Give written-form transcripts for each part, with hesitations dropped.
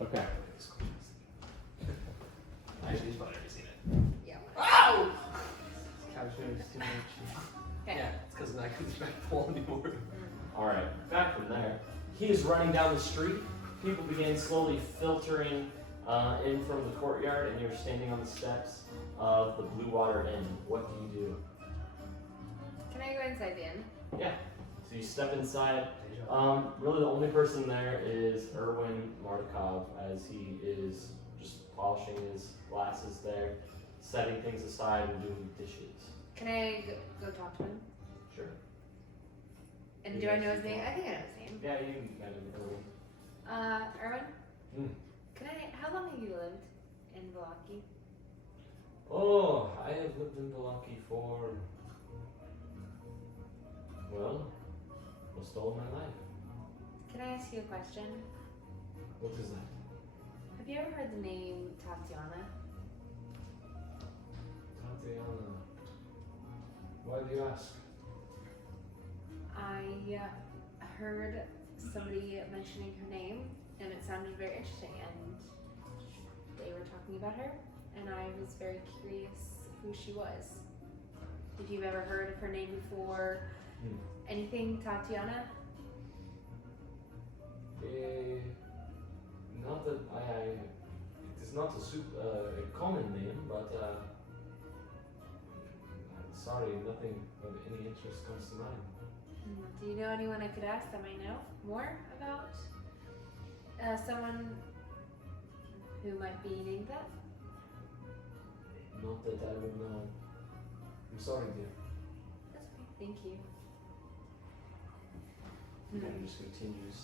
Okay. Actually, he's probably already seen it. Yeah. Ow! Couch noise too much. Okay. Yeah, it's because I couldn't back the wall anymore. Alright, back from there. He is running down the street. People begin slowly filtering in from the courtyard, and you're standing on the steps of the Blue Water Inn. What do you do? Can I go inside the inn? Yeah. So you step inside. Really the only person there is Erwin Mardukov, as he is just polishing his glasses there, setting things aside and doing dishes. Can I go talk to him? Sure. And do I know his name? I think I know his name. Yeah, you met him earlier. Erwin? Hmm. How long have you lived in Valaki? Oh, I have lived in Valaki for, well, most all of my life. Can I ask you a question? What is that? Have you ever heard the name Tatiana? Tatiana. Why do you ask? I heard somebody mentioning her name, and it sounded very interesting, and they were talking about her, and I was very curious who she was. If you've ever heard of her name before, anything Tatiana? Not that it is not a common name, but I'm sorry, nothing of any interest comes to mind. Do you know anyone I could ask that might know more about someone who might be named that? Not that I would know. I'm sorry, dear. That's okay. Thank you. He kind of just continues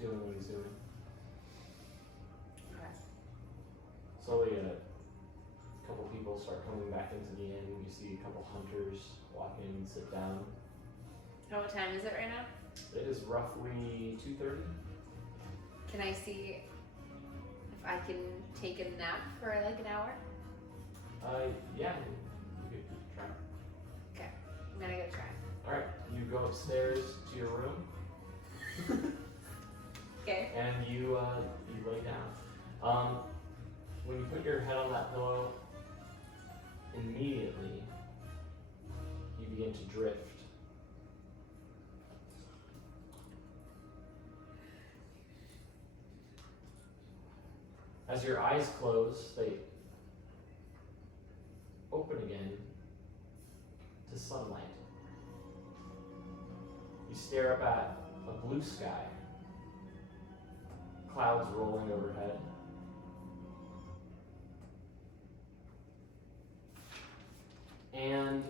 doing what he's doing. Okay. Slowly, a couple people start coming back into the inn. You see a couple hunters walk in and sit down. What time is it right now? It is roughly 2:30. Can I see if I can take a nap for like an hour? Yeah, you could try. Okay, I'm gonna go try. Alright, you go upstairs to your room. Okay. And you lay down. When you put your head on that pillow, immediately you begin to drift. As your eyes close, they open again to sunlight. You stare up at a blue sky, clouds rolling overhead. And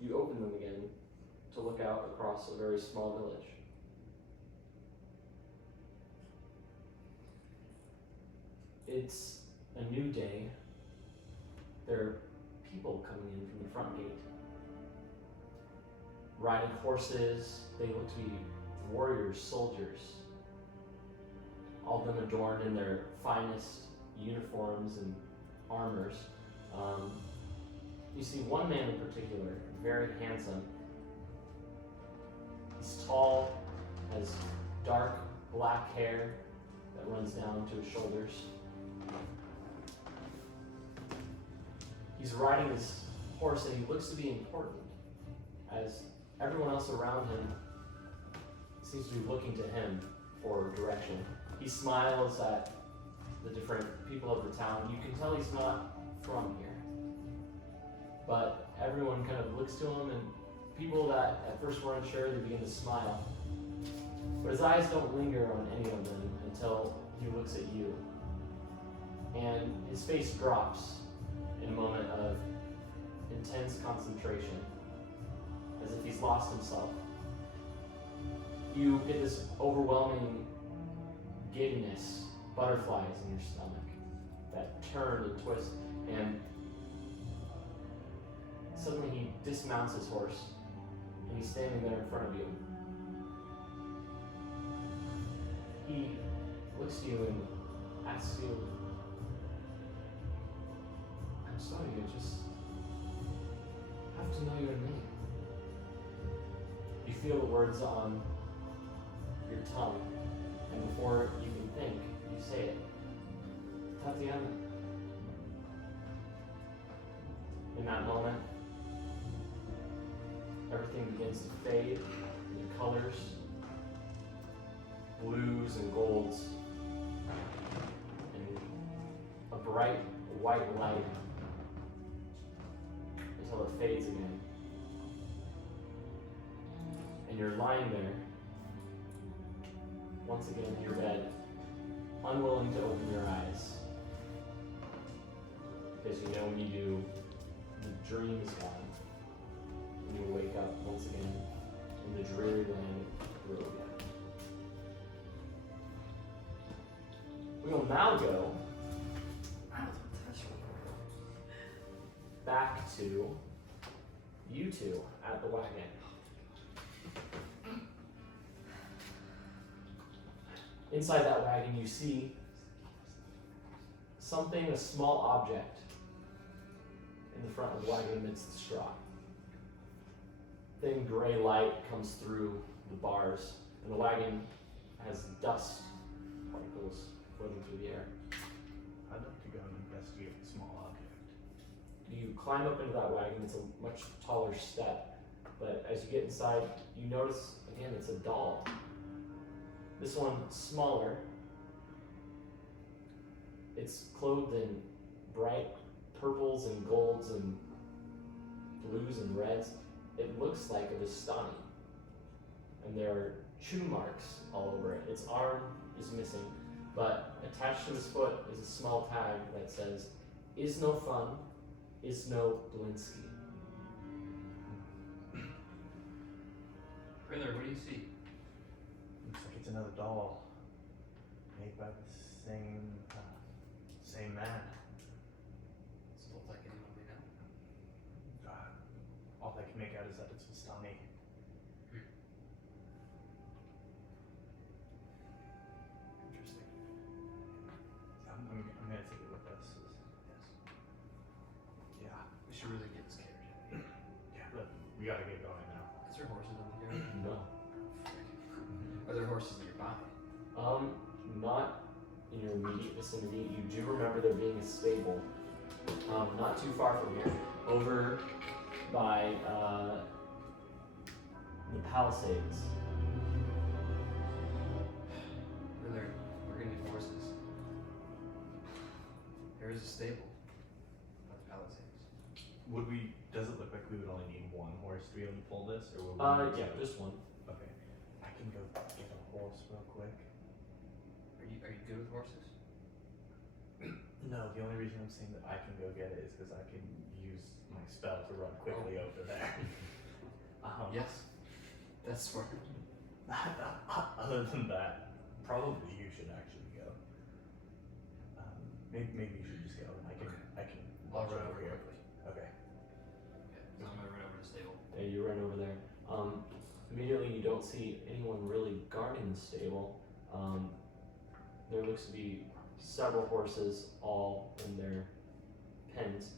you open them again to look out across a very small village. It's a new day. There are people coming in from the front gate, riding horses. They look to be warriors, soldiers, all of them adorned in their finest uniforms and armors. You see one man in particular, very handsome. He's tall, has dark black hair that runs down to his shoulders. He's riding his horse and he looks to be important, as everyone else around him seems to be looking to him for direction. He smiles at the different people of the town. You can tell he's not from here, but everyone kind of looks to him, and people that at first were unsure, they begin to smile. But his eyes don't linger on any of them until he looks at you. And his face drops in a moment of intense concentration, as if he's lost himself. You get this overwhelming giddiness, butterflies in your stomach that turn and twist, and suddenly he dismounts his horse, and he's standing there in front of you. He looks to you and asks you, "I'm sorry, I just have to know your name." You feel the words on your tongue, before you can think, you say it. Tatiana. In that moment, everything begins to fade, the colors, blues and golds, and a bright white light until it fades again. And you're lying there, once again in your bed, unwilling to open your eyes. Because you know when you do, the dream is gone. And you wake up once again in the dreary land of Barovia. We will now go back to you two at the wagon. Inside that wagon, you see something, a small object, in the front of the wagon amidst the straw. Thin gray light comes through the bars, and the wagon has dust particles floating through the air. I'd like to go and investigate the small object. You climb up into that wagon. It's a much taller step, but as you get inside, you notice, again, it's a doll. This one smaller. It's clothed in bright purples and golds and blues and reds. It looks like a Vistani. And there are chew marks all over it. Its arm is missing, but attached to his foot is a small tag that says, "Is no fun, is no Blinsky." Riddler, what do you see? Looks like it's another doll made by the same man. Does it look like anyone we know? All I can make out is that it's Vistani. Interesting. I'm gonna take it with us. Yes. Yeah. We should really get this carriage. Yeah, but we gotta get going now. Is there horses on the carriage? No. Are there horses nearby? Not in your immediate vicinity. You do remember there being a stable, not too far from here, over by the Palisades. Riddler, we're gonna need horses. There is a stable at the Palisades. Does it look like we would only need one horse to be able to pull this, or will we need Yeah, two? just one. Okay. I can go get a horse real quick. Are you good with horses? No, the only reason I'm saying that I can go get it is because I can use my spell to run quickly over there. Yes. That's smart. Other than that, probably you should actually go. Maybe you should just go. I can I'll watch run over over here. quickly. Okay. Okay, so I'm gonna run over to the stable. Yeah, you run over there. Immediately you don't see anyone really guarding the stable. There looks to be several horses all in their pens.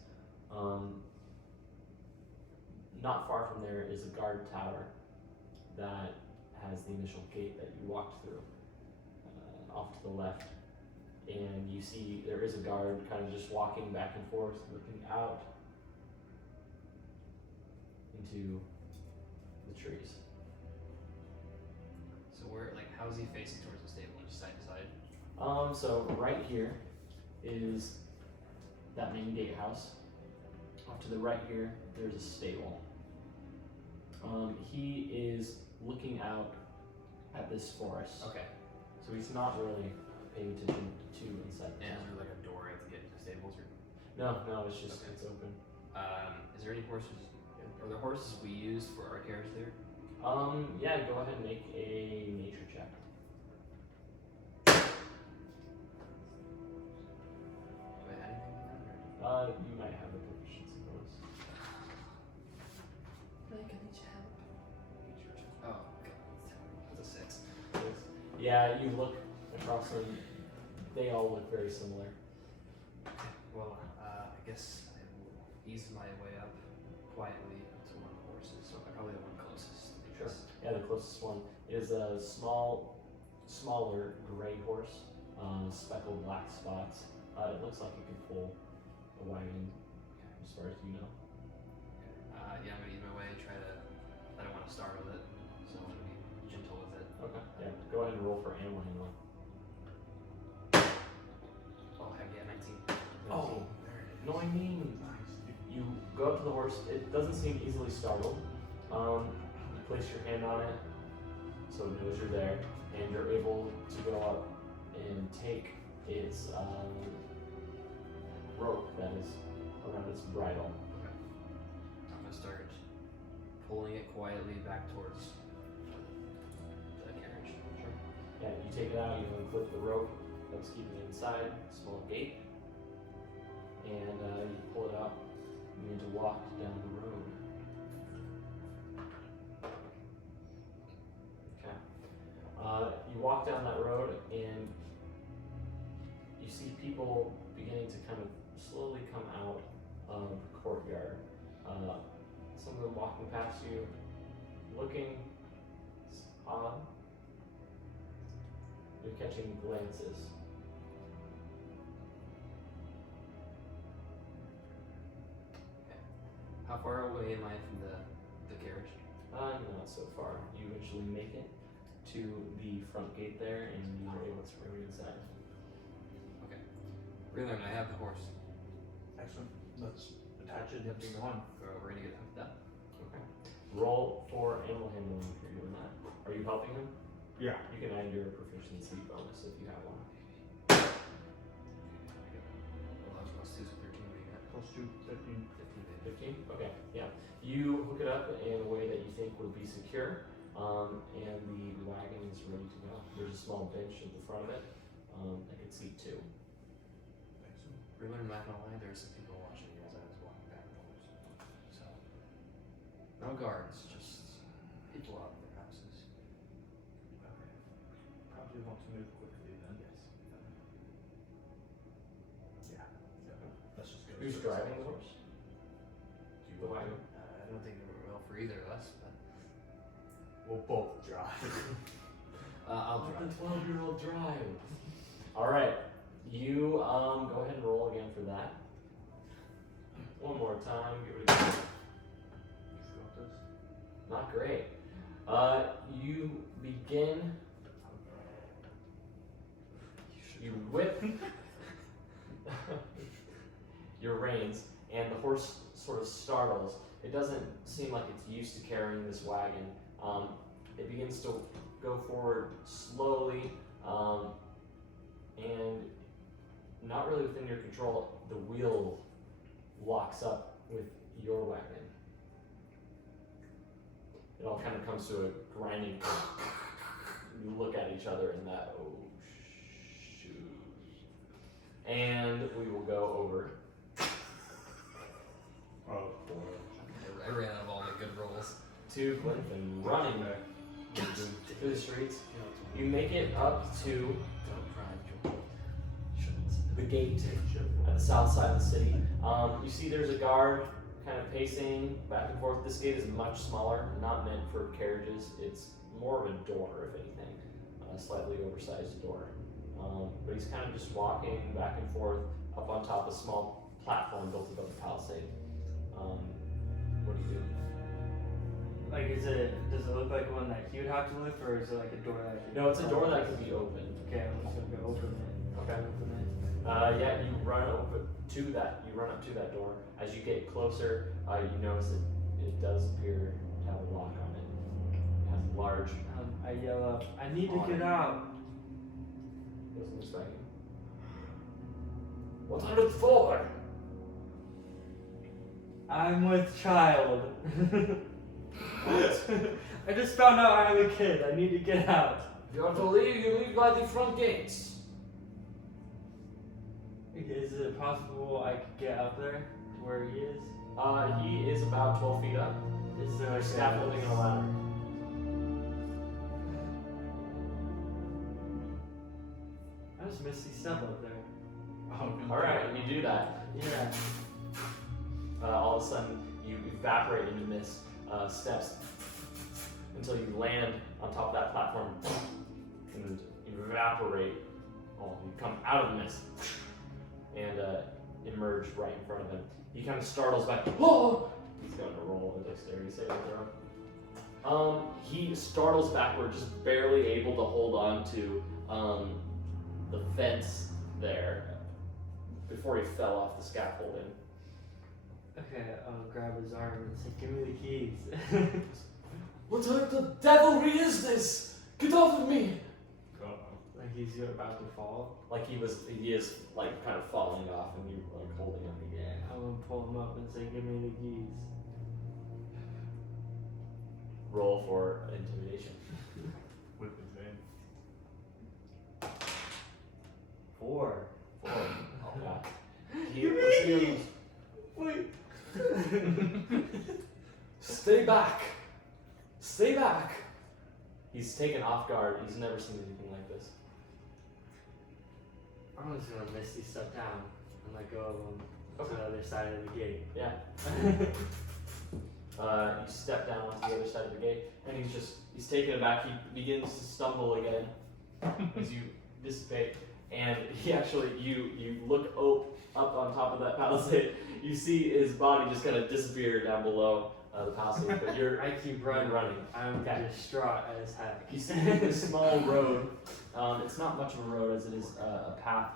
Not far from there is a guard tower that has the initial gate that you walked through, off to the left. And you see there is a guard kind of just walking back and forth, looking out into the trees. So how's he facing towards the stable? Just side to side? So right here is that main gatehouse. Off to the right here, there's a stable. He is looking out at this forest. Okay. So he's not really paying attention to inside the And is town. there like a door I have to get to the stables or? No, it's just, Okay. it's open. Is there any horses? Are there horses we use for our carriage there? Yeah, go ahead and make a nature check. Do I add anything to that? You might have a proficiency bonus. Like, I need your help. Oh, okay. That's a 6. Yeah, you look across them, they all look very similar. Well, I guess I will ease my way up quietly to one of the horses. So probably the one closest. I Sure. guess. Yeah, the closest one is a small smaller gray horse, speckled black spots. It looks like it could pull a wagon, as far as you know. Yeah, I'm gonna use my way. I don't want to startle it, so I'm gonna be gentle with it. Okay. Yeah. Go ahead and roll for animal handling. Oh heck yeah, 19. Oh, no, I mean, you go up to the horse. It doesn't seem easily startled. You place your hand on it, so it knows you're there, and you're able to go up and take its rope that is around its bridle. Okay. I'm gonna start pulling it quietly back towards the carriage. Sure. Yeah, you take it out. You unclip the rope that's keeping it inside. Small gate, and you pull it out. You need to walk down the road. Okay. You walk down that road and you see people beginning to kind of slowly come out of the courtyard. Some of them walking past you, looking odd. You're catching glances. How far away am I from the carriage? Not so far. You eventually make it to the front gate there, and you are able to remain inside. Okay. Relearn, I have the horse. Excellent. Let's attach it and bring it on. We're gonna get that. Okay. Roll for animal handling if you're doing that. Are you helping him? Yeah. You can add your proficiency bonus if you have one. Well, that was +2, so 13. What do you got? +2, 15. 15. 15? Okay, yeah. You hook it up in a way that you think will be secure, and the wagon is ready to go. There's a small bench at the front of it that can seat two. Excellent. Relearn, I'm not gonna lie, there were some people watching me as I was walking back the horse. So, no guards, just people out of their houses. Okay. Probably want to move quickly then. Yes. Yeah. Let's just go. Who's driving the horse? Do you The want wagon? I don't think it went well for either of us, but We'll both drive. I'll Let drive. the 12-year-old drive. All right. You go ahead and roll again for that. One more time. Give it a go. You got this. Not great. You begin. You whip your reins, and the horse sort of startles. It doesn't seem like it's used to carrying this wagon. It begins to go forward slowly, and not really within your control. The wheel locks up with your wagon. It all kind of comes to a grinding. You look at each other and that, oh shoot. And we will go over. Oh boy. I ran out of all the good rolls. To Glinfin, running through the streets. You make it up to Don't drive, Joel. Shouldn't listen to the me. gate at the south side of the city. You see there's a guard kind of pacing back and forth. This gate is much smaller, not meant for carriages. It's more of a door, if anything, a slightly oversized door. But he's kind of just walking back and forth up on top of a small platform built above the palisade. What do you do? Like, does it look like one that he would have to lift, or is it like a door that could No, it's a door that can be opened. Okay, I'm just gonna go open it. Okay. Open it. Yeah, you run up to that. You run up to that door. As you get closer, you notice it does appear to have a lock on it. It has a large. I yell out, I need to get out. Doesn't expect you. What are you for? I'm with child. I just found out I'm a kid. I need to get out. If you are to leave, you leave by the front gates. Is it possible I could get up there to where he is? He is about 12 feet up. Is there There's like scaffolding and a ladder. I just missed these stuff up there. Oh, no. Alright, you do that. Yeah. All of a sudden, you evaporate into mist, steps, until you land on top of that platform, and you evaporate. Oh, you come out of the mist and emerge right in front of him. He kind of startles back. Oh! He's going to roll a dexterity saving throw. He startles backward, just barely able to hold on to the fence there before he fell off the scaffolding. Okay, I'll grab his arm and say, "Give me the keys." What type of devilry is this? Get off of me! Like he's about to fall. Like he is like kind of falling off, and you like holding him again. I'm gonna pull him up and say, "Give me the keys." Roll for intimidation. With advantage. 4. 4. Oh god. Give me the keys. Wait. Stay back! Stay back! He's taken off guard. He's never seen anything like this. I'm just gonna misty step down and let go of him to the other side of the gate. Yeah. You step down onto the other side of the gate, and he's taken aback. He begins to stumble again as you dissipate, and he actually, you look up on top of that palisade. You see his body just kind of disappear down below the palisade, but I keep running. running. I'm Okay. distraught as heck. You see this small road. It's not much of a road as it is a path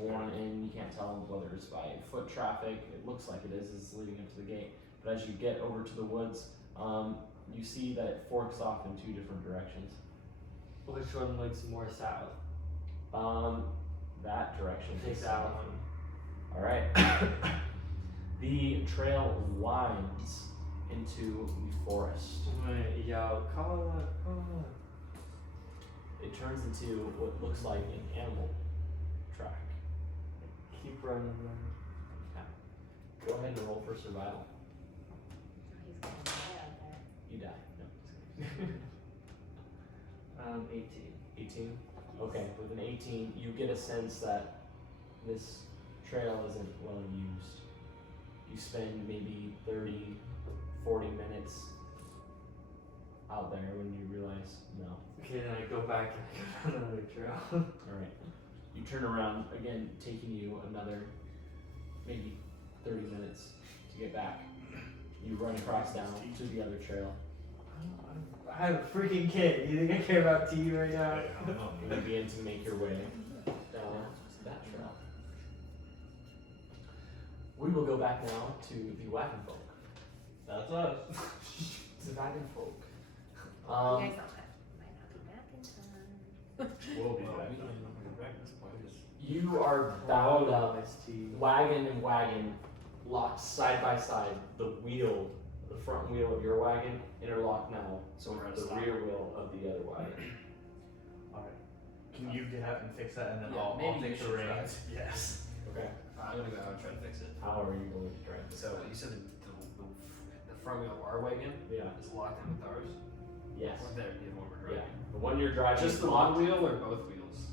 worn in. You can't tell whether it's by foot traffic. It looks like it is. It's leading up to the gate. But as you get over to the woods, you see that it forks off in 2 different directions. Which one looks more south? That direction. Take is that south. one. All right. The trail winds into the forest. Wait, yo, call it up, call it up. It turns into what looks like an animal track. Keep running, running. Go ahead and roll for survival. He's gonna die out there. You die. No. 18. 18? Okay, with an 18, you get a sense that this trail isn't well used. You spend maybe 30, 40 minutes out there when you realize, no. Okay, then I go back and I go down another trail. Alright. You turn around, again, taking you another maybe 30 minutes to get back. You run across down to the other trail. I have a freaking kid. You think I care about tea right now? I don't know. You begin to make your way down that trail. We will go back now to the wagon folk. That's us. The wagon folk. You guys don't have, might not be back in time. We'll be Well, back. we don't know when we're back at this point. You are bound up, wagon and wagon, locked side by side. The front wheel of your wagon interlocked now, so We're at the stop. rear wheel of the other wagon. Alright. Can you get out and fix that and then Yeah, I'll maybe take you the should reins? Yes. Okay. I'm gonna go out and try to fix it. How are you going to drive this? So you said the front wheel of our wagon Yeah. is locked in with ours? Yes. Or there, the one we're Yeah. driving? The one you're driving Just is the locked. one wheel or both wheels?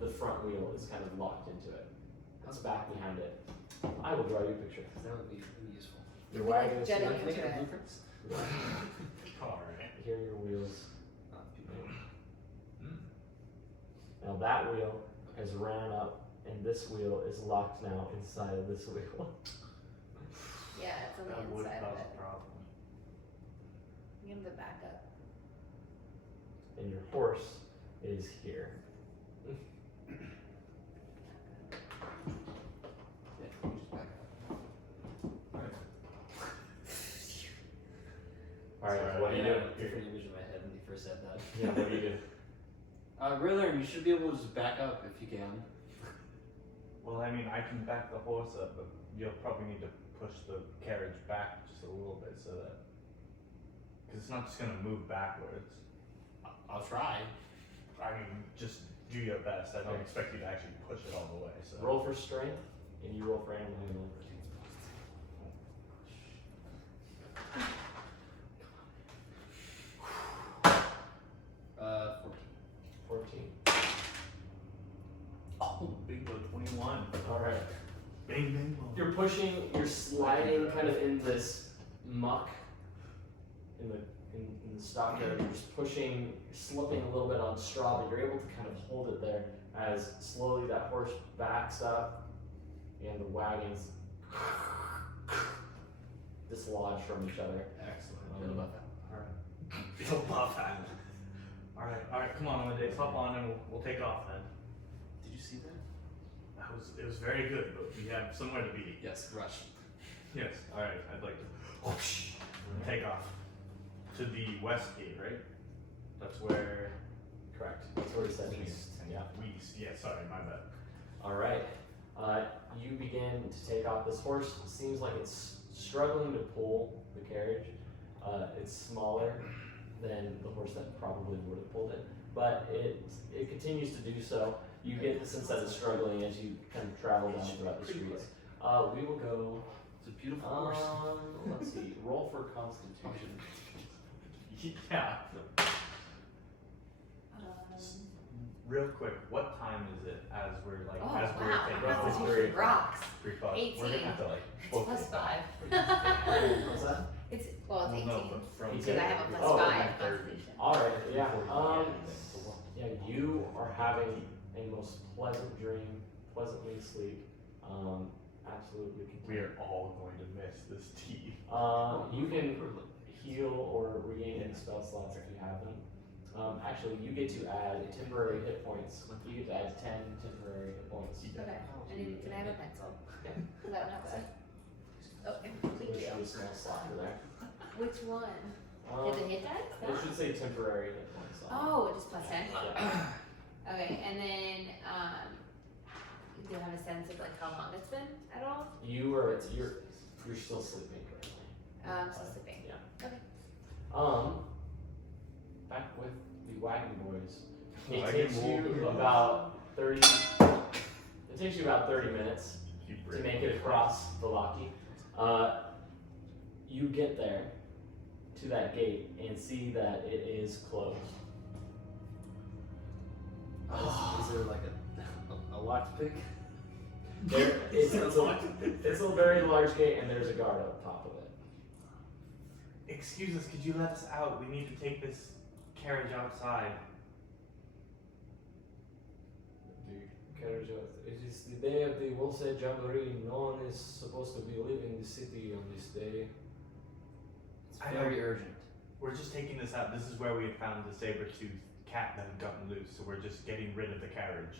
The front wheel is kind of locked into it. It's back behind it. I will draw you a picture. Because that would be useful. Your It'd be like wagon is jetting Can I into get it. blueprints? Alright. here are your wheels. People. Now that wheel has ran up, and this wheel is locked now inside of this wheel. Yeah, it's on That the would inside cause of it. a problem. Give him the backup. And your horse is here. Yeah, we just back up. Alright, Sorry, what do you do? Different image in my head when you first said that. Yeah, what do you do? Really, you should be able to just back up if you can. Well, I mean, I can back the horse up, but you'll probably need to push the carriage back just a little bit so that. Because it's not just going to move backwards. I'll try. I mean, just do your best. I don't Okay. expect you to actually push it all the way. So. Roll for strength, and you roll for animal handling. 14. 14. Oh, big low 21. Alright. Bing, bing, boom. You're pushing, you're sliding kind of in this muck, in the and stop there. You're just pushing, slipping a little bit on straw, but you're able to kind of hold it there as slowly that horse backs up and the wagons dislodge from each other. Excellent. Feel about that. Alright. Feel buff at it. Alright, come on, Amadeus, hop on and we'll take off then. Did you see that? It was very good, but we have somewhere to be. Yes, rush. Yes, alright, I'd like to take off. To the west gate, right? That's where. Correct. That's where he said East. Yeah. East, yeah, sorry, my bad. All right. You begin to take off. This horse seems like it's struggling to pull the carriage. It's smaller than the horse that probably would have pulled it, but it continues to do so. You get the sense that it's struggling as you kind of travel down throughout the streets. We will go. It's a beautiful horse. Let's see. Roll for Constitution. Yeah. Um, Real quick, what time is it as we're like, oh as we're wow, taking Constitution rocks. 3 o'clock. We're 18. gonna have to like. It's book plus it. 5. What's that? It's well, it's 18. No, but from Because I have a plus Oh, 5 okay. Constitution. All right. Yeah. So Yeah. You are having a most pleasant dream, pleasantly asleep. Absolutely content. we are all going to miss this tea. You can heal or regain any spell slots if you have them. Actually, you get to add temporary hit points. You get to add 10 temporary hit points. Okay. Can I have a pencil? Yeah. Is that enough? Okay. So Thank there you. should be a small slot for there. Which one? Is it hit dice? It should say temporary hit points. Oh, just plus 10? Yeah. Okay, and then, do you have a sense of like how long it's been at all? You're still sleeping currently. Still sleeping. Yeah. Okay. Back with the wagon boys. It Wagon takes you boys. about 30. It takes you about 30 minutes to make it across the Locky. You get there to that gate and see that it is closed. Is there like a locked pick? It's a very large gate and there's a guard up top of it. Excuse us, could you let us out? We need to take this carriage outside. The carriage out. It is the day of the Wolfshead Jamboree. No one is supposed to be leaving the city on this day. It's I very know. urgent. We're just taking this out. This is where we had found the saber-toothed cat that had gotten loose, so we're just getting rid of the carriage.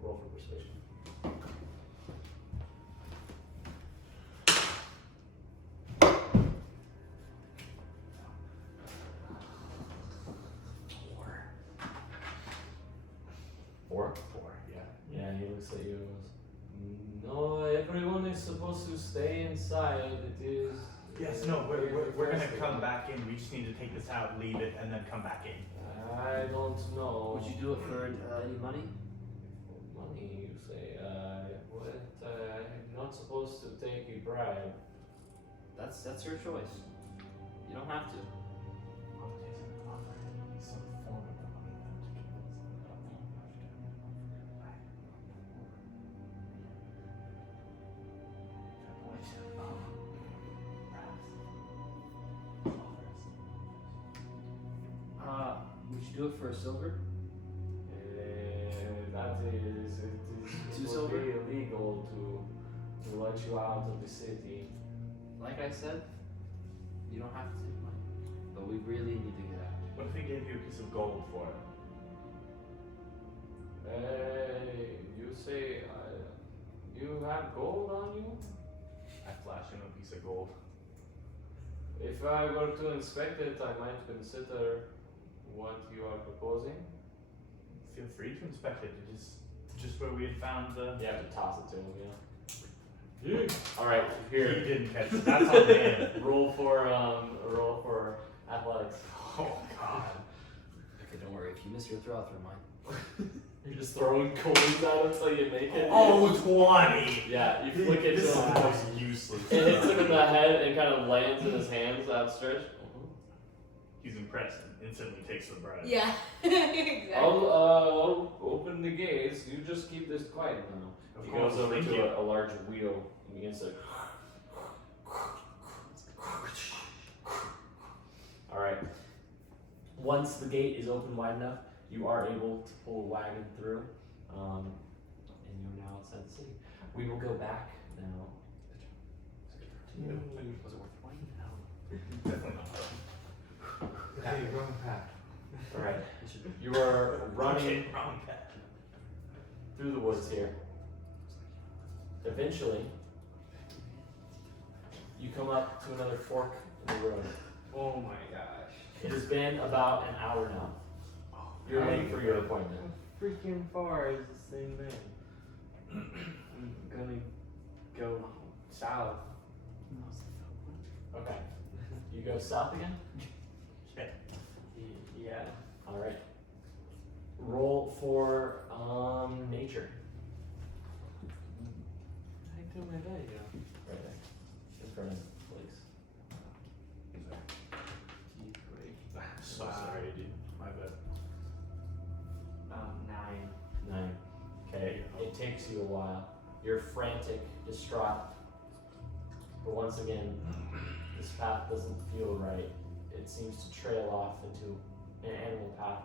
Roll for persuasion. Four? Four, yeah. Yeah, he looks at you and goes, no, everyone is supposed to stay inside. It is. Yes, no, we're gonna come back in. We just need to take this out, leave it, and then come back in. I don't know. Would you do it for any money? Money, you say? What? I'm not supposed to take a bribe. That's your choice. You don't have to. Some form of the money Would you do it for a silver? That is, it Two would silver? be illegal to let you out of the city. Like I said, you don't have to take money. But we really need to get out. What if we gave you a piece of gold for it? You say, you have gold on you? I flash him a piece of gold. If I were to inspect it, I might consider what you are proposing. Feel free to inspect it. It is just where we had found the. You have to toss it to him, yeah. Alright, He here. didn't catch it. That's on him. Roll for athletics. Oh God. Okay, don't worry. If you miss your throw, I'll throw mine. You're just throwing coins at him until you make it. Oh, 20. Yeah, you flick it This is to the him. most useless. It hits him in the head and kind of lands in his hands outstretched. He's impressed and instantly takes the bread. Yeah, exactly. I'll open the gates. You just keep this quiet now. Of He course, goes over thank you. to a large wheel and begins to. All right. Once the gate is open wide enough, you are able to pull a wagon through, and you're now outside the city. We will go back now. Was it worth playing? No. Definitely not. Hey, wrong path. All right. You are running Okay, wrong path. through the woods here. Eventually, you come up to another fork in the road. Oh my gosh. It has been about an hour now. You're late for your appointment. How freaking far is this thing then? I'm gonna go south. Okay. You go south again? Yeah. All right. Roll for nature. I do my day, yeah. Right there. In front of the place. So sorry, dude. My bad. 9. 9. Okay. It takes you a while. You're frantic, distraught. But once again, this path doesn't feel right. It seems to trail off into an animal path.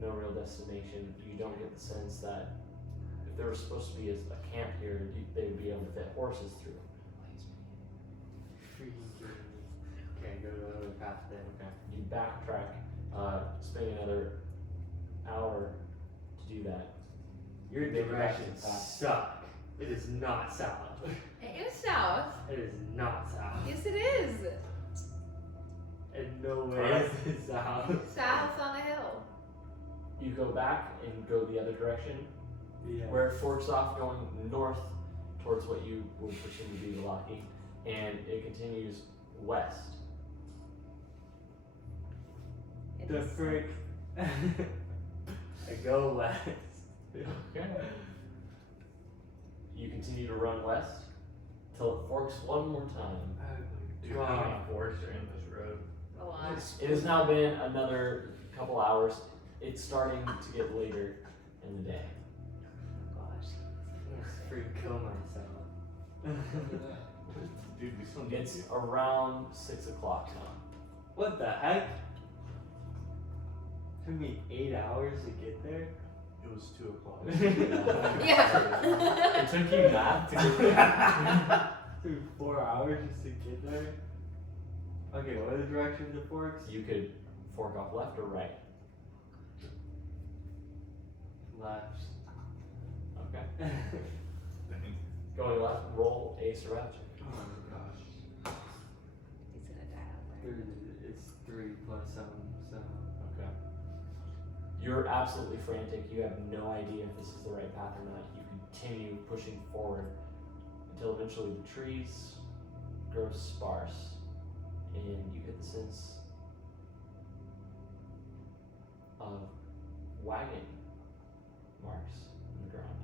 No real destination. You don't get the sense that if there was supposed to be a camp here, they would be able to fit horses through. Freaking kidding me. Okay, go to another path then. Okay. You backtrack, spending another hour to do that. Your Maybe back to directions the path. suck. It is not south. It is south. It is not south. Yes, it is. In no way Alright. is it south. South on a hill. You go back and go the other direction, Yeah. where it forks off going north towards what you would presume to be the Locky, and it continues west. It The is- frick? I go west. Okay. You continue to run west till it forks one more time. Dude, how many forks are in this road? A lot. It has now been another couple hours. It's starting to get later in the day. Gosh. I'm gonna freak kill myself. Dude, we still need It's you. around 6 o'clock now. What the heck? Took me 8 hours to get there? It was 2 o'clock. Yeah. It took you math to get there. Took 4 hours just to get there? Okay, what are the directions it forks? You could fork off left or right. Left. Okay. Going left, roll a survival check. Oh my gosh. He's gonna die out there. It's 3 plus some, so. Okay. You're absolutely frantic. You have no idea if this is the right path or not. You continue pushing forward until eventually the trees grow sparse and you get the sense of wagon marks in the ground.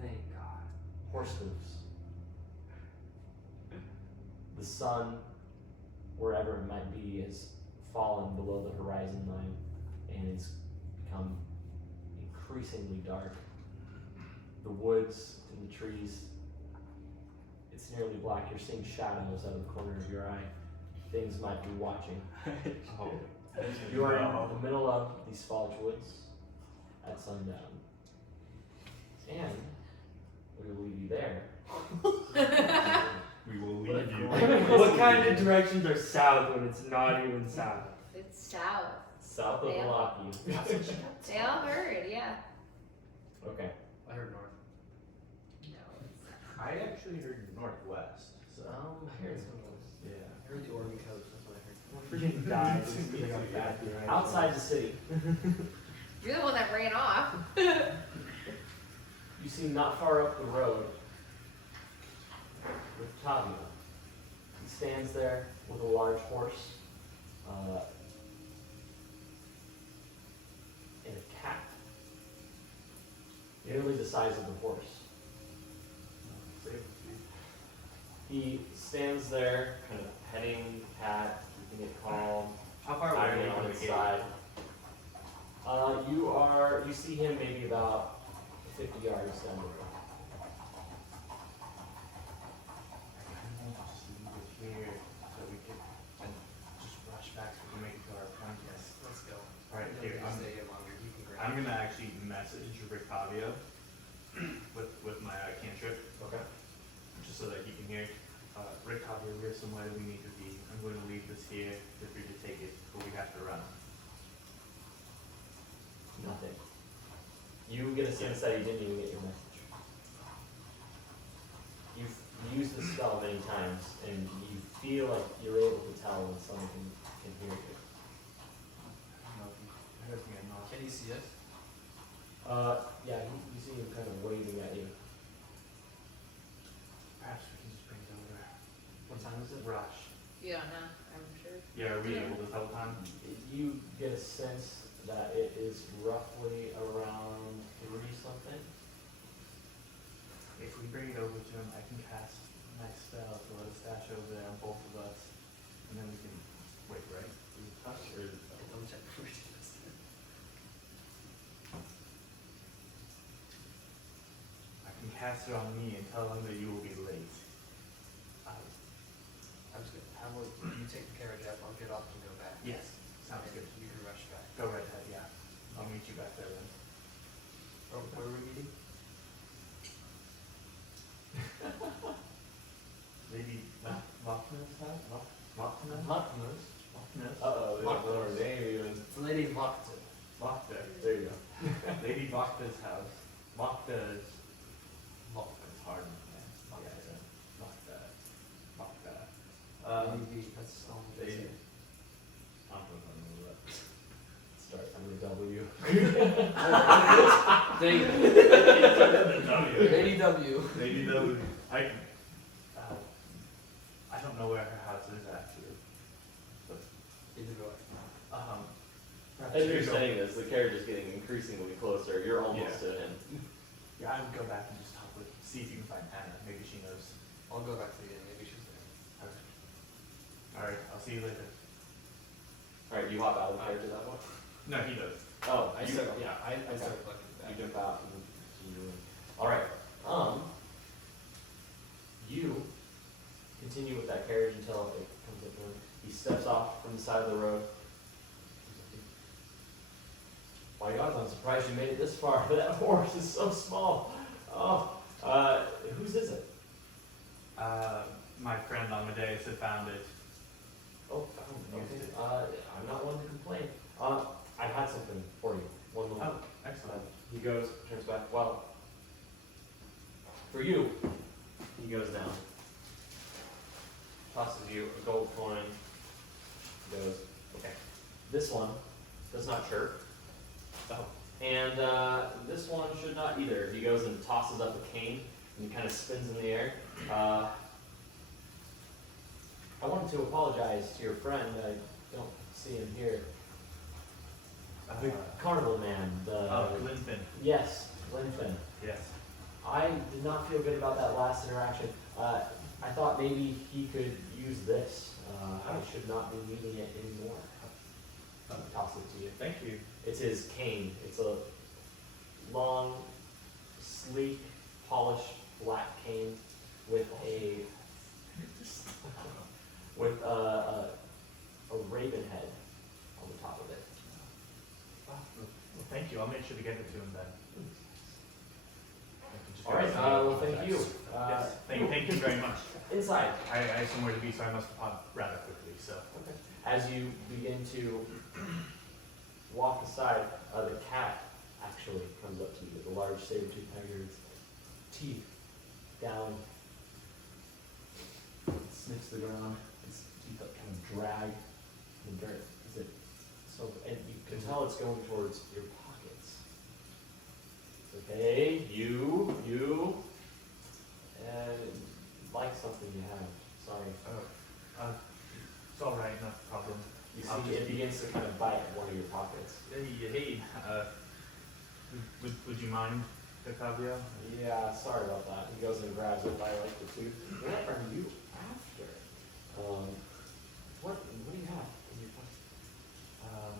Thank God. Horse hooves. The sun, wherever it might be, has fallen below the horizon line and it's become increasingly dark. The woods and the trees, it's nearly black. You're seeing shadows out of the corner of your eye. Things might be watching. Oh. You are in the middle of these foliage woods at sundown. And we will leave you there. We will leave you. What kind of directions are south when it's not even south? It's south. South of Yeah. Milwaukee. They all heard, yeah. Okay. I heard north. No, it's not. I actually heard northwest. So. I heard some. Yeah. I heard the Oregon coast. That's what I heard. Freaking died just because I got bad directions. Outside the city, You're the one that ran off. you see not far up the road with Tavio. He stands there with a large horse and a cat, nearly the size of the horse. He stands there, kind of petting the cat, keeping it calm, How far away are ironing we on from the its gate? side. You see him maybe about 50 yards down the road. I kind of want to leave it here so we can and just rush back to the I'm gonna actually message Rictavio with my cantrip, Okay. just so that he can hear. Rictavio, we're somewhere we need to be. I'm going to leave this here. Feel free to take it, but we have to run. Nothing. You get a sense that he didn't even get your message. You've used the spell many times, and you feel like you're able to tell when someone can hear you. I don't know if he heard me or not. Can you see us? Yeah, you see him kind of waving at you. Perhaps we can just bring it over. What time is it? Rush. Yeah, no, I'm sure. Yeah, are we able to tell time? You get a sense that it is roughly around 3-something. If we bring it over to him, I can cast my spell to let us dash over there on both of us, and then we can wait, right? We can touch, or Okay, double check before we do this. I can cast it on me and tell him that you will be late. I'm just gonna, how will you take the carriage up, I'll get off and go back. Yes, sounds And good. You can rush back. Go right ahead, yeah. I'll meet you back there then. Where were we meeting? Lady Wachter's house? Wachter's? Mocknose. Wachter's? Uh-oh, they don't know her name even. It's Lady Wachter. Wachter. There you go. Lady Wachter's house. Wachter's. Mocknose. It's hard, man. Yeah, Wachter. Wachter. That's all I'm Lady. saying. I'm not gonna remember that. Starts with a W. Lady W. Lady W. I don't know where her house is actually. But, Either way. perhaps As you you're go- saying this, the carriage is getting increasingly closer. You're almost to him. Yeah, I would go back and just talk with, see if you can find Hannah. Maybe she knows. I'll go back to the inn, maybe she's there. Alright, I'll see you later. Alright, you hop out of the carriage at that point? No, he does. Oh, I you, start, yeah. I Okay. start looking back. You jump out and alright. You continue with that carriage until it comes up to him. He steps off from the side of the road. My God, I'm surprised you made it this far. That horse is so small. Oh, whose is it? My friend Amadeus had found it. Oh, okay. I'm not one to complain. I had something for you. One moment. Oh, excellent. He goes, turns back. Well, for you, he goes down, tosses you a gold coin, goes, okay, this one does not chirp, Oh, and this one should not either. He goes and tosses up a cane, and he kind of spins in the air. I wanted to apologize to your friend. I don't see him here. The carnival man, Glinfin. yes, Glinfin. Yes. I did not feel good about that last interaction. I thought maybe he could use this. I should not be needing it anymore. I'll toss it to you. Thank you. It's his cane. It's a long, sleek, polished black cane with a raven head on the top of it. Well, thank you. I'll make sure to get it to him then. All right. Well, thank you. Yes. Thank you very much. Inside. I have somewhere to be, so I must pop rather quickly. So. Okay. As you begin to walk aside, the cat actually comes up to you with a large saber-tooth tiger's teeth down, sniffs the ground, its teeth up kind of drag in the dirt. Is it so? And you can tell it's going towards your pockets. It's okay, you, and like something you have. Sorry. It's all right. No problem. You I'll see, just- it begins to kind of bite at one of your pockets. Hey. Would you mind, Octavio? Yeah, sorry about that. He goes and grabs it by like the tooth. What are you after? What do you have in your pocket?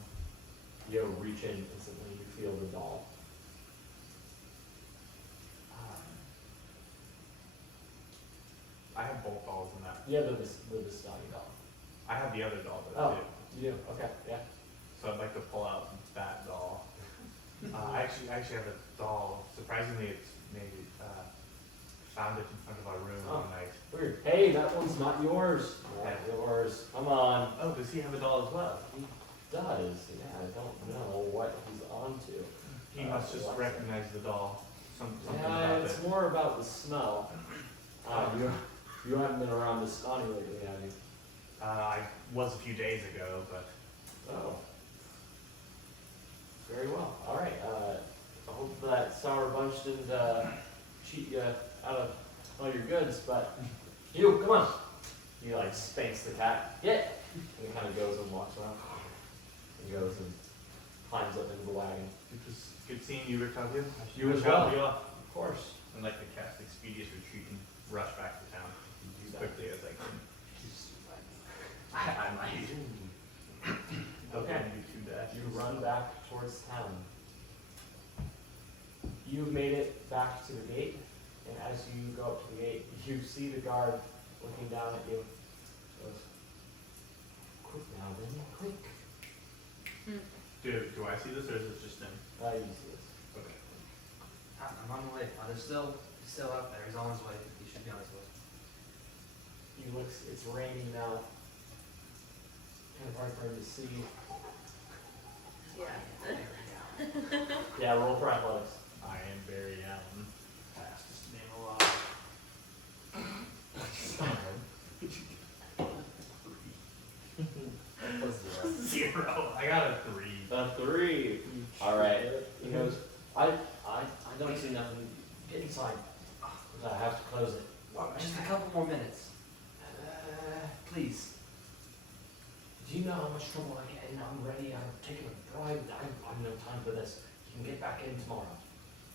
You reach in instantly. You feel the doll. I have both dolls in that. Yeah, the Vistani doll. I have the other doll though Oh, too. you do? Okay, yeah. So I'd like to pull out that doll. I actually have a doll. Surprisingly, it's maybe found it in front of our room one night. Weird. Hey, that one's not yours. Not yours. Come on. Oh, does he have a doll as well? He does. Yeah, I don't know what he's onto. He must just recognize the doll. Something Yeah, about it's it. more about the smell. You haven't been around this Scotty lately, have you? I was a few days ago, but Oh. Very well. All right. I hope that sour bunch didn't cheat you out of all your goods, but you, come on. He like spanks the cat. Get. And he kind of goes and walks around. He goes and climbs up into the wagon. it was good seeing you, Rictavio. You as I shall well. be off. Of course. And like to cast Expeditious Retreat and rush back to town as quickly as I can. I might. Don't Okay. want to do too dashes. You run back towards town. You've made it back to the gate, and as you go up to the gate, you see the guard looking down at you. Goes, quick now, then, quick. Do I see this or is it just him? You see this. Okay. I'm on the way. There's still out there. He's on his way. He should be on his way. He looks, it's raining now. Kind of hard for him to see. Yeah. Yeah, roll for athletics. I am Barry Allen. Fastest man alive. Zero. I got a 3. A 3. All right. He goes, I don't see nothing. Get inside. I have to close it. Just a couple more minutes. Please. Do you know how much trouble I get in? I'm ready. I'm taking a bribe. I've no time for this. You can get back in tomorrow.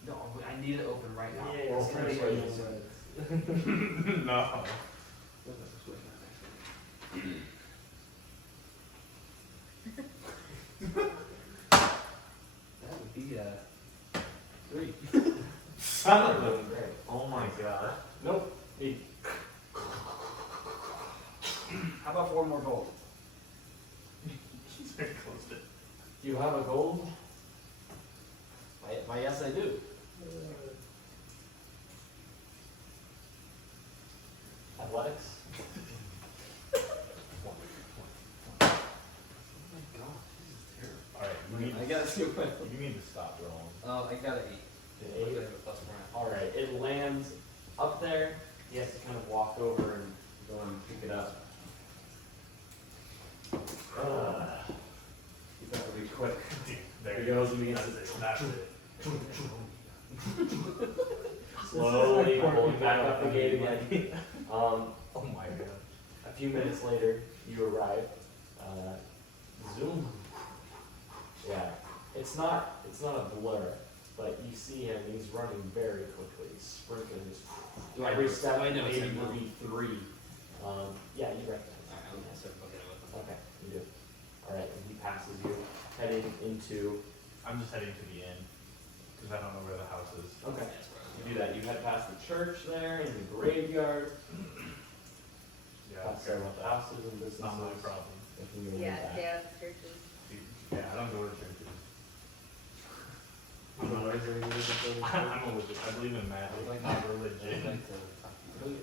No, I need it open right now. Yeah, It's gonna be ready. No. That would be 3. Son of a. Oh my god. Nope. He, How about 4 more gold? He's very close to it. you have a gold? Why, yes, I do. Athletics? Alright, you need, I gotta see what you need to stop rolling. I got an 8. An 8? I have a +4. Alright, it lands up there. He has to kind of walk over and go and pick it up. You better be quick. There He you go. goes and That's meets it. That's it. slowly pulling back up the gate again. Oh my god. A few minutes later, you arrive. Zoom. Yeah, it's not a blur, but you see him. He's running very quickly. He's sprinting. Do I Every know- step do I know it's maybe him will now? be 3. Yeah, you recognize him. I'm gonna start looking at it. Okay, you do. All right, and he passes you, heading into. I'm just heading to the inn because I don't know where the house is. Okay, you do that. You head past the church there and the graveyard. Yeah, Past several houses and it's businesses. not my problem. If you move Yeah, back. yeah, churches. Yeah, I don't go to churches. I'm not always ready to look at those. I'm a religious. I believe in magic, not I'd religion. like to talk to you.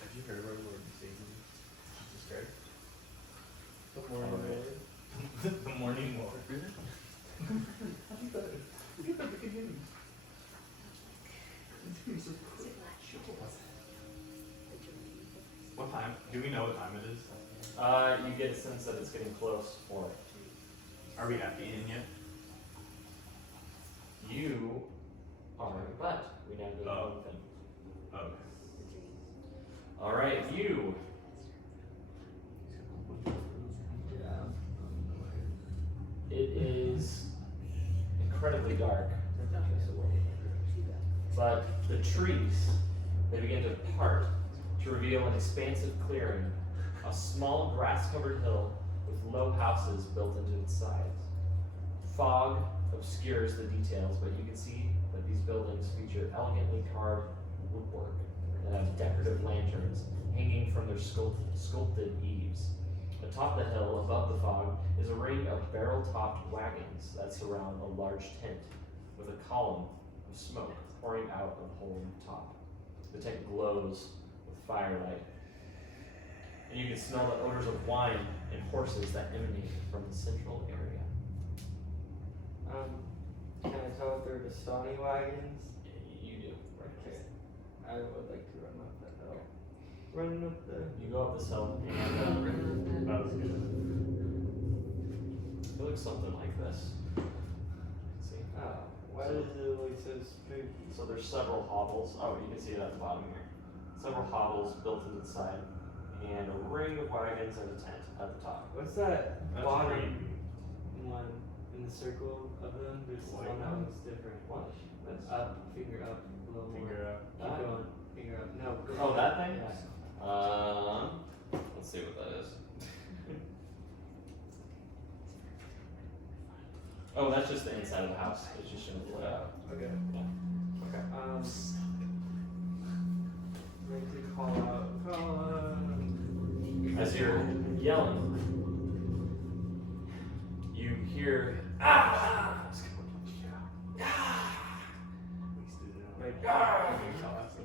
Have you heard of our Lord and Savior, Jesus Christ? The morning Lord. The morning Lord. What time? Do we know what time it is? You get a sense that it's getting close for it. Are we at the inn yet? You are, but we now go to Oh. Glinfin. Okay. All right, you. It is incredibly dark, but the trees, they begin to part to reveal an expansive clearing, a small grass-covered hill with low houses built into its sides. Fog obscures the details, but you can see that these buildings feature elegantly carved woodwork that have decorative lanterns hanging from their sculpted eaves. Atop the hill, above the fog, is a ring of barrel-topped wagons that surround a large tent with a column of smoke pouring out of the hole in the top. The tent glows with firelight, and you can smell the odors of wine and horses that emanate from the central area. Can I tell if they're Vistani wagons? You do. Okay. I would like to run up that hill. Run up the. You go up this hill, and That was good. it looks something like this. Let's see. Oh, why does it look so spooky? So there's several hovels. Oh, you can see it at the bottom here. Several hovels built into the side, and a ring of wagons and a tent at the top. What's that That's bottom creepy. one in the circle of them? There's White one that one? looks different. What? This? Up, finger up, a little more. Figure out. Keep going. Finger up. No. Go Oh, on. that thing? Yeah. Let's see what that is. Oh, that's just the inside of the house. It's just showing the layout. Okay. Okay. Like to call out. As you're yelling, you hear ah! Like,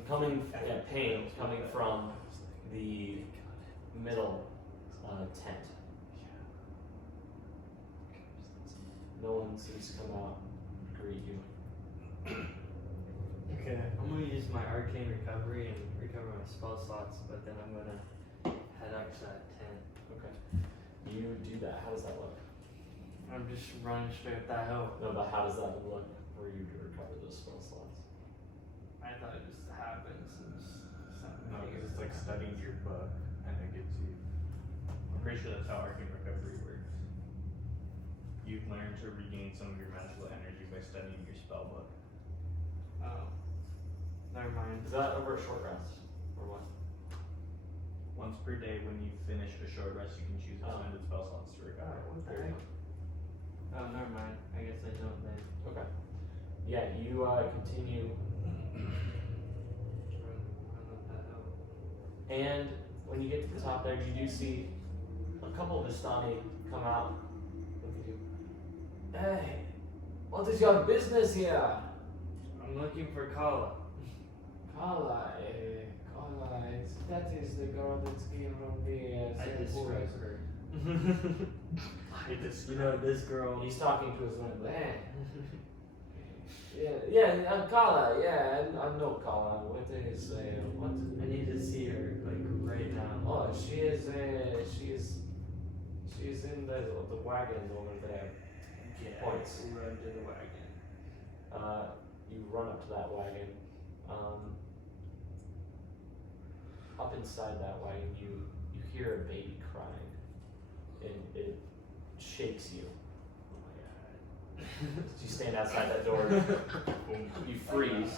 coming pain coming from the middle tent. No one seems to come out and greet you. Okay. I'm gonna use my arcane recovery and recover my spell slots, but then I'm gonna head up to that tent. Okay. You do that. How does that look? I'm just running straight up that hill. No, but how does that look for you to recover those spell slots? I thought it just happens. And just something No, weird. because it's like studying your book, and it gives you. I'm pretty sure that's how arcane recovery works. You've learned to regain some of your magical energy by studying your spell book. Oh. Never mind. Is that over a short rest? Or what? Once per day, when you finish a short rest, you can choose extended spell slots to recover. What the There you heck? Oh, never mind. I guess I don't then. Okay. Yeah, you continue, Run up that hill. and when you get to the top there, you do see a couple of Vistani come out. Look at you. Hey, what is your business here? I'm looking for Kala. Kala, that is the girl that came from the I describe her. I just. You know, this girl. He's talking to his own man. Yeah, Kala, yeah, I know Kala. What is, what? I need to see her, like, right now. Oh, she is in the wagon over there. Yeah, Points. run to the wagon. You run up to that wagon. Up inside that wagon, you hear a baby crying, and it shakes you. Oh my god. You stand outside that door, you freeze.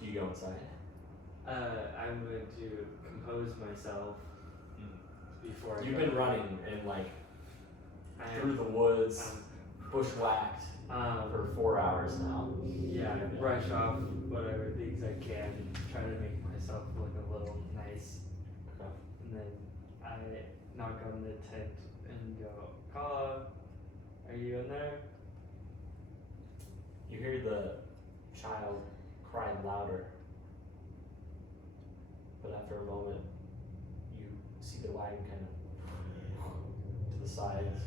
You go inside. I'm going to compose myself before I You've go. been running and like I through am, the woods, bushwhacked for 4 hours now. yeah, brush off whatever things I can, try to make myself look a little nice, Okay. and then I knock on the tent and go, Kala, are you in there? You hear the child crying louder, but after a moment, you see the wagon kind of to the sides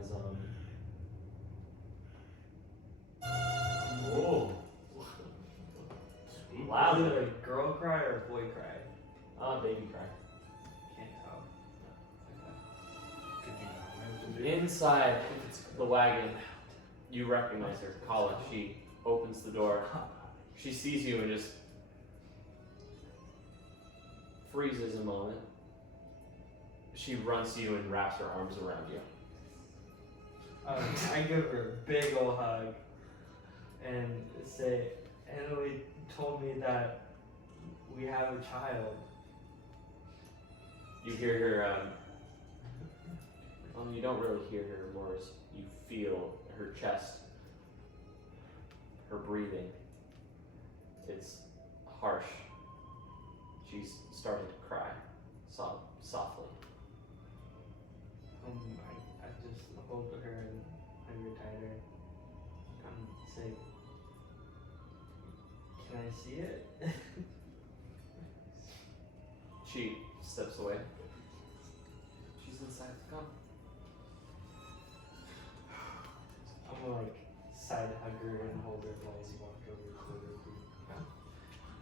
as whoa, Is loud, it a girl cry or a boy cry? baby cry. Can't tell. Could you not? Inside the wagon, you recognize her, Kala. She opens the door. She sees you and just freezes a moment. She runs to you and wraps her arms around you. I give her a big ol' hug and say, Emily told me that we have a child. You hear her, you don't really hear her, more as you feel her chest, her breathing. It's harsh. She's starting to cry hold her and hug her tighter. Say, can I see it? She steps away. She's inside the gun. I'm gonna like side hug her and hold her while you walk over to her.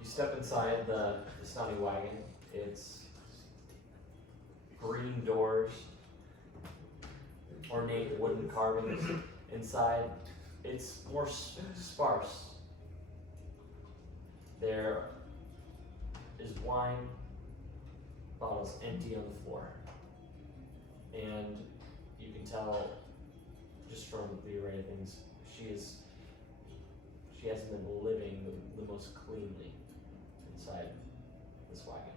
You step inside the snotty wagon. It's green doors, ornate wooden carvings inside. It's more sparse. There is wine bottles empty on the floor, and you can tell just from the array of things she hasn't been living the most cleanly inside this wagon.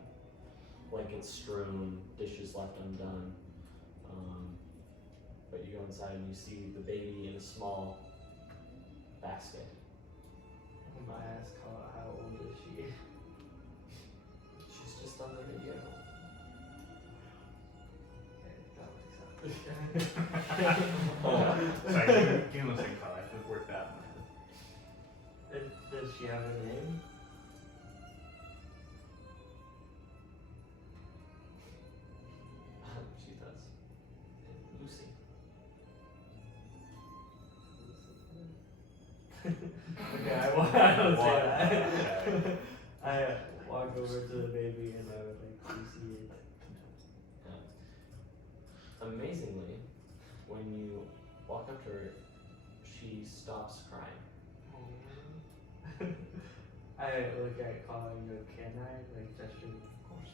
Blankets strewn, dishes left undone. But you go inside and you see the baby in a small basket. I ask how old is she? She's just under a year old. Okay, that works out. Sorry, give me one second, Carl. I have to work that in my head. Does she have a name? She does. Lucy. Okay, I don't say that. I walk over to the baby and I would like to see it. Amazingly, when you walk up to her, she stops crying. I look at Colin and go, can I? Like, gesture, of course.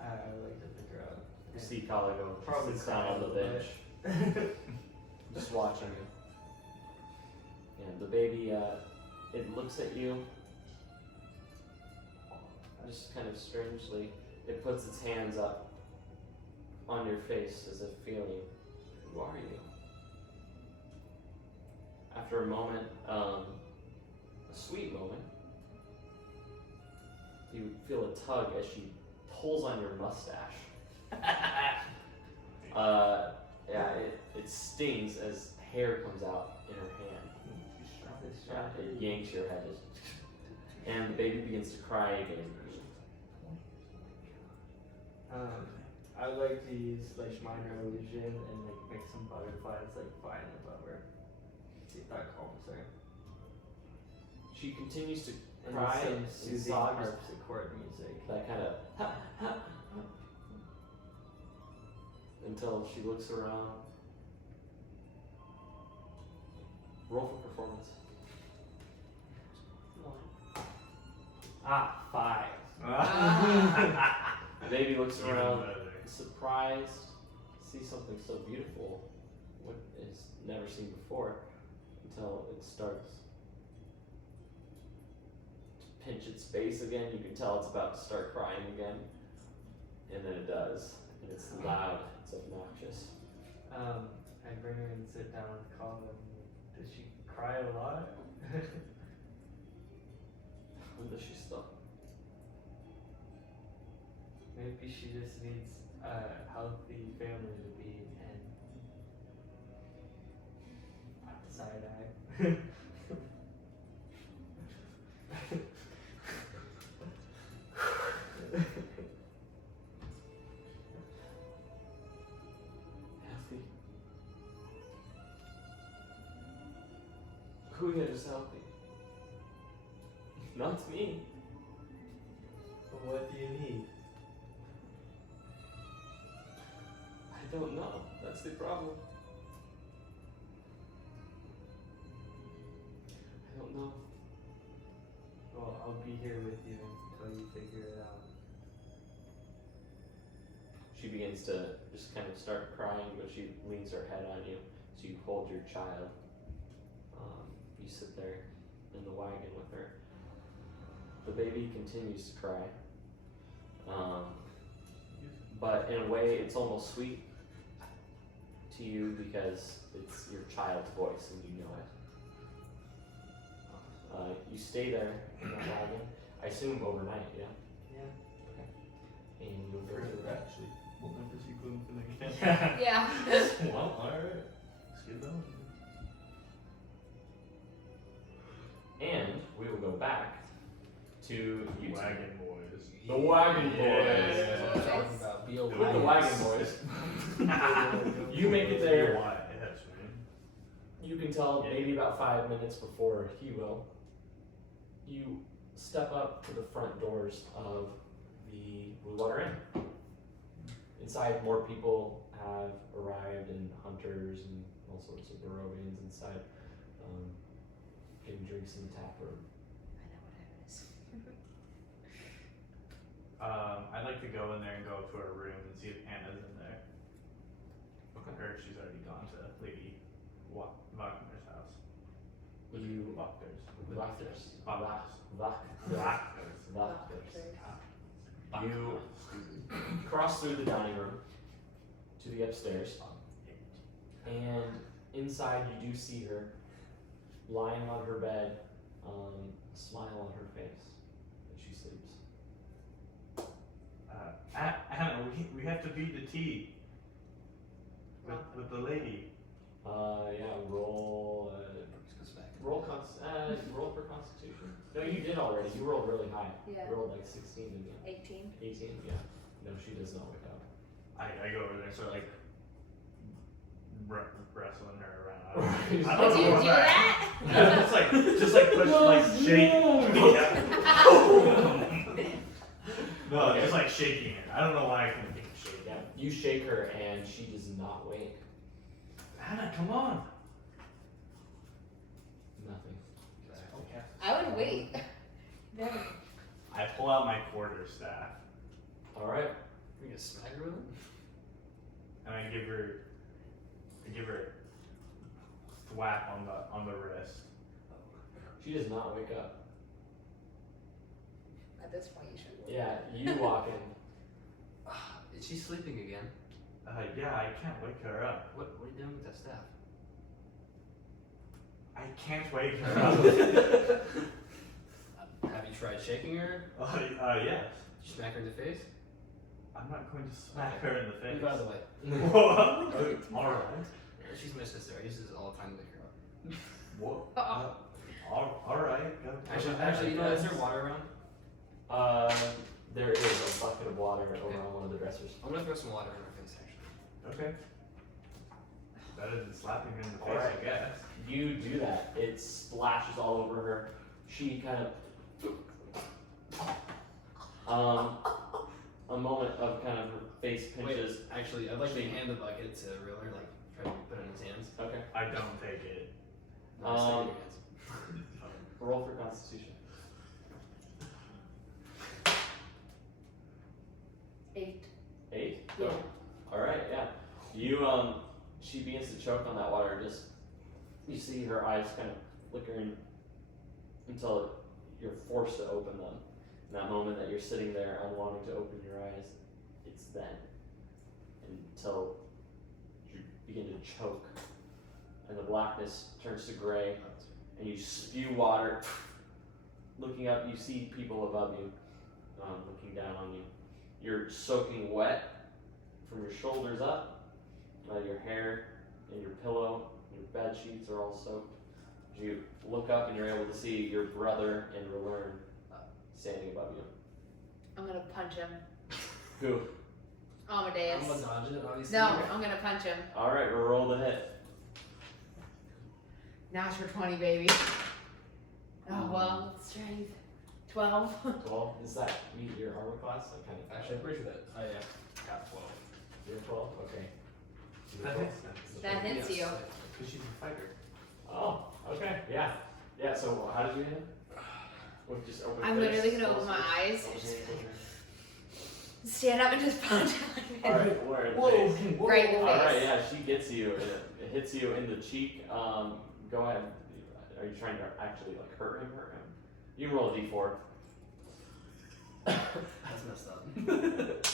I would like to pick her up. You see Kala go, Probably sits down cry on a the little bench, just watching you. Yeah, the baby, it looks at you, just kind of strangely. It puts its hands up on your face as if feeling, who are you? After a moment, a sweet moment, you feel a tug as she pulls on your mustache. Yeah, it stings as hair comes out in her hand. Yeah, it yanks your head. And the baby begins to cry again. I would like to use like minor illusion and like make some butterflies like flying above her. See if that calms her. She continues to And cry some and soothing sobs. harpsichord music. That kind of until she looks around. Roll for performance. 5. The baby looks Even around, better. surprised, sees something so beautiful, what is never seen before, until it starts to pinch its face again. You can tell it's about to start crying again, and then it does, and it's loud, it's obnoxious. I bring her and sit down with Colin. Does she cry a lot? When does she stop? Maybe she just needs a healthy family to be in. Side eye. Healthy. Who here is healthy? Not me. What do you need? I don't know. That's the problem. I don't know. Well, I'll be here with you until you figure it out. She begins to just kind of start crying, but she leans her head on you, so you hold your child. You sit there in the wagon with her. The baby continues to cry. But in a way, it's almost sweet to you because it's your child's voice and you know it. You stay there in the wagon, I assume overnight, yeah? Yeah. And you'll go to Actually, we'll never see Glinfin again. Yeah. Well, alright. wagon boys. That's what I'm talking about. Be a With the wagon boys. You make it there. Yes, man. You can tell maybe about 5 minutes before he will. You step up to the front doors of the Blue Water Inn. Inside, more people have arrived, and hunters and all sorts of Barovians inside, getting drinks in the tap room. I know what it is. I'd like to go in there and go up to her room and see if Anna's in there. Okay. Or if she's already gone to Lady Wagner's house. You Wagner's. Wachters. Wagner's. You cross through the dining room to the upstairs, and inside you do see her lying on her bed, a smile on her face as she sleeps. Anna, we have to beat the tea with the lady. Yeah, roll. Roll for Constitution. No, you did already. You rolled really high. Yeah. You rolled like 16, didn't you? 18. 18. Yeah. No, she does not wake up. I go over there and start like wrestling her around. Did I don't know you what do that- that? Yeah, just like push, like shake. No, Okay. just like shaking her. I don't know why I can think of shake. Yeah. You shake her and she does not wake. Anna, come on. Nothing. I would wait. Never. I pull out my quarterstaff All right. You gonna smack her with it? and I give her a thwap on the wrist. She does not wake up. At this point, you should wait. Yeah. You walk in. Is she sleeping again? Yeah, I can't wake her up. What are you doing with that staff? I can't wake her up. Have you tried shaking her? Yes. Did you smack her in the face? I'm not going to smack her in the face. Move out of the way. Whoa. All right. She's my sister. I use this all the time to wake her up. Whoa. Uh-oh. All right. Go Actually, you know, is there water around? There is a bucket of water over on one of the dressers. I'm gonna throw some water in her face, actually. Okay. Better than slapping her in the face, Alright. I guess. You do that. It splashes all over her. She kind of, a moment of kind of her face pinches. Wait, actually, I'd like to hand the bucket to Riller, like, try to put it in his hands. Okay. I don't take it. No, stay in your hands. Roll for Constitution. 8. 8. Yeah. All right. Yeah. You she begins to choke on that water. Just you see her eyes kind of flickering until you're forced to open them. In that moment that you're sitting there unwanting to open your eyes, it's then until you begin to choke and the blackness turns to gray and you spew water. Looking up, you see people above you, looking down on you. You're soaking wet from your shoulders up. Your hair and your pillow, your bed sheets are all soaked. You look up and you're able to see your brother and Relern standing above you. I'm gonna punch him. Who? Amadeus. I'm gonna dodge it, obviously. No, I'm gonna punch him. All right, we'll roll the hit. Natural 20, baby. Oh, well, strength. 12. 12. Does that meet your armor class? I kind of. Actually, I'm pretty sure that I got 12. You're 12. Okay. That You're makes 12. sense. That hits you. Because she's a fighter. Oh. Okay. Yeah. Yeah. So how did you hit him? With just open I'm fist, literally gonna close open my fist, eyes. open hand, close hand. Stand up and just punch him. All right. Where? in the Whoa, face? whoa. Right in the All right. face. Yeah. She gets you. It hits you in the cheek. Go ahead. Are you trying to actually like hurt him? Hurt him. You roll a d4. That's messed up.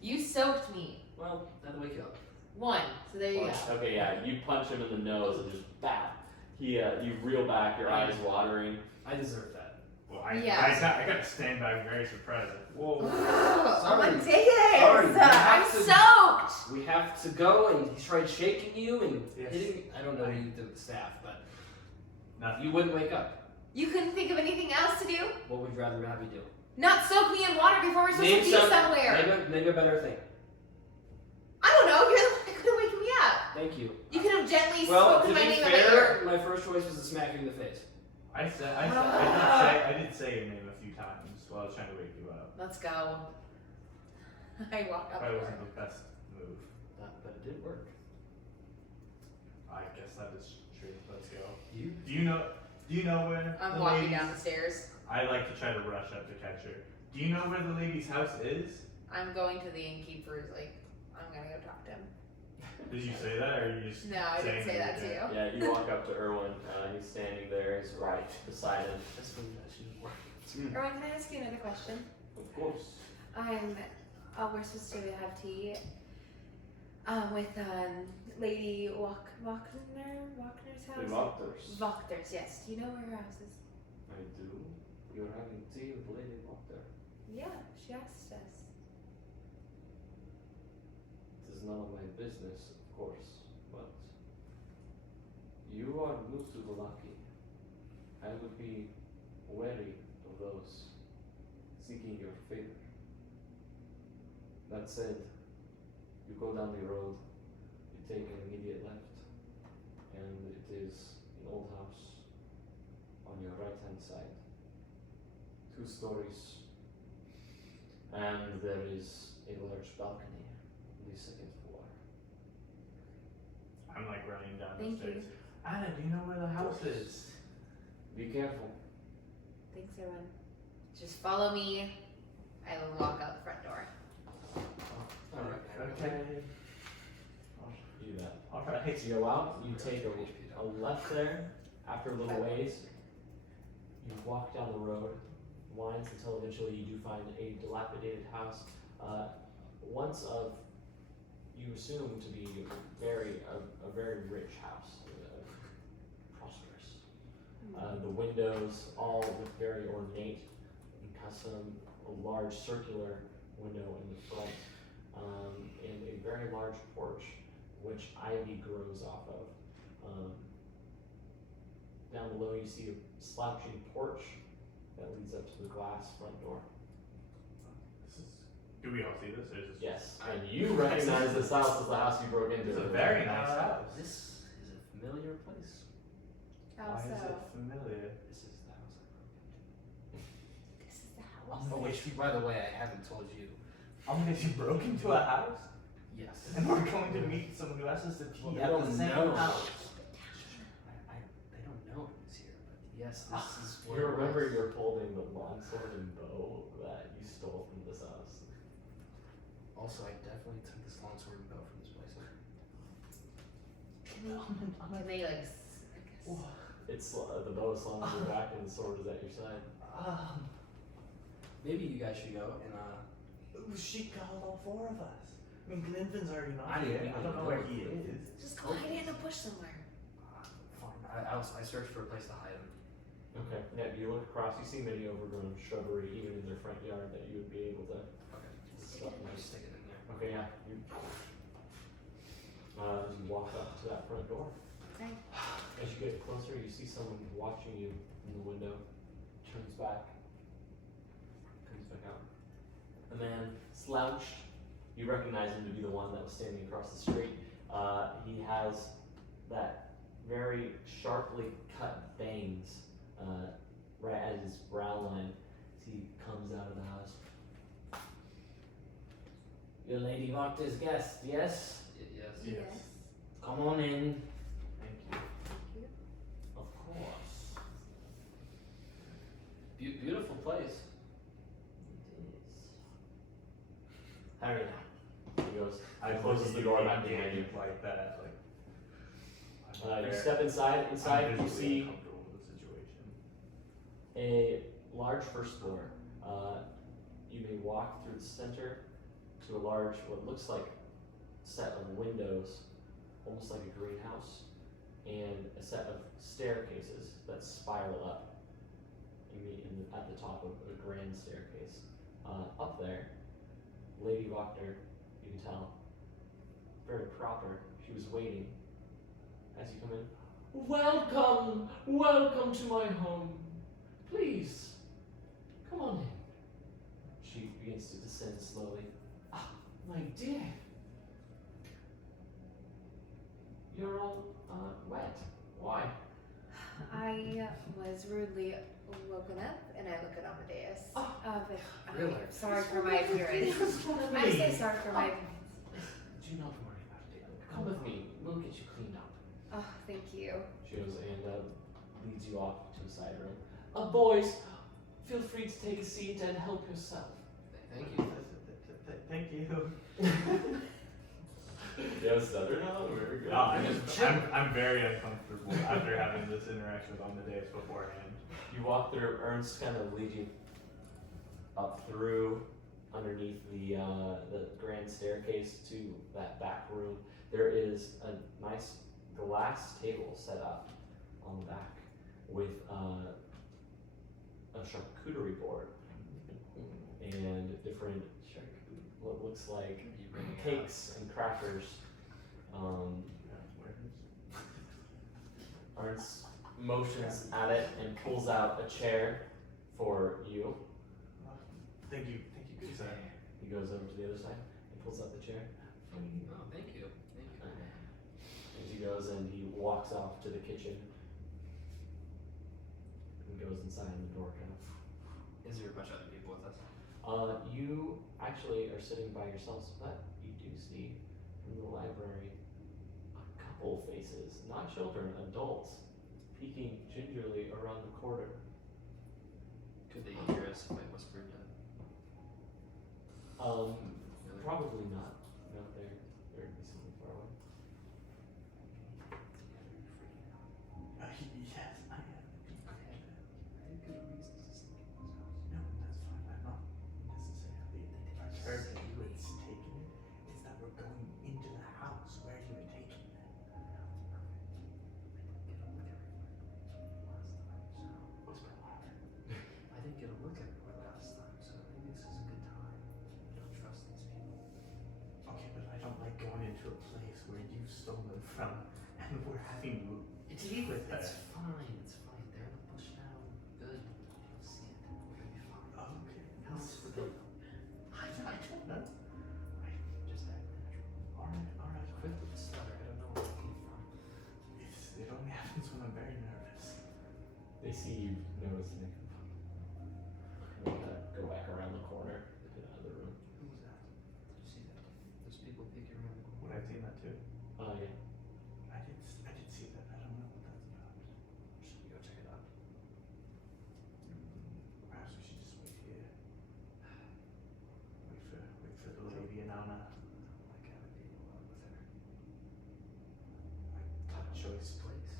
You soaked me. Well, that'll wake you up. 1. So there you go. Okay, yeah, you punch him in the nose and just bap. You reel back, your eyes watering. I deserve that. Well, I Yes. got to stand back very surprised. Like, whoa. Oh my Sorry. days! Sorry, you I'm have to- soaked! We have to go, and he tried shaking you and Yes. hitting. I don't know what you did with the staff, but Nothing. you wouldn't wake up. You couldn't think of anything else to do? What would you rather have you do? Not soak me in water before we're supposed to be somewhere. Name a better thing. I don't know. You're the one that could have waken me up. Thank you. You could have gently Well, spoken to my be name in my ear. fair, my first choice was to smack you in the face. I did say your name a few times while I was trying to wake you up. Let's go. I walk up. Probably to wasn't her. the best move. But it did work. I guess that is true. Let's go. You? Do you know where I'm the walking ladies? down the stairs. I like to try to rush up to catch her. Do you know where the lady's house is? I'm going to the innkeeper's. Like, I'm gonna go talk to him. Did you say that, or are you just No, I didn't saying say that you to did? you. Yeah, you walk up to Erwin. He's standing there. He's right beside him. That's when that shouldn't work. Erwin, can I ask you another question? Of course. We're supposed to have tea. With Lady Wachner's house. The Wachters. Wachters, yes. Do you know where her house is? I do. You're having tea with Lady Wachter. Yeah, she asked us. It is none of my business, of course, but you are new to the lucky. I would be wary of those seeking your favor. That said, you go down the road, you take an immediate left, and it is an old house on your right hand side. 2 stories, and there is a large balcony on the 2nd floor. I'm like running down Thank the you. stairs. Anna, do you know where the house is? Be careful. Thanks, Erwin. Just follow me. I will walk out the front door. Alright, Okay. do that. Alright. So you go out, you take a left there, after a little ways, you walk down the road, winds until eventually you do find a dilapidated house, once of, you assume to be a very rich house, prosperous. The windows all look very ornate and custom, a large circular window in the front, and a very large porch which ivy grows off of. Down below you see a slouching porch that leads up to the glass front door. Do we all see this, or is this? Yes, and you recognize this house as the house you broke into. It's a very nice house. This is a familiar place. How Why is so? it familiar? This is the house I broke into. This is the house. Oh wait, by the way, I haven't told you. Oh my gosh, you broke into a house? Yes. And we're going to meet someone who asked us to tea Well, they at don't the same know. house. They don't know who's here, but yes, this is You where it remember was. you're holding the longsword and bow that you stole from this house. Also, I definitely took this longsword and bow from this place. Can they like? I guess. It's the bow is slung on your back and the sword is at your side. Maybe you guys should go and She called all 4 of us. I mean, Glinfin's already not I here. didn't I even don't know know where where he Glinfin is. Just go hide in a bush somewhere. fine. I searched for a place to hide him. Okay. Yeah, you look across, you see many overgrown shrubbery even in their front yard that you would be able to Okay. stuff I'll in. just stick it in there. Okay, yeah. You walk up to that front door. Okay. As you get closer, you see someone watching you in the window. Turns back. Comes back out. A man slouched. You recognize him to be the one that was standing across the street. He has that very sharply cut bangs right at his brow line as he comes out of the house. Your Lady Wachter's guest, yes? Yes. Yes. Come on in. Thank you. Thank you. Of course. Beautiful place. It is. Hurry now. He goes. I Closes the door back behind you. like that. Like, You step inside. Inside, you see uncomfortable with the situation. a large first floor. You may walk through the center to a large, what looks like set of windows, almost like a greenhouse, and a set of staircases that spiral up at the top of a grand staircase. Up there, Lady Wachter, you can tell, very proper. She was waiting as you come in. Welcome, welcome to my home. Please, come on in. begins to descend slowly. Ah, my dear. You're all wet. Why? I was rudely woken up and I look at Amadeus. Oh, But really? I'm sorry for my appearance. I'm so sorry for my appearance. Do not worry about it. Come with me. We'll get you cleaned up. Oh, thank you. She goes and leads you off to a side room. Boys, feel free to take a seat and help yourself. Thank you. Thank you. You have a stutter now? Very good. No, I'm very uncomfortable after having this interaction with Amadeus beforehand. You walk through. Ernst kind of leads you up through underneath the grand staircase to that back room. There is a nice glass table set up on the back with a charcuterie board and different what looks like cakes and crackers. Ernst motions at it and pulls out a chair for you. Thank you, good sir. He goes over to the other side and pulls out the chair. Oh, thank you. Thank you. As he goes and he walks off to the kitchen and goes inside and the door kind of. Is there a bunch of other people with us? You actually are sitting by yourselves, but you do see from the library a couple faces, not children, adults, peeking gingerly around the corner. Could they hear us if I whispered to Probably not. No, they're decently far away. Yes, I am. I had good reasons to sneak in this house. No, that's fine. I'm not necessarily perturbed that you had taken it. It's that we're going into the house where you had taken it. I didn't get a look everywhere last time, so maybe this is a good time. I don't trust these people. Okay, but I don't like going into a place where you've stolen from and we're having to deal with her. It's fine. They're in the bush now. Good. You'll see it. We're gonna be fine. Okay. How else would they know? I don't know. Just act natural. Alright. Quit with the stutter. I don't know where it came from. It only happens when I'm very nervous. They see you noticing. Go back around the corner to the other room. Who was that? Did you see that? Those people peeking around the Would corner. I have seen that too? Yeah. I did see that. I don't know what that's about. Should we go check it out? Perhaps we should just wait here. Wait for the lady and Anna. Like having people out with her. Tough choice. This place.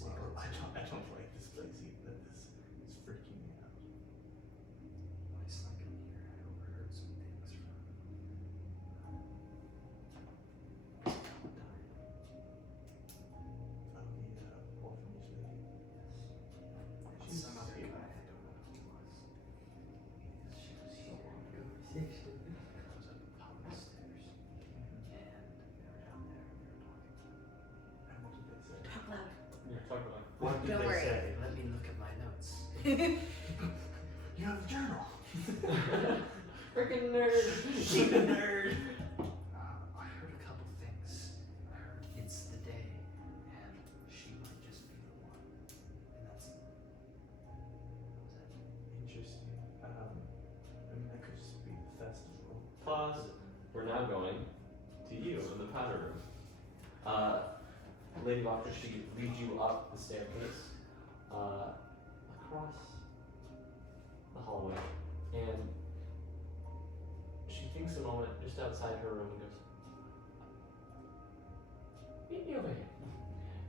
Well, I don't like this place either. This is freaking me out. When I snuck in here, I overheard some things from Orphanage lady. and She's some other here. guy. I don't know who he was. She was here. I was up top of the stairs, and they were down there, and we were talking. And what did they say? Talk loud. You're talking about. What did Don't they worry. say? Let me look at my notes. You have a journal. Freaking nerd! She's a nerd. I heard a couple things. I heard it's the day, and she might just be the one. And that was it. Interesting. That could just be the festival. Pause. We're now going to you in the powder room. Lady Wachter, she leads you up the staircase, across the hallway, and she thinks a moment just outside her room and goes, meet me over here.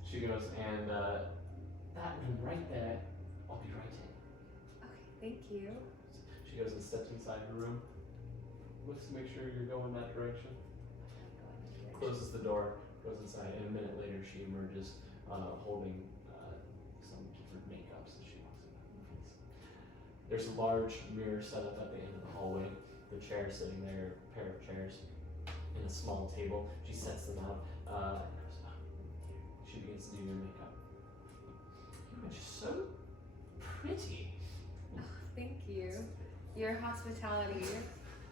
She goes, and that room right there, I'll be right in. Okay, thank you. She goes and steps inside her room, looks to make sure you're going that direction, closes the door, goes inside, and a minute later she emerges holding some different makeups as she walks in. There's a large mirror set up at the end of the hallway, the chair sitting there, a pair of chairs, and a small table. She sets them out and goes, she begins to do your makeup. You are just so pretty. Thank you. Your hospitality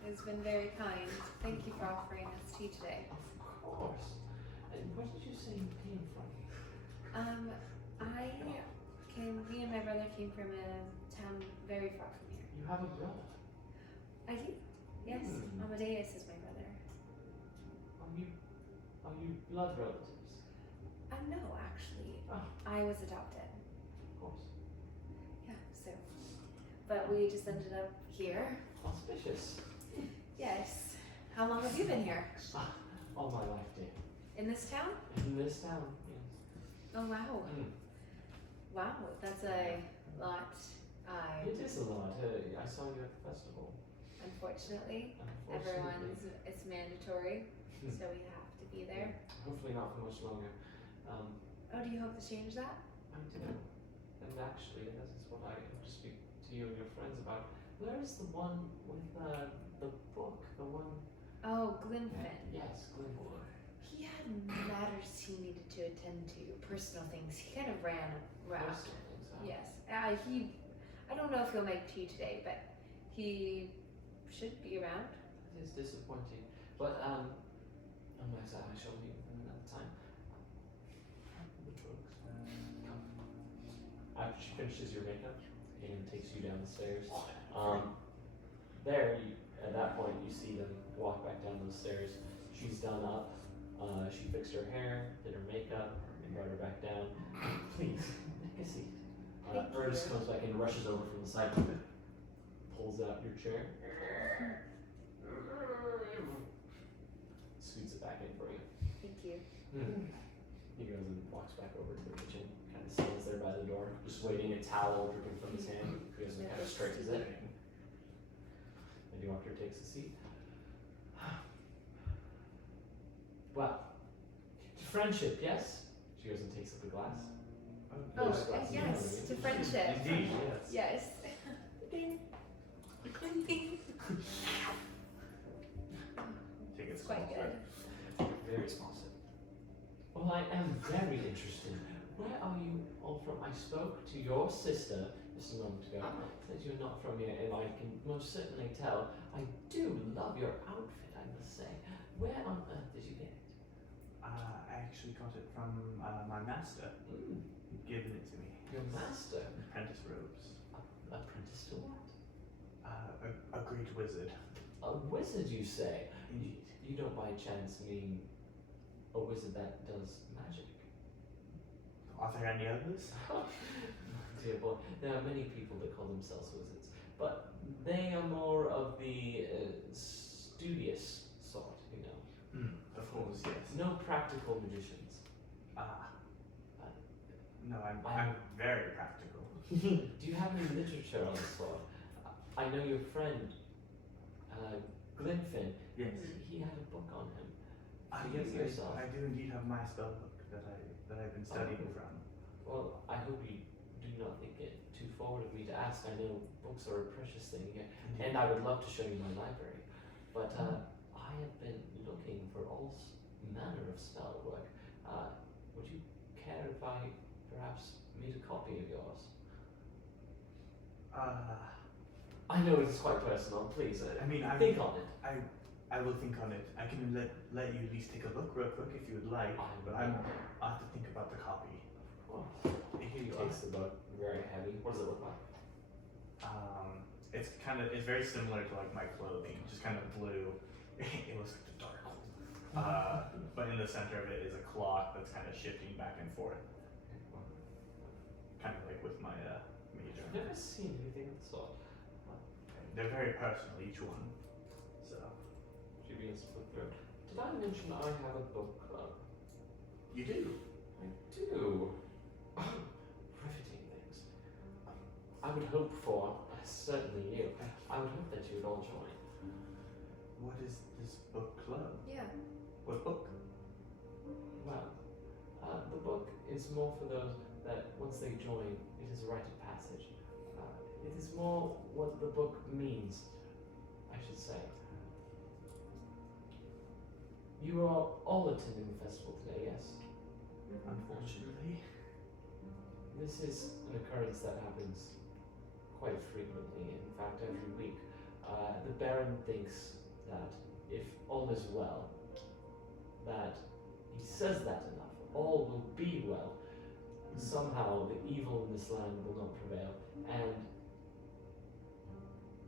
has been very kind. Thank you for offering us tea today. Of course. And where did you say you came from? Me and my brother came from a town very far from here. You have a brother. I do? Yes. Hmm. Amadeus is my brother. Are you blood relatives? No, actually. Oh. I was adopted. Of course. Yeah, so. But we just ended up here. Auspicious. Yes. How long have you been here? All my life, dear. In this town? In this town, yes. Oh, wow. Mm. Wow, that's a lot. It is a lot. I saw you at the festival. Unfortunately, Unfortunately. it's mandatory, so we have to be there. Hopefully not for much longer. Oh, do you hope to change that? I do. And actually, that is what I hope to speak to you and your friends about. Where is the one with the book? The one... Oh, Glinfin. Yes, Glinfin. He had matters he needed to attend to, personal things. He kind of ran around. Personal things, huh? Yes. I don't know if he'll make tea today, but he should be around. It is disappointing. But, unless I shall meet with him another time. The books. After she finishes your makeup and takes you down the stairs, at that point, you see them walk back down those stairs. She's done up. She fixed her hair, did her makeup, and brought her back down. Please, take a seat. Ernest comes back and rushes over from the side, pulls out your chair, scoots it back in for you. Thank you. He goes and walks back over to the kitchen, kind of stands there by the door, just waiting, a towel dripping from his hand. He goes and kind of straightens it. Lady Wachter takes a seat. Well, friendship, yes? She goes and takes up the glass. Oh, There's glass in yes, front of to you. friendship. Indeed, yes. Yes. Ding. Ding. Take It's quite good. Very small sip. Well, I am very interested. Where are you all from? I spoke to your sister just a moment ago. Said you're not from here, and I can most certainly tell. I do love your outfit, I must say. Where on earth did you get it? I actually got it from my master. He'd given it to me. Your master? Apprentice robes. Apprentice to what? A great wizard. A wizard, you say? Indeed. You don't by chance mean a wizard that does magic? Are there any others? Dear boy, there are many people that call themselves wizards, but they are more of the studious sort, you know. Of course, yes. No practical magicians. No, I'm very practical. Do you have any literature on the sort? I know your friend, Glinfin. Yes. He had a book on him. Yes, yourself. I do indeed have my spell book that I've been studying from. Well, I hope you do not think it too forward of me to ask. I know books are a precious thing here, and I would love to show you my library. But I have been looking for all manner of spell work. Would you care if I perhaps made a copy of yours? I know it's quite personal. Please, think on it. I will think on it. I can let you at least take a look real quick if you would like. But I have to think about the copy. Of course. He takes the book, very heavy. What does it look like? It's very similar to like my clothing, just kind of blue. It looks like the dark. But in the center of it is a clock that's kind of shifting back and forth, kind of like with my major. I've never seen anything of the sort. They're very personal, each one. So She begins to flip through. Did I mention I have a book club? you do. I do. Riveting things. I would hope for, certainly you, I would hope that you would all join. What is this book club? Yeah. What book? Well, the book is more for those that once they join, it is a rite of passage. It is more what the book means, I should say. You are all attending the festival today, yes? Unfortunately. This is an occurrence that happens quite frequently, in fact every week. The Baron thinks that if all is well, that he says that enough, all will be well. Somehow the evil in this land will not prevail, and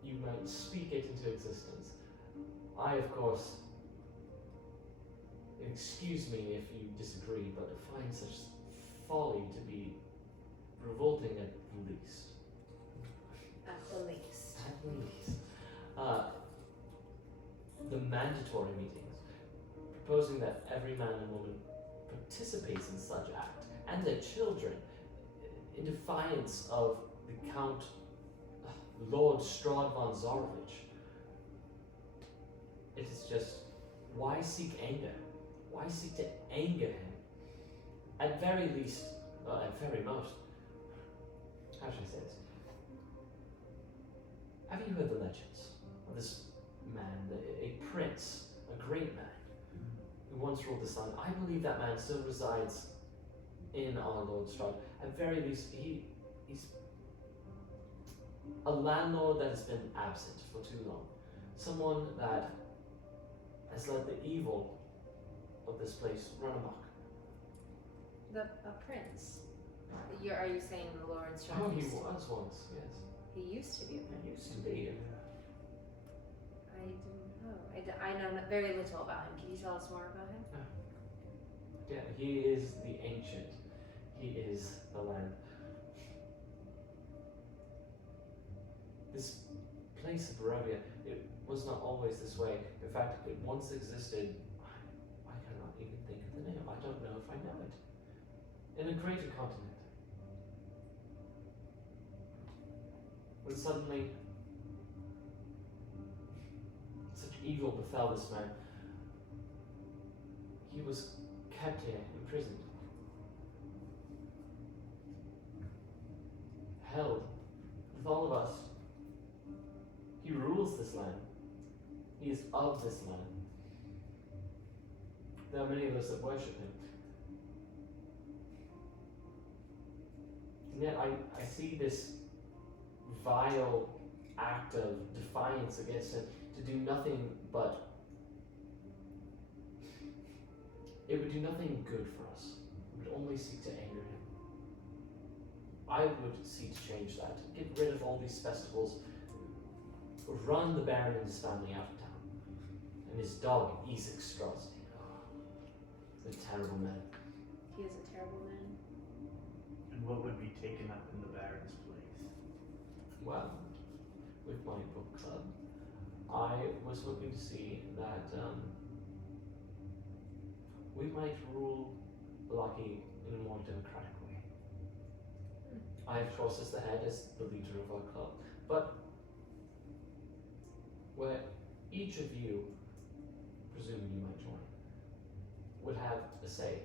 you might speak it into existence. I, of course, excuse me if you disagree, but find such folly to be revolting at the least. At the least. At the least. The mandatory meetings, proposing that every man and woman participates in such act, and their children, in defiance of the Count Lord Strahd von Zarovich. It is just, why seek anger? Why seek to anger him? At very least, at very most, how should I say this? Have you heard the legends of this man, a prince, a great man, who once ruled this land? I believe that man still resides in our Lord Strahd. At very least, he's a landlord that has been absent for too long. Someone that has let the evil of this place run amok. A prince. Are you saying the Lord Strahd? Oh, he was once, yes. He used to be a prince. He used to be. I didn't know. I know very little about him. Can you tell us more about him? Yeah, he is the ancient. He is the land. This place of Barovia, it was not always this way. In fact, it once existed. I cannot even think of the name. I don't know if I know it. In a greater continent. When suddenly such evil befell this man, he was kept here, imprisoned, held with all of us. He rules this land. He is of this land. There are many of us that worship him. And yet I see this vile act of defiance against him to do nothing but, it would do nothing good for us. It would only seek to anger him. I would seek to change that, get rid of all these festivals, run the Baron and his family out of town, and his dog, Isaac Strauss. The terrible man. He is a terrible man. And what would be taken up in the Baron's place? Well, with my book club, I was hoping to see that we might rule Lucky in a more democratic way. I, of course, as the head, as the leader of our club, but where each of you, presuming you might join, would have a say,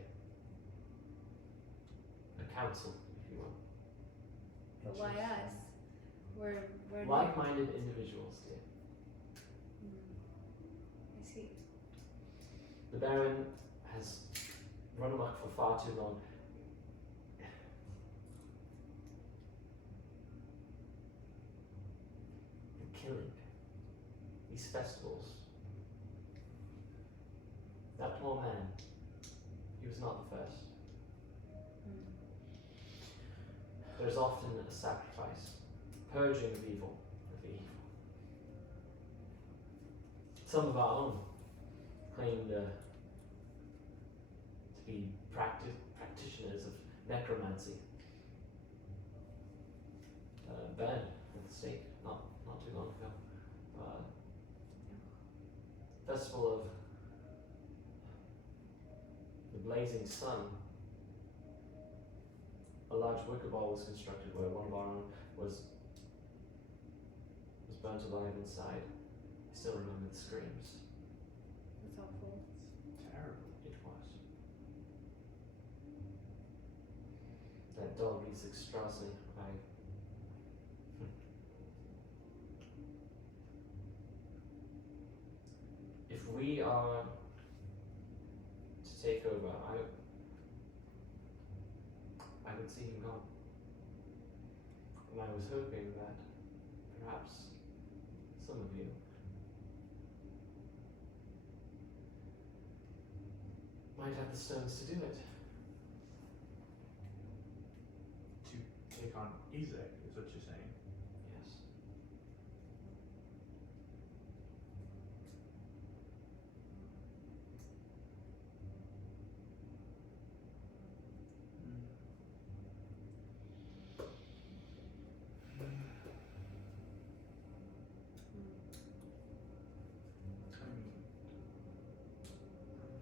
a council, if you will. But why us? We're Like-minded individuals, dear. I see. The Baron has run amok for far too long. The killing, these festivals. That poor man, he was not the first. There's often a sacrifice, purging of evil, of the evil. Some of our own claimed to be practitioners of necromancy. Burned at the stake not too long ago. Festival of the blazing sun. A large wicker ball was constructed where one of our own was burnt alive inside. I still remember the screams. That's awful. Terrible. It was. That dog is extraordinary. If we are to take over, I would see him gone. And I was hoping that perhaps Some of you. Might have the stones to do it. To take on Ezek, is what you're saying. Yes. I mean,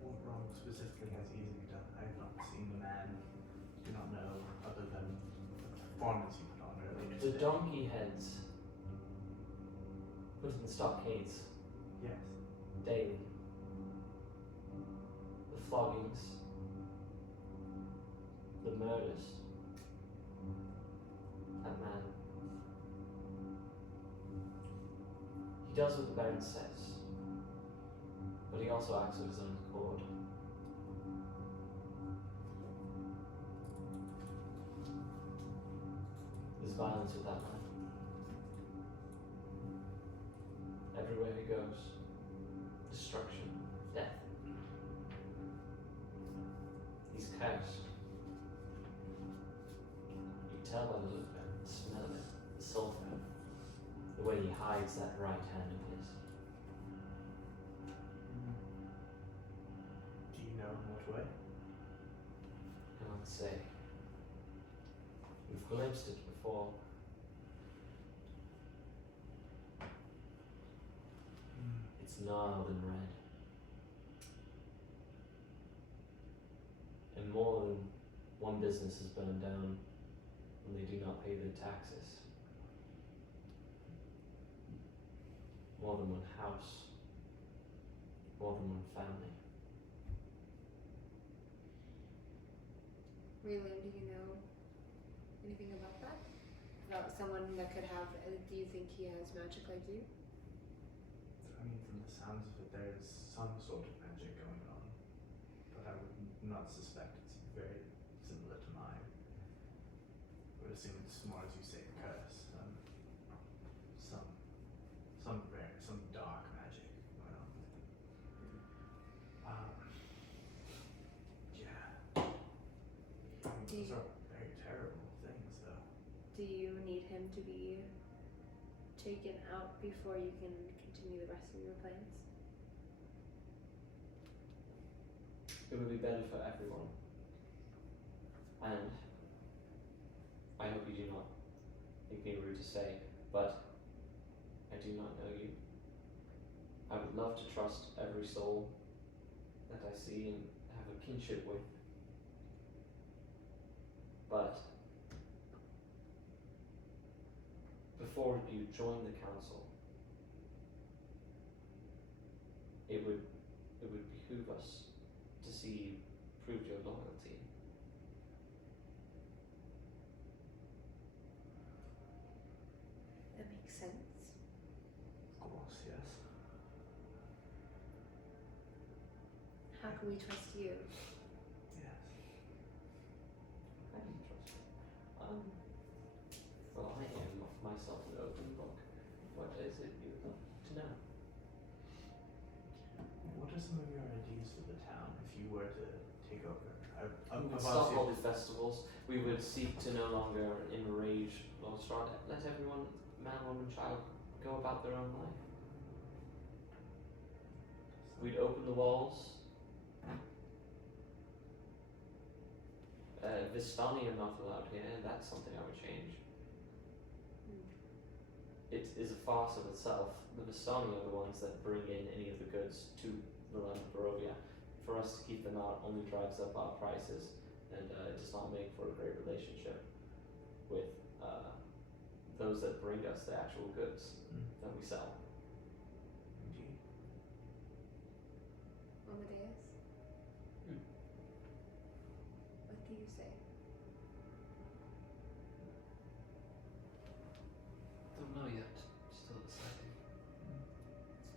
what wrong specifically has Ezek done? I have not seen the man. Do not know other than the performance he put on earlier. The today. donkey heads put in the stockades Yes. daily. The floggings, the murders. That man. He does what the Baron says, but he also acts of his own accord. There's violence with that man. Everywhere he goes, destruction, death. He's cursed. You can tell by the look of it, the smell of it, the sulfur, the way he hides that right hand of his. Do you know in what way? I can't say. We've glimpsed it before. It's gnarled and red. And more than one business is burned down when they do not pay their taxes. More than one house. More than one family. Raylan, do you know anything about that? About someone that could have, do you think he has magic like you? I mean, from the sounds of it, there's some sort of magic going on, but I would not suspect it's very similar to mine. I would assume it's more, as you say, a curse. Some dark magic going on with it. Yeah. I mean, those are very terrible things, though. Do you need him to be taken out before you can continue the rest of your plans? It would be better for everyone. And I hope you do not think me rude to say, but I do not know you. I would love to trust every soul that I see and have a kinship with. But before you join the council, it would behoove us to see you prove your loyalty. That makes sense. Of course, yes. How can we trust you? Yes. I can trust you. Well, I am myself an open book. What is it you would love to know? What are some of your ideas for the town if you were to take over? We would stop all the festivals. We would seek to no longer enrage Lord Strahd. Let everyone, man, woman, child, go about their own life. We'd open the walls. Vistani are not allowed here, and that's something I would change. It is a farce of itself. The Vistani are the ones that bring in any of the goods to the land of Barovia. For us to keep them out only drives up our prices, and it does not make for a great relationship with those that bring us the actual goods that we sell. Indeed. Amadeus? What do you say? Don't know yet. Still deciding.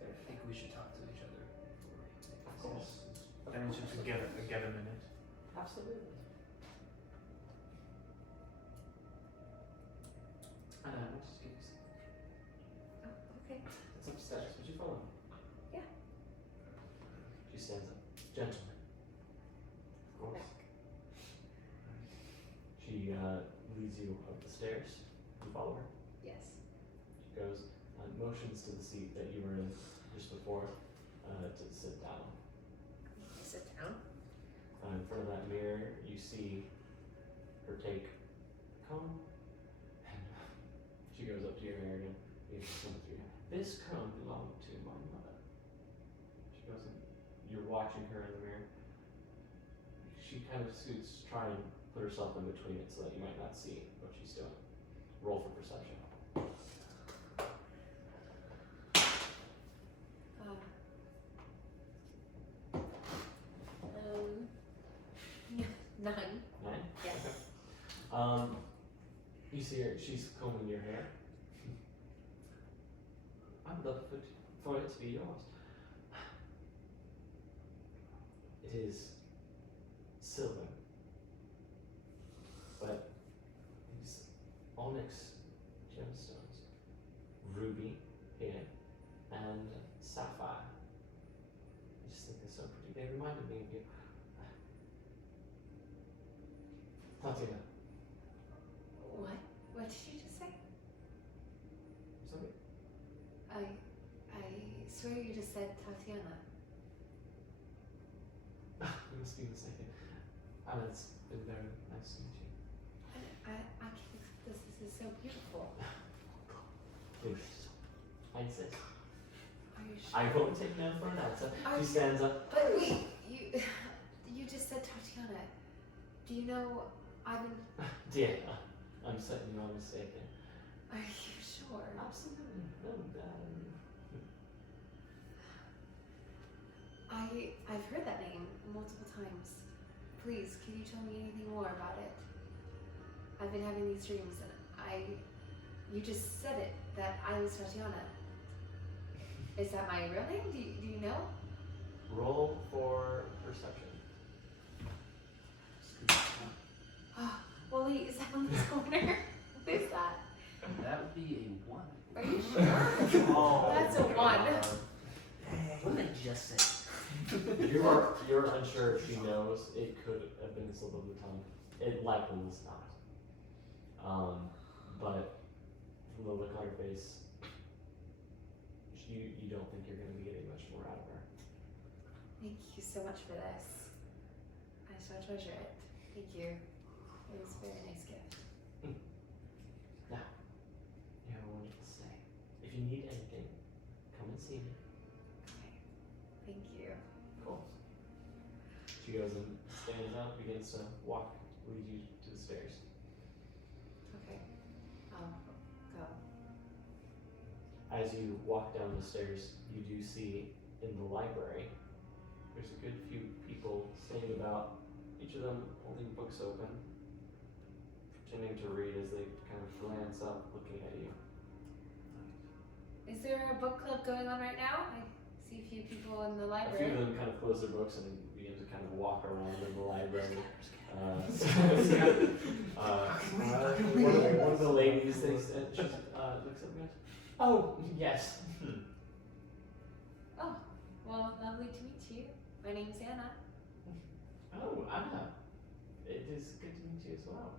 It's very I think we should talk to each other before we make a Of course. decision. And we should get a minute. Absolutely. I'll just give you some. Oh, okay. That's She stands up. Gentlemen. Of course. She leads you up the stairs. You follow her. Yes. She goes, motions to the seat that you were in just before to sit down. Sit down. In front of that mirror, you see her take a comb, and she goes up to your hair again. This comb belonged to my mother. She goes and you're watching her in the mirror. She kind of scoots, trying to put herself in between it so that you might not see what she's doing. Roll for perception. 9. 9? Yes. Okay. You see her, she's combing your hair. I'd love for it to be yours. It is silver, but these onyx gemstones, ruby here, and sapphire. I just think they're so pretty. They reminded me of you. Tatiana. What? What did you just say? Sorry? I swear you just said Tatiana. You must be mistaken. And it's been very nice to meet you. I can't accept this. This is so beautiful. Please. I insist. Are you sure? I won't take no for an answer. Are She you- stands up. But wait, you just said Tatiana. Do you know I'm in... Dear, I'm certain you are mistaken. Are you sure? Absolutely. No, I've heard that name multiple times. Please, can you tell me anything more about it? I've been having these dreams and you just said it, that I was Tatiana. Is that my real name? Do you know? roll for perception. Well, wait, is that on this corner? What is that? That would be a 1. Are you sure? Oh, That's a 1. What did I just say? You're unsure if she knows. It could have been a slip of the tongue. It likely was not. But from the look on her face, you don't think you're going to be getting much more out of her. Thank you so much for this. I shall treasure it. Thank you. It was a very nice gift. Now, you have a wonderful stay. If you need anything, come and see me. Okay. Thank you. Cool. She goes and stands up, begins to walk, lead you to the stairs. Okay. I'll go. As you walk down the stairs, you do see in the library, there's a good few people standing about, each of them holding books open, pretending to read as they kind of glance up, looking at you. Is there a book club going on right now? I see a few people in the A few library. of them kind of close their books and begin to kind of walk around in the library. One of the ladies thinks, she looks up and goes, "Oh, yes." Oh, well, lovely to meet you. My name's Anna. Oh, Anna. It is good to meet you as well.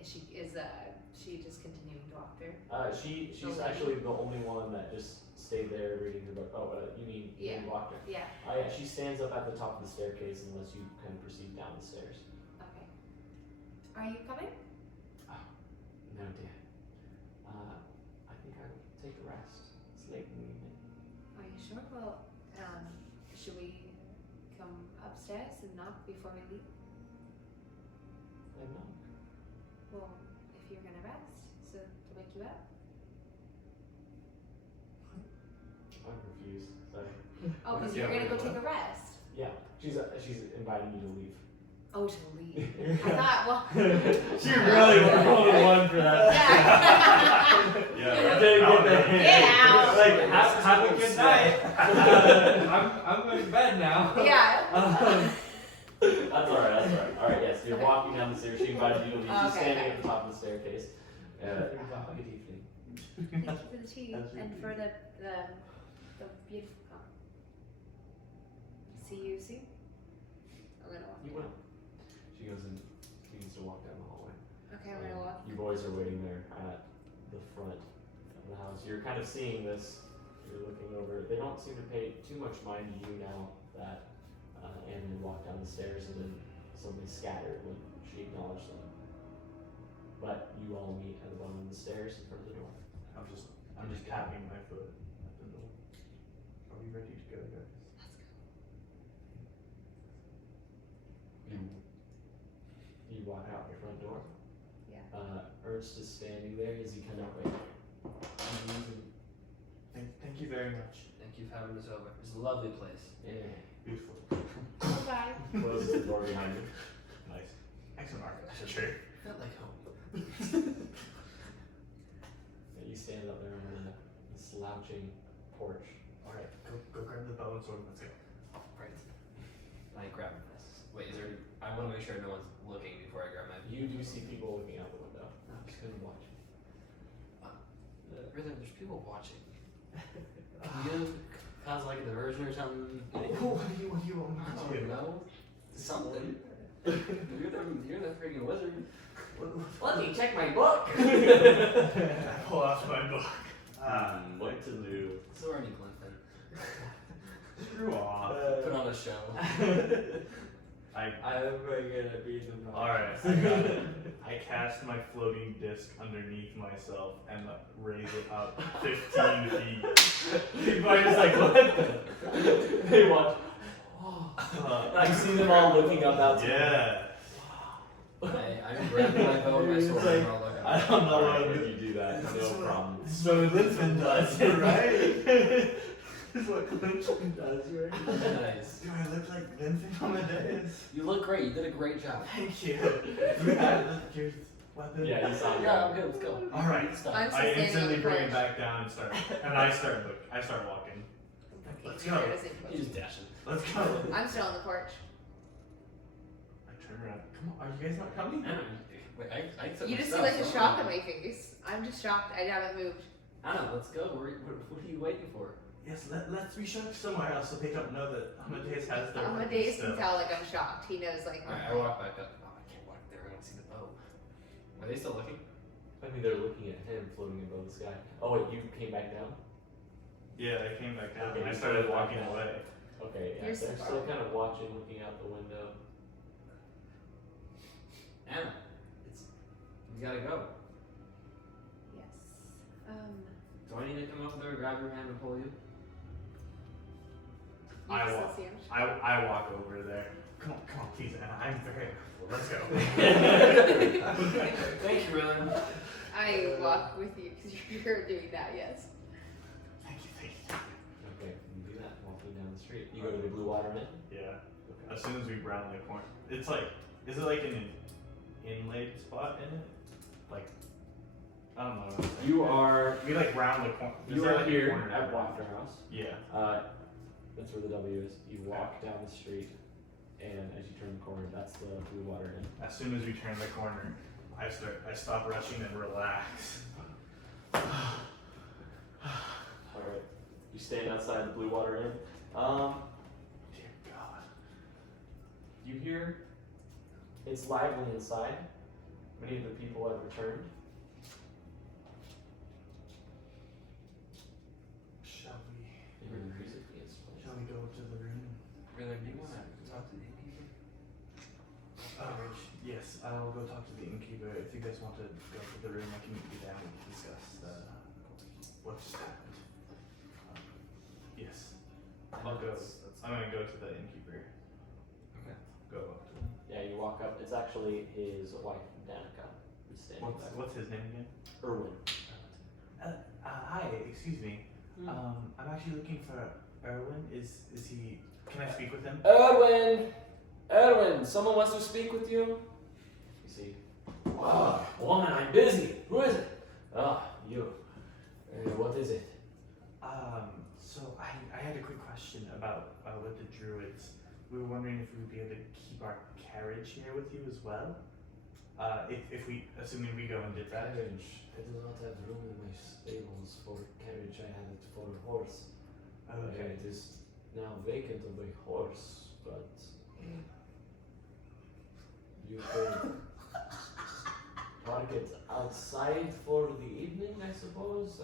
Is she just continuing to walk through? She's The lady? actually the only one that just stayed there reading her book. Oh, you mean Yeah. Lady Wachter? Yeah. Yeah, she stands up at the top of the staircase unless you can proceed down the stairs. Okay. Are you coming? No, dear. I think I will take a rest. It's late in the evening. Are you sure? Well, should we come upstairs and knock before we leave? And no. Well, if you're gonna rest, so to wake you up. I refuse. Sorry. Oh, because Yeah, you're gonna go what? take a rest. Yeah, she's inviting you to leave. Oh, to leave. I thought, well. She really rolled a 1 for that. Yeah. Didn't get the hint. Get out. Like, have a good night. I'm going to bed now. Yeah. That's alright, Alright, yes, you're Okay. walking down the stairs. She invited you to leave. She's Okay, standing okay. at the top of the staircase. Good evening. Thank you for the tea That's and really for the beautiful cup. See you soon. I'm gonna walk. You will. She goes and begins to walk down the hallway. Okay, I'm gonna walk. You boys are waiting there at the front of the house. You're kind of seeing this. You're looking over. They don't seem to pay too much mind to you now that Anna had walked down the stairs and then suddenly scattered when she acknowledged them. But you all meet at the bottom of the stairs in front of the door. I'm just tapping my foot at the door. Are we ready to go, guys? You walk out the front door. Yeah. Ernst is standing there as he kind of like. Thank you very much. Thank you for having us over. It's a lovely place. Yeah. Beautiful. Bye. Closes the door behind you. Nice. Excellent architecture. Felt like home. And you stand up there on the slouching porch. Alright, go grab the bow and sword, let's go. Right. I grab this. Wait, is there? I want to make sure no one's looking before I grab my. You do see people looking out the window. Just kind of watching. Really, there's people watching. You know, cause like a diversion or something. What do you want I me to don't do? know. Something. You're the freaking wizard. Let me check my book. I pull out my book. What to do? So are you, Glinfin. Screw off. Put on a show. I'm going to be the Alright, I got it. I cast my floating disc underneath myself and raise it up 15 feet. People are just like, what? They watch. I see them all looking up out to Yeah. I'm grabbing my bow and my It's sword like- and we're all looking. I don't know Alright, what if you do that, no problem. This is what Glinfin does, right? This is what Glinfin does, right? Nice. Do I look like Glinfin on the days? You look great. You did a great job. Thank you. You had your weapon? Yeah, you saw Yeah, I'm good. Let's go. Alright. Stop. I'm still I standing on instantly the bring porch. it back down and I start walking. Let's go. You just dashing. Let's go. I'm still on the porch. I turn around. Come on, are you guys not coming? Wait, I took You my just see stuff, like a so shock on my face. I'm just shocked. I haven't moved. Anna, let's go. What are you waiting for? Yes, let's be shocked somewhere else so they don't know that Amadeus has their weapon Amadeus still. can tell like I'm shocked. He knows like. Alright, I walk back up. Oh, I can't walk there. I want to see the bow. Are they still looking? I mean, they're looking at him floating above the sky. Oh, wait, you came back down? Yeah, I came back down Okay, and I you started started walking back down. away. Okay, yeah, You're so they're far still away. kind of watching, looking out the window. Anna, we gotta go. Yes. Do I need to come over there, grab your hand, and pull you? You I can still walk. see him. I walk over there. Come on, please, Anna. I'm very uncomfortable. Let's go. Thank you, Rylan. I walk with you because you're doing that. Yes. Thank you. Okay, you do that, walking down the street. You go to the Blue Water Inn? Yeah. Okay. As soon as we round the corner, it's like, is it like an inlaid spot in it? Like, I don't know. You are, We like round the corner. Is you there are like a here corner at there? Wachter House. Yeah. That's where the W is. You walk down the street, and as you turn the corner, that's the Blue Water Inn. As soon as we turn the corner, I stop rushing and relax. Alright. You stand outside the Blue Water Inn. Dear God. You hear it's lively inside. Many of the people have returned. Shall we? You hear the music being played. Shall we go to the room? Rylan, do you want to talk to the innkeeper? Yes, I'll go talk to the innkeeper. If you guys want to go to the room, I can meet you down and discuss what just happened. Yes, I'll go. I'm gonna go to the innkeeper. Okay. Go up to him. Yeah, you walk up. It's actually his wife, Danica, who's standing there. What's his name again? Erwin. Hi, excuse me. Hmm. I'm actually looking for Erwin. Is he? Can I speak with him? Erwin! Erwin, someone wants to speak with you. You see, woman, I'm busy. Who is it? You. What is it? So I had a quick question about with the druids. We were wondering if we would be able to keep our carriage here with you as well. If we, assuming we go and did that. Carriage. I do not have room in my stables for carriage. I have it for a horse. Okay. It is now vacant of a horse, but you could park it outside for the evening, I suppose.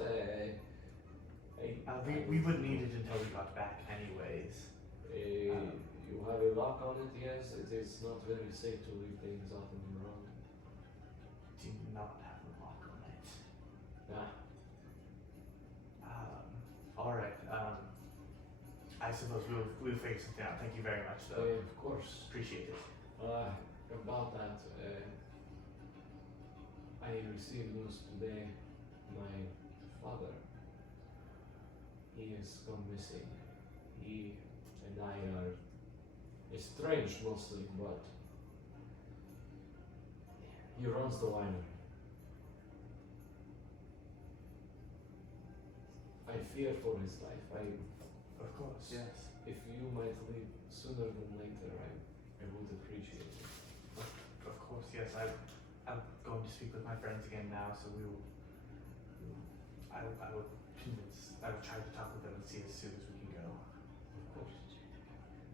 We would need it until we got back anyways. You have a lock on it, yes. It is not very safe to leave things out on your own. Do not have a lock on it. Ah, Alright, I suppose we'll figure something out. Thank you very much though. of course. Appreciate it. About that, I received news today. My father, he has gone missing. He and I are estranged mostly, but he runs the winery. I fear for his life. Of course, yes. If you might leave sooner than later, I would appreciate it. Of course, yes. I'm going to speak with my friends again now, so I will try to talk with them and see as soon as we can go. Of course.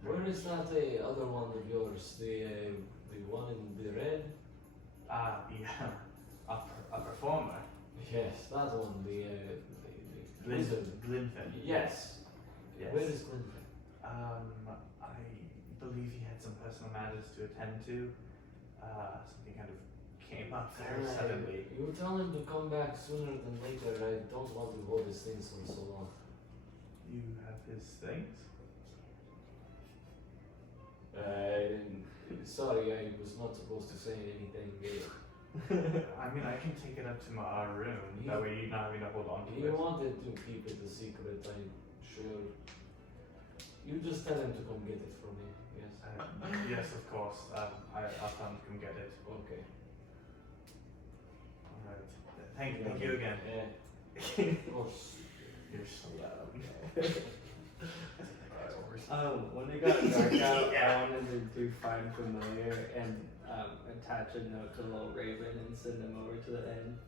Where is that other one of yours? The one in the red? A performer. Yes, that one. The Glinfin. Yes. Yes. Where is Glinfin? I believe he had some personal matters to attend to. Something kind of came up very suddenly. You tell him to come back sooner than later. I don't want to hold his things for so long. You have his things? Sorry, I was not supposed to say anything. I mean, I can take it up to our room. That way you're not having to hold on to He it. wanted to keep it a secret, I'm sure. You just tell him to come get it from me, yes? Yes, of course. I'll come get it. Okay. Alright. Thank you again. Of course. You're so loud. When it got dark out, Yeah. I wanted to do Find Familiar and attach a note to Little Raven and send them over to the end.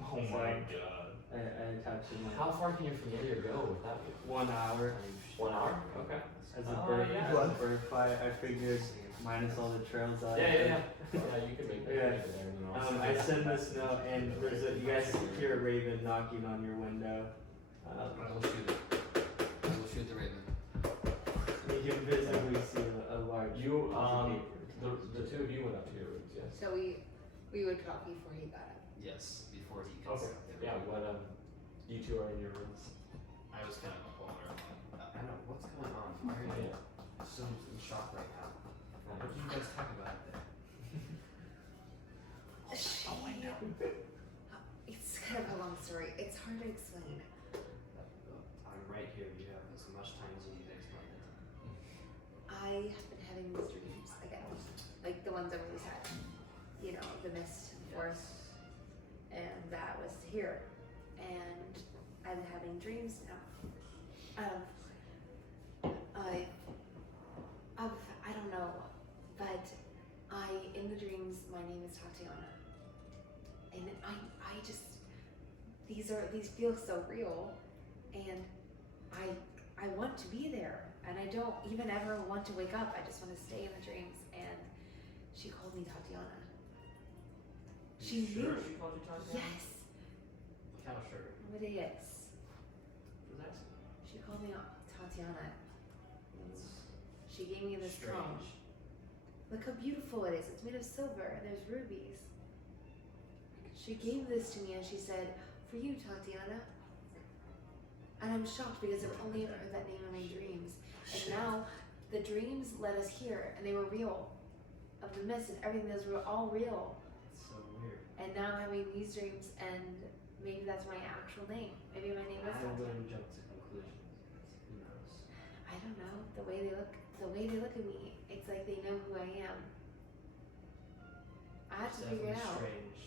Oh my god. I attached a How note. far can your familiar go with that? 1 hour 1 hour? Okay. as a Oh, bird, yeah. as a bird flight. I figured minus all the trails out. Yeah, you can make that Yeah. there, you know. I send this note and you guys hear a raven knocking on your window. I will shoot it. I will shoot the raven. You can visibly see a large. You, piece of paper. the two of you went up to your rooms, yes? So we would talk before he got up. Yes, before he gets Okay. up there. Yeah, what, you two are in your rooms. I was kind of pulling her. I know, what's going on? Why are you so in shock right now? What did you guys talk about there? It's kind of a long story. It's hard to explain. I'm right here. You have as much time as you need to explain it. I have been having these dreams again, like the ones I've always had. You know, the mist, the forest, and that was here. And I've been having dreams now of I don't know, but in the dreams my name is Tatiana, and I just these feel so real, and I want to be there, and I don't even ever want to wake up. I just want to stay in the dreams. And she called me Tatiana. She Sure, knew. she called you Tatiana? Yes. How sure? What it is. Was that She called me Tatiana. That's She gave me this comb. strange. Look how beautiful it is. It's made of silver and there's rubies. She gave this to me and she said, "For you, Tatiana." And I'm shocked because I've only ever heard that name in my dreams. And now the dreams led us here, and they were real. Of the mist and everything, those were all real. It's so weird. And now I'm having these dreams, and maybe that's my actual name. Maybe my name is I Tatiana. wouldn't jump to conclusions. Who knows? I don't know. The way they look at me, it's like they know who I am. I have It's to figure it definitely out. strange.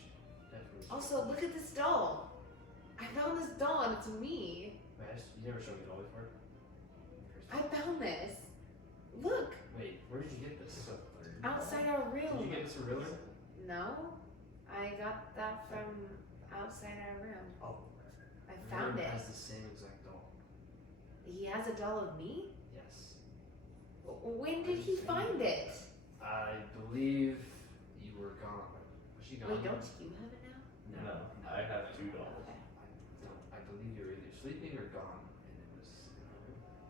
Definitely Also, look at this doll. I found this doll and it's me. Wait, you never showed me the doll before? I found this. Look, Wait, where did you get this? outside our Did you room. get this from Realtor? No, I got that from outside our room. Oh. I found it. Has the same exact doll. He has a doll of me? Yes. When did he find it? I believe you were gone. Was she gone? Wait, don't you have it now? No, I have 2 dolls. Okay. I believe you were either sleeping or gone, and it was.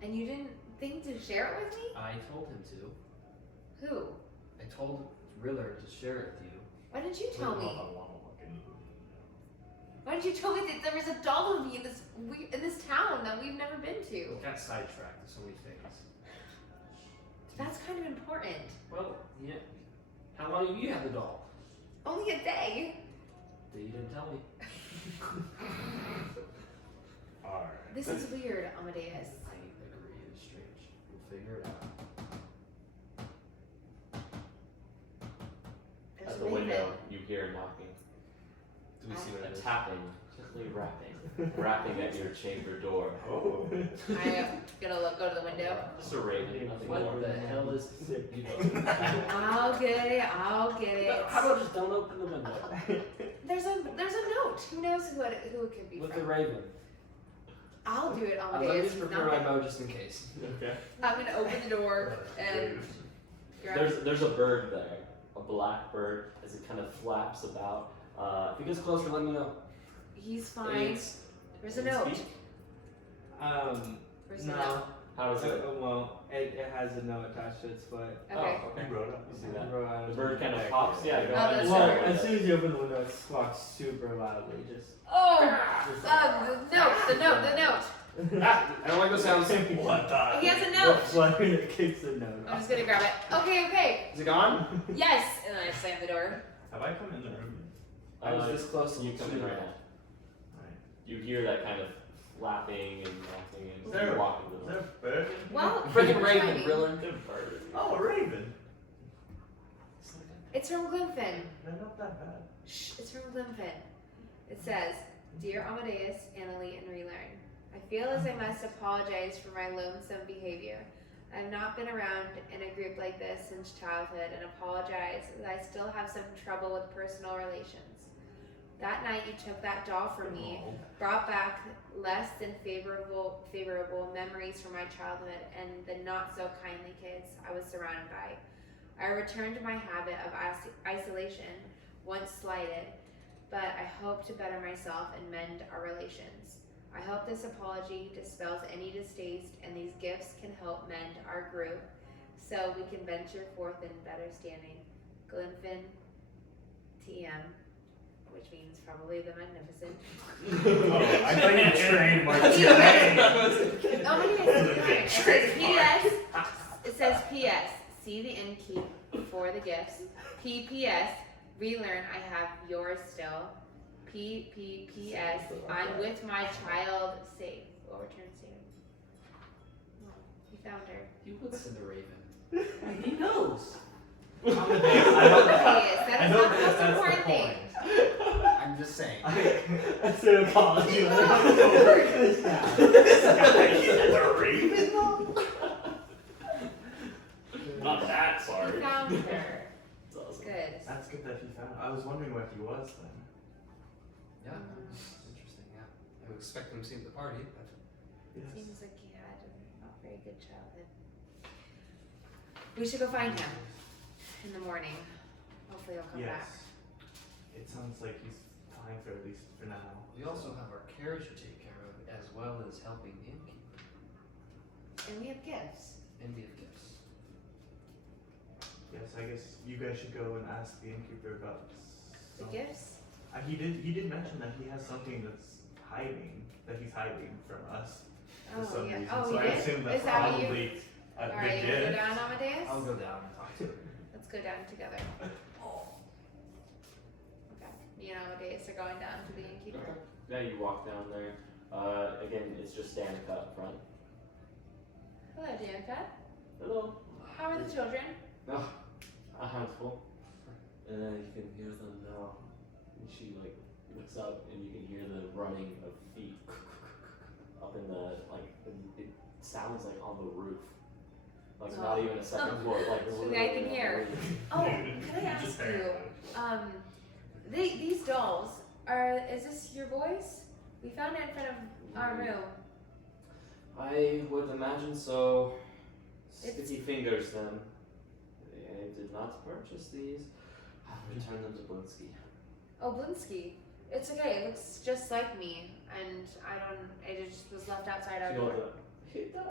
And you didn't think to share it with me? I told him to. Who? I told Riller to share it with you. Why didn't you tell me? I wanna look in. Why didn't you tell me that there was a doll of me in this town that we've never been to? We got sidetracked with so many things. That's kind of important. Well, yeah. How long have you had the doll? Only a day. That you didn't tell me. Alright. This is weird, Amadeus. I agree. It's strange. We'll figure it out. There's At a the raven. window, you hear knocking. Do we see what it A is? tapping, gently rapping at your chamber door. Oh. I'm gonna go to the window. Just a raven, nothing more. What the hell is you I'll get it. I'll get it. How about just don't open the window? There's a note. Who knows who it could be With from? the raven. I'll do it, Let me Amadeus. just prepare my bow just in case. Okay. I'm gonna open the door and grab. There's a bird there, a black bird, as it kind of flaps about. If it gets closer, let me know. He's fine. It's- Where's the it's note? speak. Where's the No. note? How does it? Well, it has a note attached to its foot. Okay. Oh, okay. You wrote it. You see that? Bro, I The was- bird kind of pops. Yeah, go Oh, ahead. that's Well, right. as soon as you open the window, it squawks super loudly. Just. Oh, just the note. Ah, I don't like those sounds. What the? He has a note. Flutter that kicks the note I'm off. just gonna grab it. Okay. Is it gone? Yes, and then I slam the door. Have I come in the room? I was this close You to come in right now. Alright. You hear that kind of flapping and knocking and There- you walk into Is the there door. a bird? Well, Freaking we're raven, timing. Riller. There's a bird. Oh, a raven. It's from Glinfin. They're not that bad. Shh, it's from Glinfin. It says, Dear Amadeus, Annalie, and Relearn, I feel as I must apologize for my lonesome behavior. I have not been around in a group like this since childhood and apologize as I still have some trouble with personal relations. That night you took that doll from me, brought back less than favorable memories from my childhood and the not so kindly kids I was surrounded by. I returned to my habit of isolation, once slighted, but I hope to better myself and mend our relations. I hope this apology dispels any distaste and these gifts can help mend our group so we can venture forth in better standing. Glinfin, TM, which means probably the Magnificent. Oh, I thought you trademarked You your read name. Oh, maybe it says PS. It says PS. See the innkeep for the gifts. PPS. Relearn. I have yours still. PPPS. I'm with my child safe. Will return soon. Oh, he found her. You listen to Raven. He knows. I Yes, that I is hope not the most that's the important thing. point. I'm just saying. I said apology. He Like, knows. work this out. The raven though? Not that He sorry. found her. It's awesome. Good. That's good that he found. I was wondering what he was then. Yeah, interesting. Yeah, I would expect him to see at the party. But Seems like he had a not very good childhood. We should go find him in the morning. Hopefully he'll come back. Yes. It sounds like he's fine for at least for now. we also have our carriage to take care of, as well as helping the innkeeper. And we have gifts. And we have gifts. Yes, I guess you guys should go and ask the innkeeper about The some- gifts? He did mention that he has something that's he's hiding from us for Oh, some yeah. reason. Oh, So he I did? assume Is that's that what you- probably a Alright, the you wanna go gift. down, Amadeus? I'll go down and talk to her. Let's go down together. Okay. Me and Amadeus are going down to the innkeeper. Okay. Yeah, you walk down there. Again, it's just Danica up front. Hello, Danica. Hello. How are the children? No, a handful. And then you can hear them now. And she like looks up and you can hear the running of feet up in the it sounds like on the roof. Like not even a second floor. Like So literally I can on the hear. roof. Oh, can I ask you? These dolls is this your boys? We found it in front of our room. I would imagine so. Sticky fingers them. I did not purchase these. I'll return them to Blinsky. Oh, Blinsky. It's okay. It looks just like me, and I don't. It just was left outside our door. It does.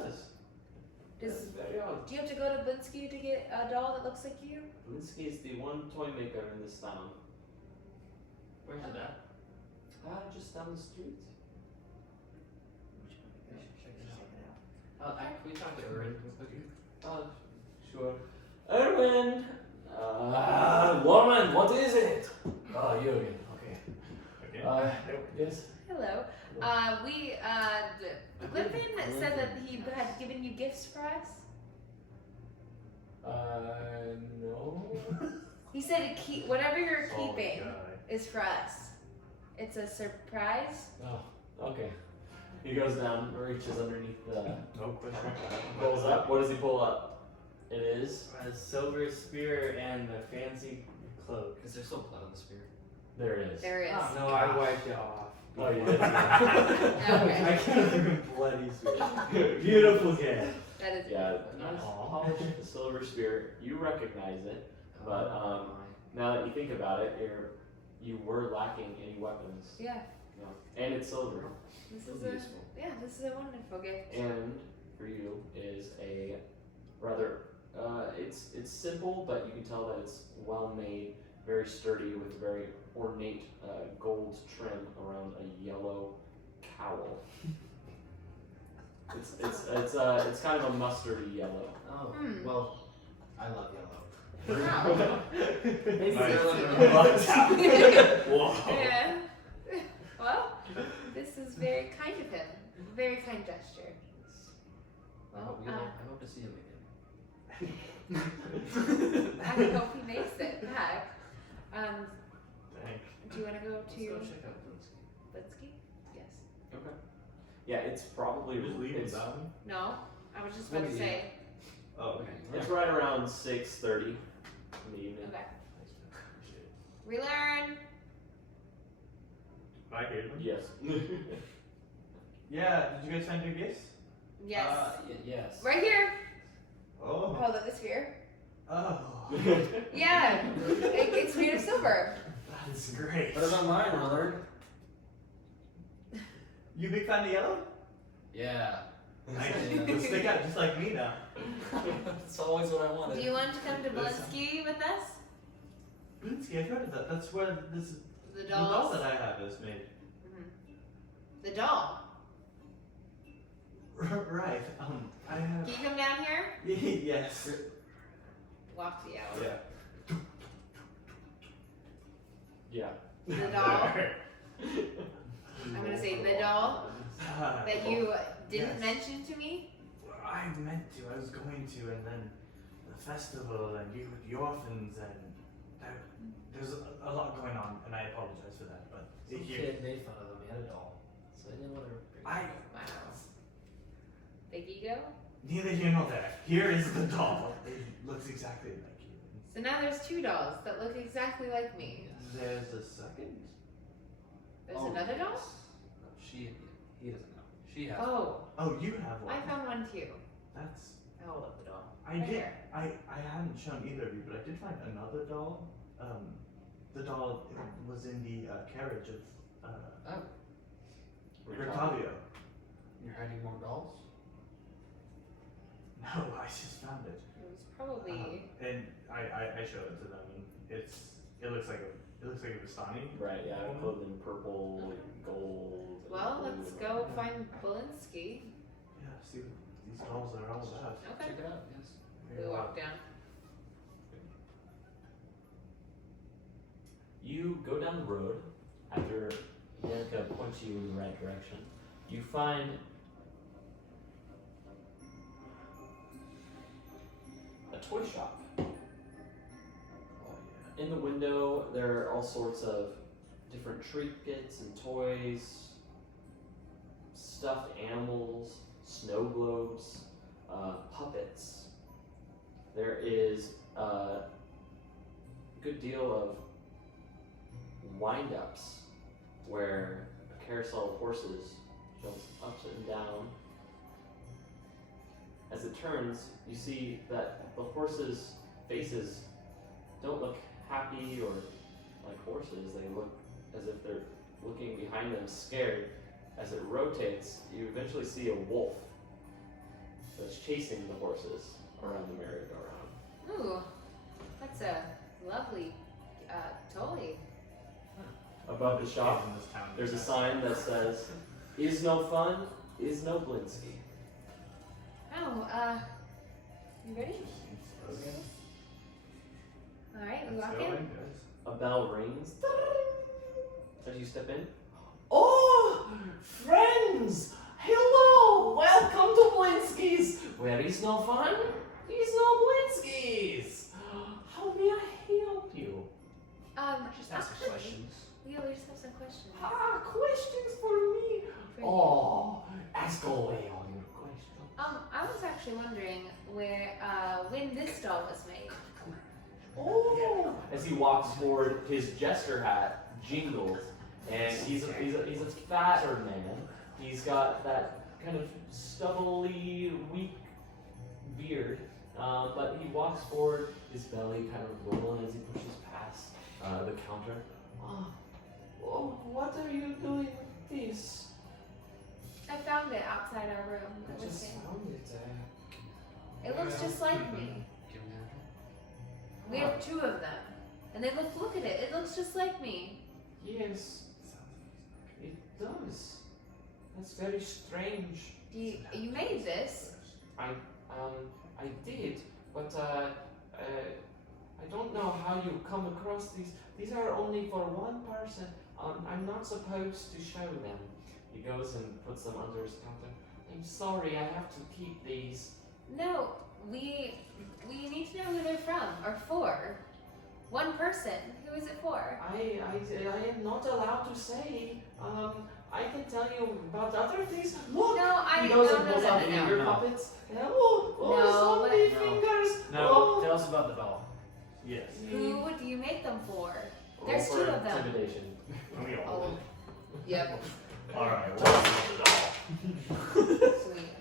Does, That's very odd. do you have to go to Blinsky to get a doll that looks like you? Blinsky is the one toy maker in this town. Where's it at? Just down the street. We should check this out. Can we talk to Erwin real quick? Sure. Erwin! Woman, what is it? Oh, you again. Okay. Okay. Yes. Hello. Glinfin said that he had given you gifts for us. No. He said keep whatever you're Solid keeping guy. is for us. It's a surprise. Oh, okay. He goes down, reaches underneath the. No question. Pulls up. What does he pull up? It is. A silver spear and a fancy cloak. Is there still blood on the spear? There it is. There is. No, I wiped it off. Oh, you did? Okay. I can't even bloody spear. Beautiful kid. That is Yeah, beautiful. nice polished silver spear. You recognize it, but now that you think about it, you were lacking any weapons. Yeah. And it's silver. This It'll is be a useful. this is a wonderful gift. And for you is a rather it's simple, but you can tell that it's well made, very sturdy with very ornate gold trim around a yellow cowl. It's kind of a mustardy yellow. Oh, Hmm. well, I love yellow. Wow. Whoa. Yeah. Well, this is very kind of him. Very kind gesture. Well, I hope to see him again. I hope he makes it back. Thanks. Do you want to go Let's to go check out Blinsky. Blinsky? Yes. Okay. Yeah, it's probably Just leave it's, without me? No, I was just about to Maybe. say. Oh, okay. it's right around 6:30 in the evening. Okay. Thanks, man. Appreciate it. Relearn. Bye, Caitlin. Yes. Yeah, did you guys find your gifts? Yes. Yes. Right here. Oh. Hold up the sphere. Oh. Yeah. It's made of silver. That's great. What about mine, Willard? You big fan of yellow? Yeah. Nice. You'll stick out just like me now. That's always what I wanted. Do you want to come to Blinsky with us? Blinsky, I've heard of that. That's where this The the doll dolls. that I have is made. The doll. Right. I have. Can you come down here? Yes. Walk the out. Yeah. Yeah. The doll. I'm gonna say the doll that you didn't Yes. mention to me. I meant to. I was going to, and then the festival, and you with the orphans, and there's a lot going on, and I apologize for that. But Some you, kid made fun of them. He had a doll. So they didn't want to. Wow. Big ego. neither here nor there. Here is the doll. It looks exactly like you. So now there's two dolls that look exactly like me. There's a second. There's another doll? No, he doesn't know. She has. Oh, Oh, you have one. I found one too. That's. I'll hold up the doll. I Right did. here. I hadn't shown either of you, but I did find another doll. The doll was in the carriage of Oh, Ricavio. you're hiding more dolls? No, I just found it. It was probably. And I showed it to them, and it looks like a Vistani. Right, yeah, clothed in purple, gold. and Well, blue let's and go all that. find Blinsky. Yeah, see what these dolls are all about. Okay. Check it out, yes. We walk down. You go down the road after Danica points you in the right direction. You find a toy shop. Oh In the window, there are all sorts of different trinkets and toys, stuffed animals, snow globes, puppets. There is a good deal of wind-ups where a carousel of horses jumps up and down As it turns, you see that the horses' faces don't look happy or like horses. They look as if they're looking behind them, scared. As it rotates, you eventually see a wolf that's chasing the horses around the merry-go-round. Ooh, that's a lovely toy. Above the shop, Kids in this town there's a do that. sign that says, "Is no fun, is no Blinsky." Oh, you ready? Alright, we Let's walk go in. in, guys. A bell rings as you step in. Oh, friends! Hello! Welcome to Blinsky's, where is no fun, is no Blinsky's. How may I help you? Just ask actually, questions. Yeah, we just have some questions. Questions for me? For you. Oh, ask away all your questions. I was actually wondering when this doll was made. Oh! As he walks forward, his jester hat jingles, and he's a fatter man. He's got that kind of stubbly, weak beard, but he walks forward, his belly kind of rolling as he pushes past the counter. Oh, what are you doing with this? I found it outside our room. It was in. found it. It looks just like me. Give me that. We have two of them, and they look at it. It looks just like me. Yes, it does. That's very strange. You made this. I did, but I don't know how you come across these. These are only for one person. I'm not supposed to show them. He goes and puts them under his counter. I'm sorry, I have to keep these. No, we need to know who they're from or for. One person. Who is it for? I am not allowed to say. I can tell you about other things. Look! He goes and pulls out finger no. puppets. No, Zombie no. fingers! No, Oh. tell us about the doll. Yes. Who do you make them for? Roll There's for two of them. Intimidation. We all Oh, yep. Alright, what's the doll? Sweet.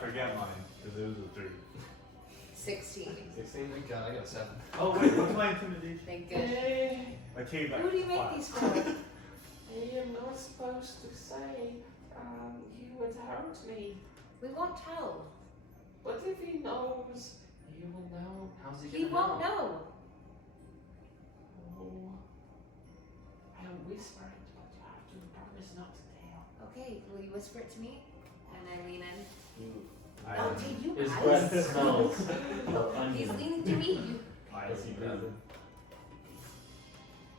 Forget mine, because it was a 3. 16. 16. Thank God, I got a 7. Oh wait, what's my intimidation? Thank goodness. I came back. Who do you make these for? I am not supposed to say. He would hurt me. We won't tell. But if he knows, he will know. How's he He gonna won't know. Oh, I'll whisper it, but you have to promise not to tell. Okay, will you whisper it to me? And I lean in. I, Okay, you His guys. breath smells of He's onion. leaning to me. I As he breathes in.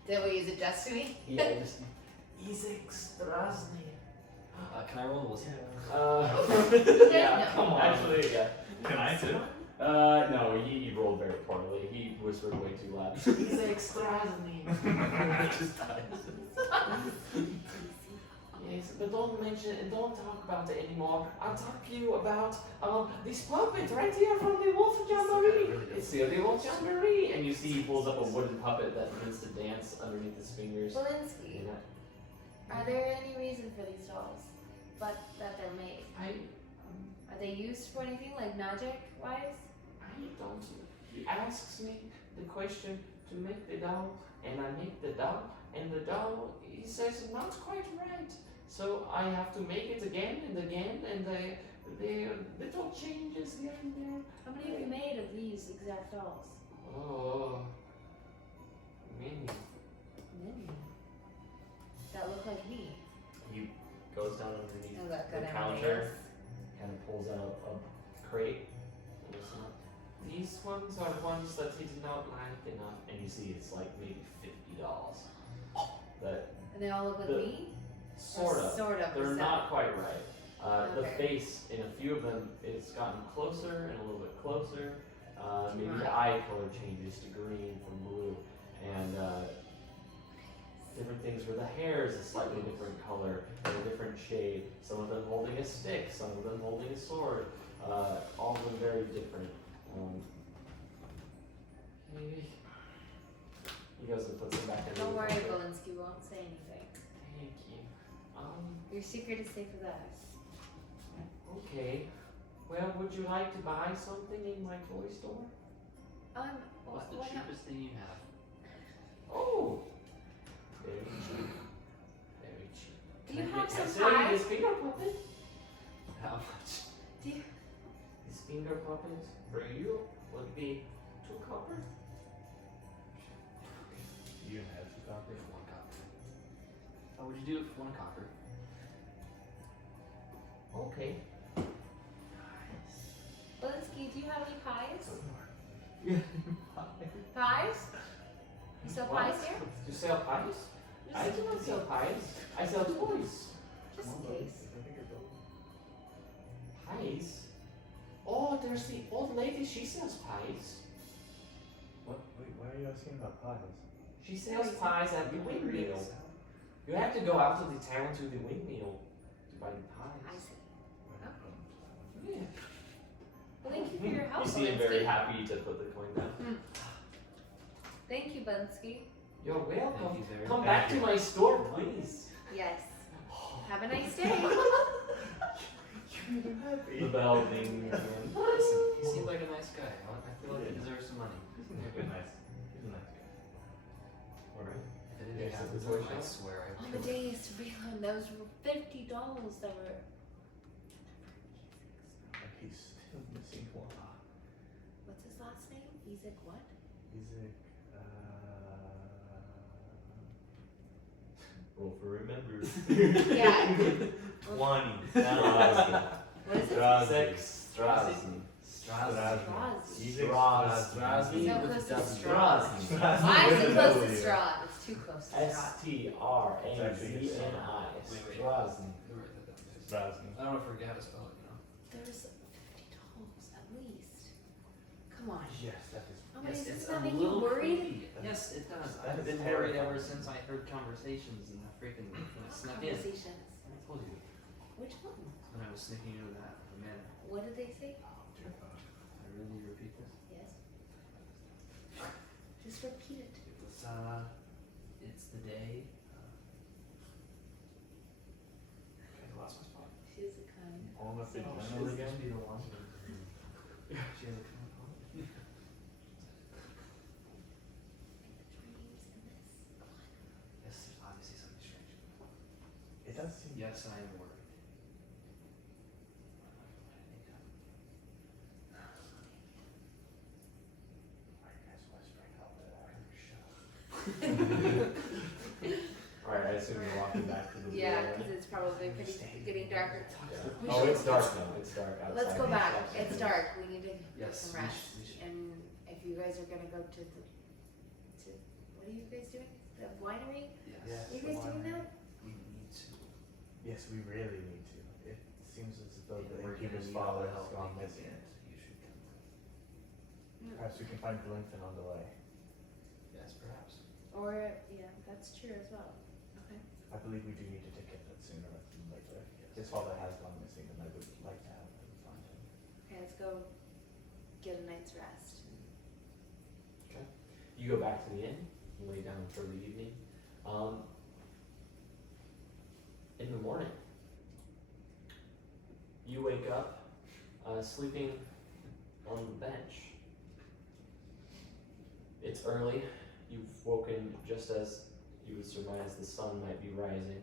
Then we use it just to me? Yeah, just. Izek Strasny. Can I roll the whistle? Yeah, No. come on. Actually, yeah. can I too? No, he rolled very poorly. He whispered way too loud. Izek Strasny. Just dies. Yes, but don't mention it, don't talk about it anymore. I'll talk to you about this puppet right here from the Wolf Jamboree. It's the Wolf Jamboree. And you see he pulls up a wooden puppet that begins to dance underneath his fingers. Belinsky, And are there any reason for these dolls? But that they're made? Are they used for anything, like magic-wise? I don't. He asks me the question to make the doll, and I make the doll, and the doll, he says, not quite right. So I have to make it again and again, and the little changes here and there. How many have you made of these exact dolls? Oh, many. Many. That look like me. He goes down underneath Oh, that the got counter, kind of pulls out a crate. And it's not, these ones are ones that he did not like enough, and you see it's like maybe $50. That And they all look like The- me? sort Or of. Sort of. They're is not quite right. The Okay. face in a few of them, it's gotten closer and a little bit closer. Maybe the Right. eye color changes to green from blue, and different things where the hair is a slightly different color and a different shade. Some of them holding a stick, some of them holding a sword. All of them very different. He goes and puts them back in. Don't worry, Belinsky won't say anything. Thank you. Your secret is safe with us. Okay. Well, would you like to buy something in my toy store? What's the Why not? cheapest thing you have? Oh, very cheap. Very cheap. Do you Can I have get- some sell you pies? this finger puppet? How much? Do you, This finger puppet for you would be 2 copper. You have to copy. 1 copper. How would you do it for 1 copper? Okay. Belinsky, do you have any pies? Yeah. Pies? You sell What? pies here? You sell pies? I do not sell pies. I sell toys. Just in case. Pies? Oh, there's the old lady. She sells pies. What? Wait, why are you asking about pies? She sells pies at the windmill. You have to go out to the town to the windmill to buy the I pies. see. Yeah. Well, thank you for your help, You seem very Belinsky. happy to put the coin down. Thank you, Belinsky. You're welcome. Thank you very Come much. back to my store, please. Yes. Have a nice day. The bell ding again. Listen, he seemed like a nice guy. I feel like he deserves some money. He's nice. He's a nice guy. Alright. If anything Yes, happens, it's a toy I shop. swear I On the days to reload, those were $50 that were. Like he's still missing one. What's his last name? Isaac what? Isaac, Roll for remember. Yeah. 20. What is it? Strasny. Strahd. Strasny So with close to W. Strahd. Strahd. Why is it close to W. Strahd? It's too close to Strahd. Stradzni. Wait, wait. Strasny. Who wrote that down? Strasny. I don't know if we're gonna spell it, you know. There's $50 at least. Come on. Yes, that is. Oh my, Yes, does it's that a make you little worried? creepy. Yes, it does. That I've is been worried terrifying. ever since I heard conversations and the freaking when I snuck in. Conversations. I told you Which one? when I was sneaking into that manor. What did they say? I really need to repeat this. Yes. Just repeat it. It was it's the day. I lost my spot. She's a kind. All of it Oh, done she was again? supposed to be the one. She has a kind of phone. Dreams in this. Yes, there's obviously something strange. It does seem. Yes, I am worried. Why are you guys whispering out there? Alright, I assume you're walking back to the Yeah, door. because it's probably pretty getting darker. Yeah. We Oh, should- it's dark now. It's dark outside. Let's go back. It's dark. We need to get Yes, some we rest. should- we should. And if you guys are gonna go to what are you guys doing? The winery? Yes. Yes. Are you guys doing that? We need to. Yes, we really need to. It seems as though If the we're gonna innkeeper's need all father the has help gone we can missing. get, you should come with. Perhaps we can find Glinfin on the way. Yes, perhaps. Or yeah, that's true as well. Okay. I believe we do need to take it that sooner rather than later. His father has gone missing, and I would like to have him find him. Okay, let's go get a night's rest. Okay. You go back to the inn, you lay down for the evening. In the morning, you wake up sleeping on the bench. It's early. You've woken just as you would surmise the sun might be rising.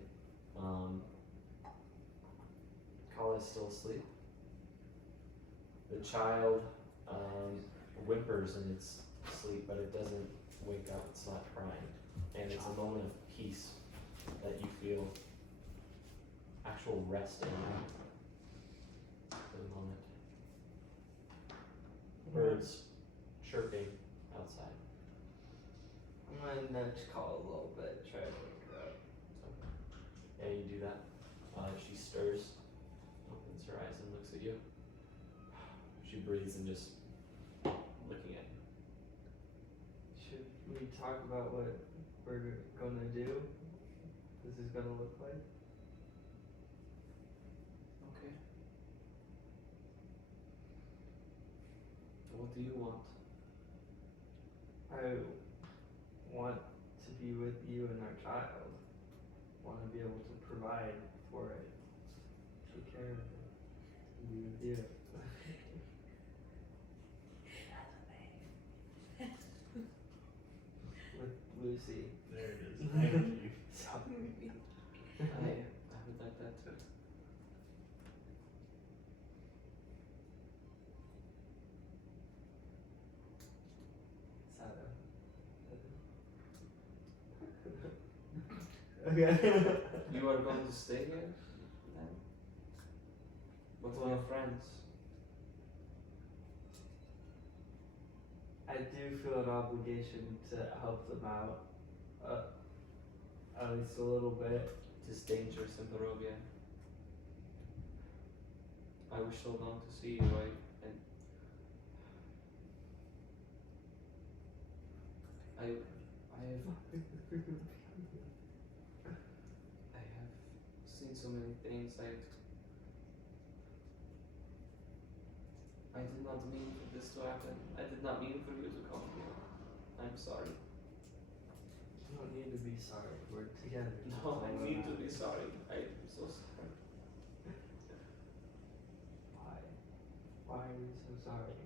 Kala's still asleep. The child whimpers in its sleep, but it doesn't wake up. It's not crying. And it's a moment of peace that you feel actual rest in for the moment. Birds chirping outside. I'm gonna nudge call a little bit, try to wake her up. Yeah, you do that. She stirs, opens her eyes and looks at you. She breathes and just looking at you. Should we talk about what we're gonna do? This is gonna look like? Okay. What do you want? I want to be with you and our child. Want to be able to provide for it, take care of it, and be with you. you see. There it is. Thank you. Sorry. I would like that too. Okay. You are going to stay here then? What of your friends? I do feel an obligation to help them out, at least a little bit. It is dangerous in Barovia. I wish so long to see you. I have seen so many things. I did not mean for this to happen. I did not mean for you to come here. I'm sorry. You don't need to be sorry. We're together. No, I need to be sorry. I'm so sorry. Why? Why are you so sorry?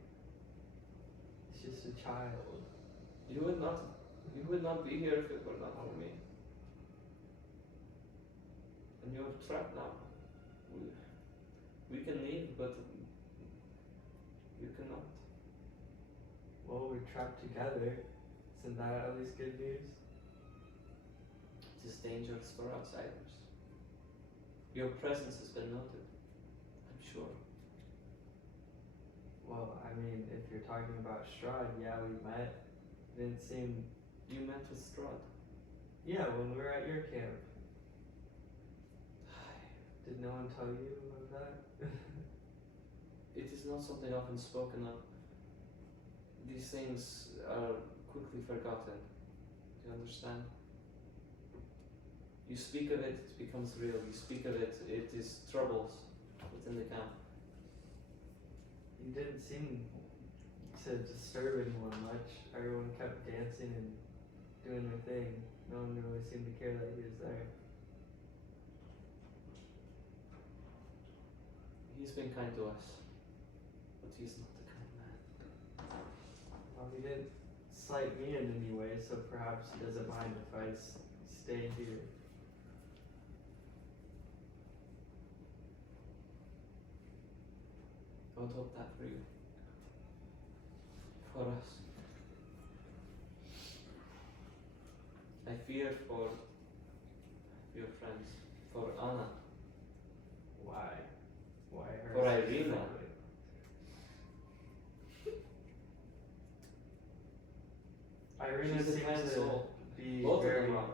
It's just a child. You would not be here if it were not for me. And you're trapped now. We can leave, but you cannot. Well, we're trapped together. Isn't that at least good news? It is dangerous for outsiders. Your presence has been noted, I'm sure. Well, I mean, if you're talking about Strahd, yeah, we met. Didn't seem. You met with Strahd. Yeah, when we were at your camp. Did no one tell you of that? It is not something often spoken of. These things are quickly forgotten. Do you understand? You speak of it, it becomes real. You speak of it, it is troubles within the camp. You didn't seem to disturb anyone much. Everyone kept dancing and doing their thing. No one really seemed to care that he was there. He's been kind to us, but he's not the kind man. Well, he didn't slight me in any way, so perhaps he doesn't mind if I stay here. I would hope that for you. For us. I fear for your friends. For Anna. Why? Why her? For Irina. Irina She's a seems kind to soul. be Both of very, them are.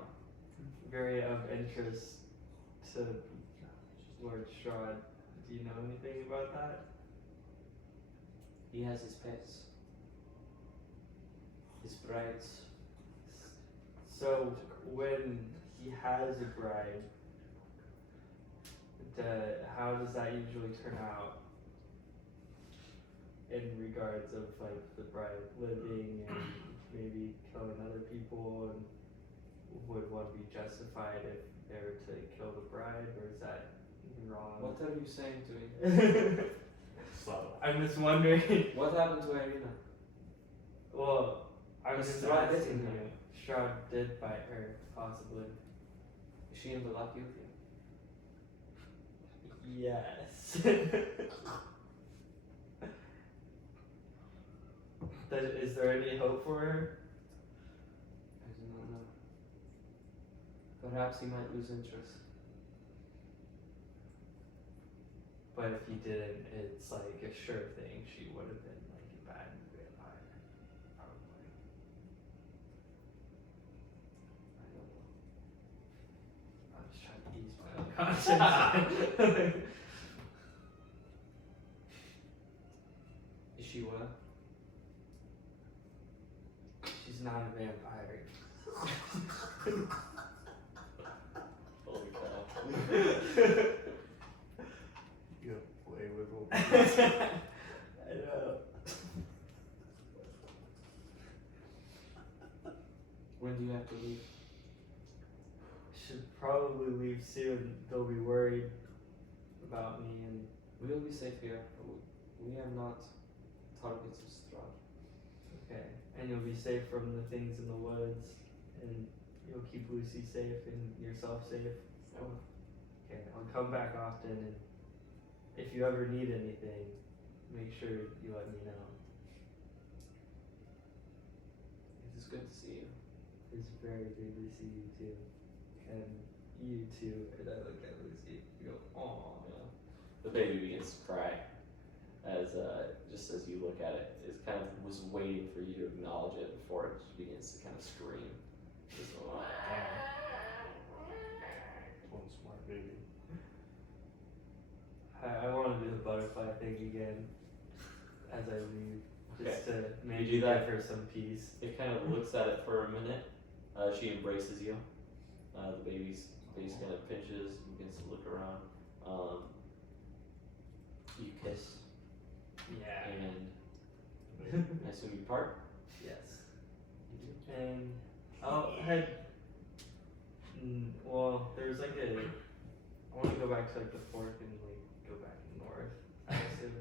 very of interest to Lord Strahd. Do you know anything about that? He has his pets. His brides. So when he has a bride, how does that usually turn out in regards of like the bride living and maybe killing other people, and would one be justified if they were to kill the bride, or is that wrong? What are you saying to me? Subtle. I'm just wondering. What happened to Irina? Well, I was Is just Strahd asking hitting her? you. Strahd did bite her, possibly. Is she in the lucky? Yes. Is there any hope for her? I do not know. Perhaps he might lose interest. But if he didn't, it's like a sure thing. She would have been like a bad vampire, probably. I don't know. I'm just trying to ease my own conscience. Is she well? She's not a vampire. Holy cow. You don't play with what I know. When do you have to leave? Should probably leave soon. They'll be worried about me, and We will be safe here. We are not targets of Strahd. okay. And you'll be safe from the things in the woods. and you'll keep Lucy safe and yourself safe. I will. Okay, I'll come back often, and if you ever need anything, make sure you let me know. It is good to see you. It's very good to see you too, and you too. And I look at Lucy, you go, "Aw." Yeah. The baby begins to cry as just as you look at it. It kind of was waiting for you to acknowledge it before it just begins to kind of scream. Just, "Oh, One smart baby. I want to do the butterfly thing again as I leave, just to maybe do that? give her some peace. It kind of looks at it for a minute. She embraces you. The baby's face kind of pinches, begins to look around. You kiss, Yeah. and I assume you part. Yes. And I'll head. Well, there's like a. I want to go back to like the fork and like go back north. I assume.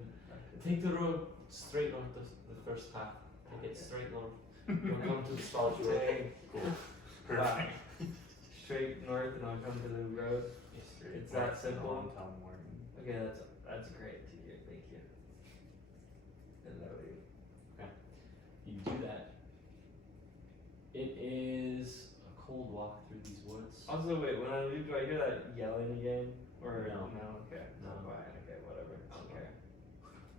Take the road straight north, the first path. Take it straight north. You'll come to the solitude road. Okay. Perfect. Straight north, and I'll come to the road. It's that simple. Until morning. Okay, that's great to hear. Thank you. And that way. You do that. It is a cold walk through these woods. Also, wait. When I leave, do I hear that yelling again? Or No. Okay. No. Fine. Okay. Whatever. Okay.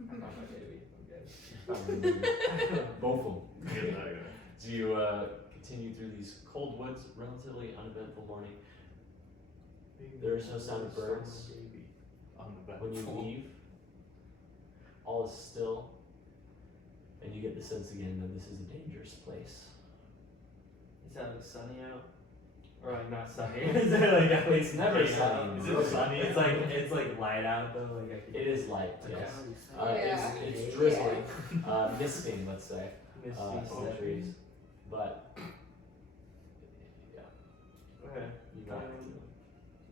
I found my baby. I'm good. Both of them. Yeah. So you continue through these cold woods, relatively uneventful morning. There is no sound of birds. When you leave, all is still, and you get the sense again that this is a dangerous place. Is that like sunny out? Or like not sunny? Is it like at least Never light sunny. out? Is it sunny? It's like light out though. Like I can It is light, Okay. yes. Yeah. It's drizzling, misting, let's say, misty from the stuff. trees, but yeah, Okay. you got it.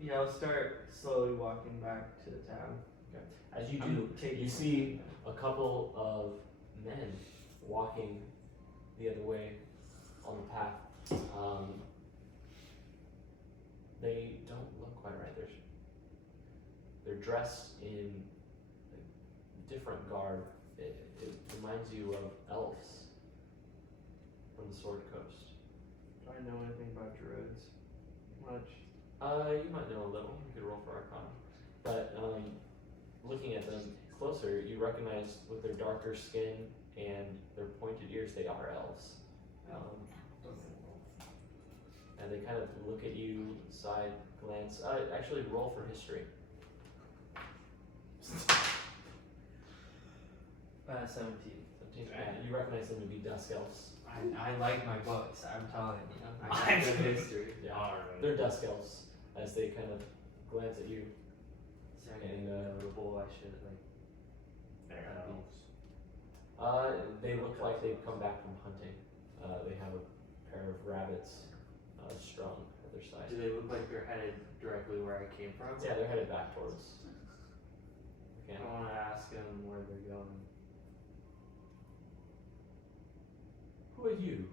Yeah, I'll start slowly walking back to the town. As you I'm do, taking- you see a couple of men walking the other way on the path. They don't look quite right. They're dressed in a different garb. It reminds you of elves from the Sword Coast. Do I know anything about druids? Much. You might know a little. You could roll for Arcana. But looking at them closer, you recognize with their darker skin and their pointed ears, they are elves. And they kind of look at you, side glance. Actually, roll for history. 17. 17. You recognize them to be dusk elves. I like my books. I'm telling you. I got good history. Yeah. Alright. They're dusk elves as they kind of glance at you. Is there anything notable I should like? They're elves. They look like they've come back from hunting. They have a pair of rabbits strung at their side. Do they look like they're headed directly where I came from? Yeah, they're headed back towards the I camp. want to ask them where they're going. Who are you?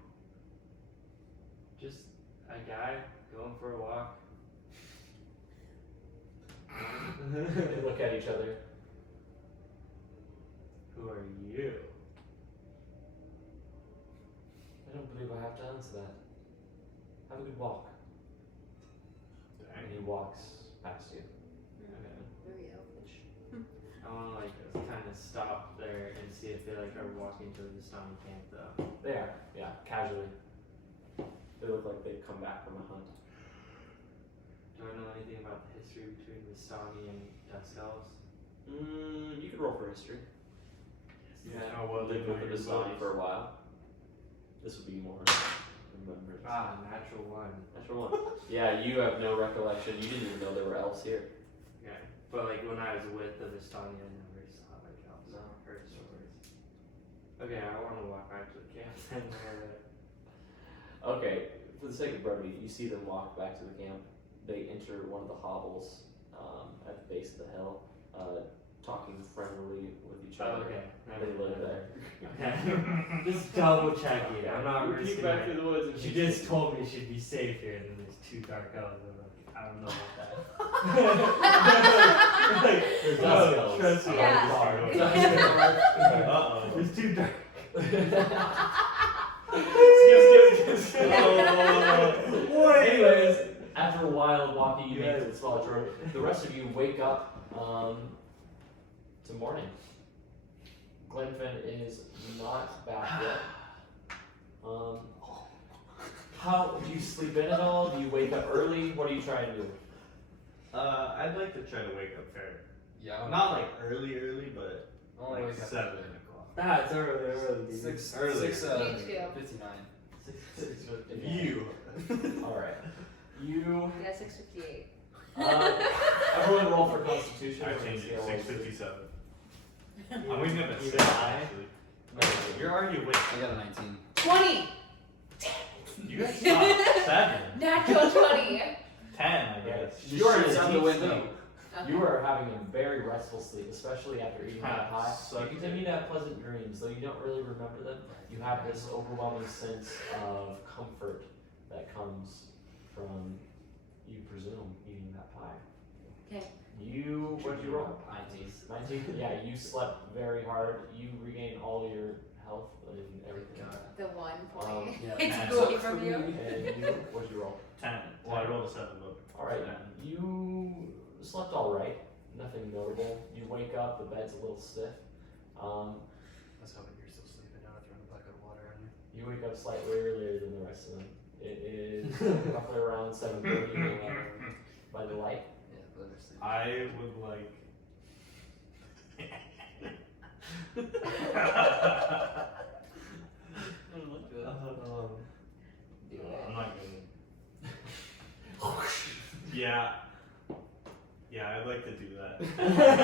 Just a guy going for a walk. They look at each other. Who are you? I don't believe I have to answer that. Have a good walk. And he walks past you. Very elfish. I want to like kind of stop there and see if they like are walking to the Vistani camp though. They are, yeah, casually. They look like they've come back from a hunt. Do I know anything about the history between Vistani and Dusk Elves? You could roll for history. Yeah. How well they Lived know with the your Vistani abilities. for a while. This would be more remembrance. Natural one. Natural one. Yeah, you have no recollection. You didn't even know there were elves here. Okay. But like when I was with the Vistani, I never saw like elves. No. Heard stories. Okay, I want to walk back to the camp then. Okay, for the sake of brevity, you see them walk back to the camp. They enter one of the hovels at the base of the hill. talking friendly with each Oh, other. okay. They live there. Okay. Just double checking. I'm not We peek risking back it. through the woods and She she's- just told me she'd be safe here, and then there's 2 dark elves. I'm like, I don't know about that. They're dusk elves. Trust me. Yeah. Uh-oh. There's 2 dark. Skip. Wait. Anyways, after a while of walking, you make Yes. it to the small room. The rest of you wake up to morning. Glinfin is not back yet. How do you sleep in at all? Do you wake up early? What are you trying to do? I'd like to try to wake up fair. Yeah. Not like early, but I'll like wake up 7 at 9 o'clock. That's early, dude. Six, Earlier. 59. you. Alright. You. Yeah, 6:58. Everyone roll for Constitution. I We're gonna changed see it. how well you do. 6:57. I'm waking up at Even 6 I? actually. No, you're already awake. I got a 19. 20. You guys stopped 7. Natural 20. 10, I guess. You are in a Shit's out the deep window. sleep. You are having a very restful sleep, especially after eating that pie. You continue to have pleasant dreams, though you don't really remember them. You have this overwhelming sense of comfort that comes from, you presume, eating that pie. Okay. You, what did you roll? 19. 19? Yeah, you slept very hard. You regained all your health and everything. The 1 point. Yeah. It's And- away from you. And you, what did you roll? 10. Well, I rolled a 7, but Alright, 10. you slept alright. Nothing notable. You wake up, the bed's a little stiff. I was hoping you're still sleeping now. Throwing a bucket of water on you. You wake up slightly earlier than the rest of them. It is roughly around 7:30 by the light. Yeah, but they're sleeping. I would like. Do it. I'm not gonna. Yeah. Yeah, I'd like to do that.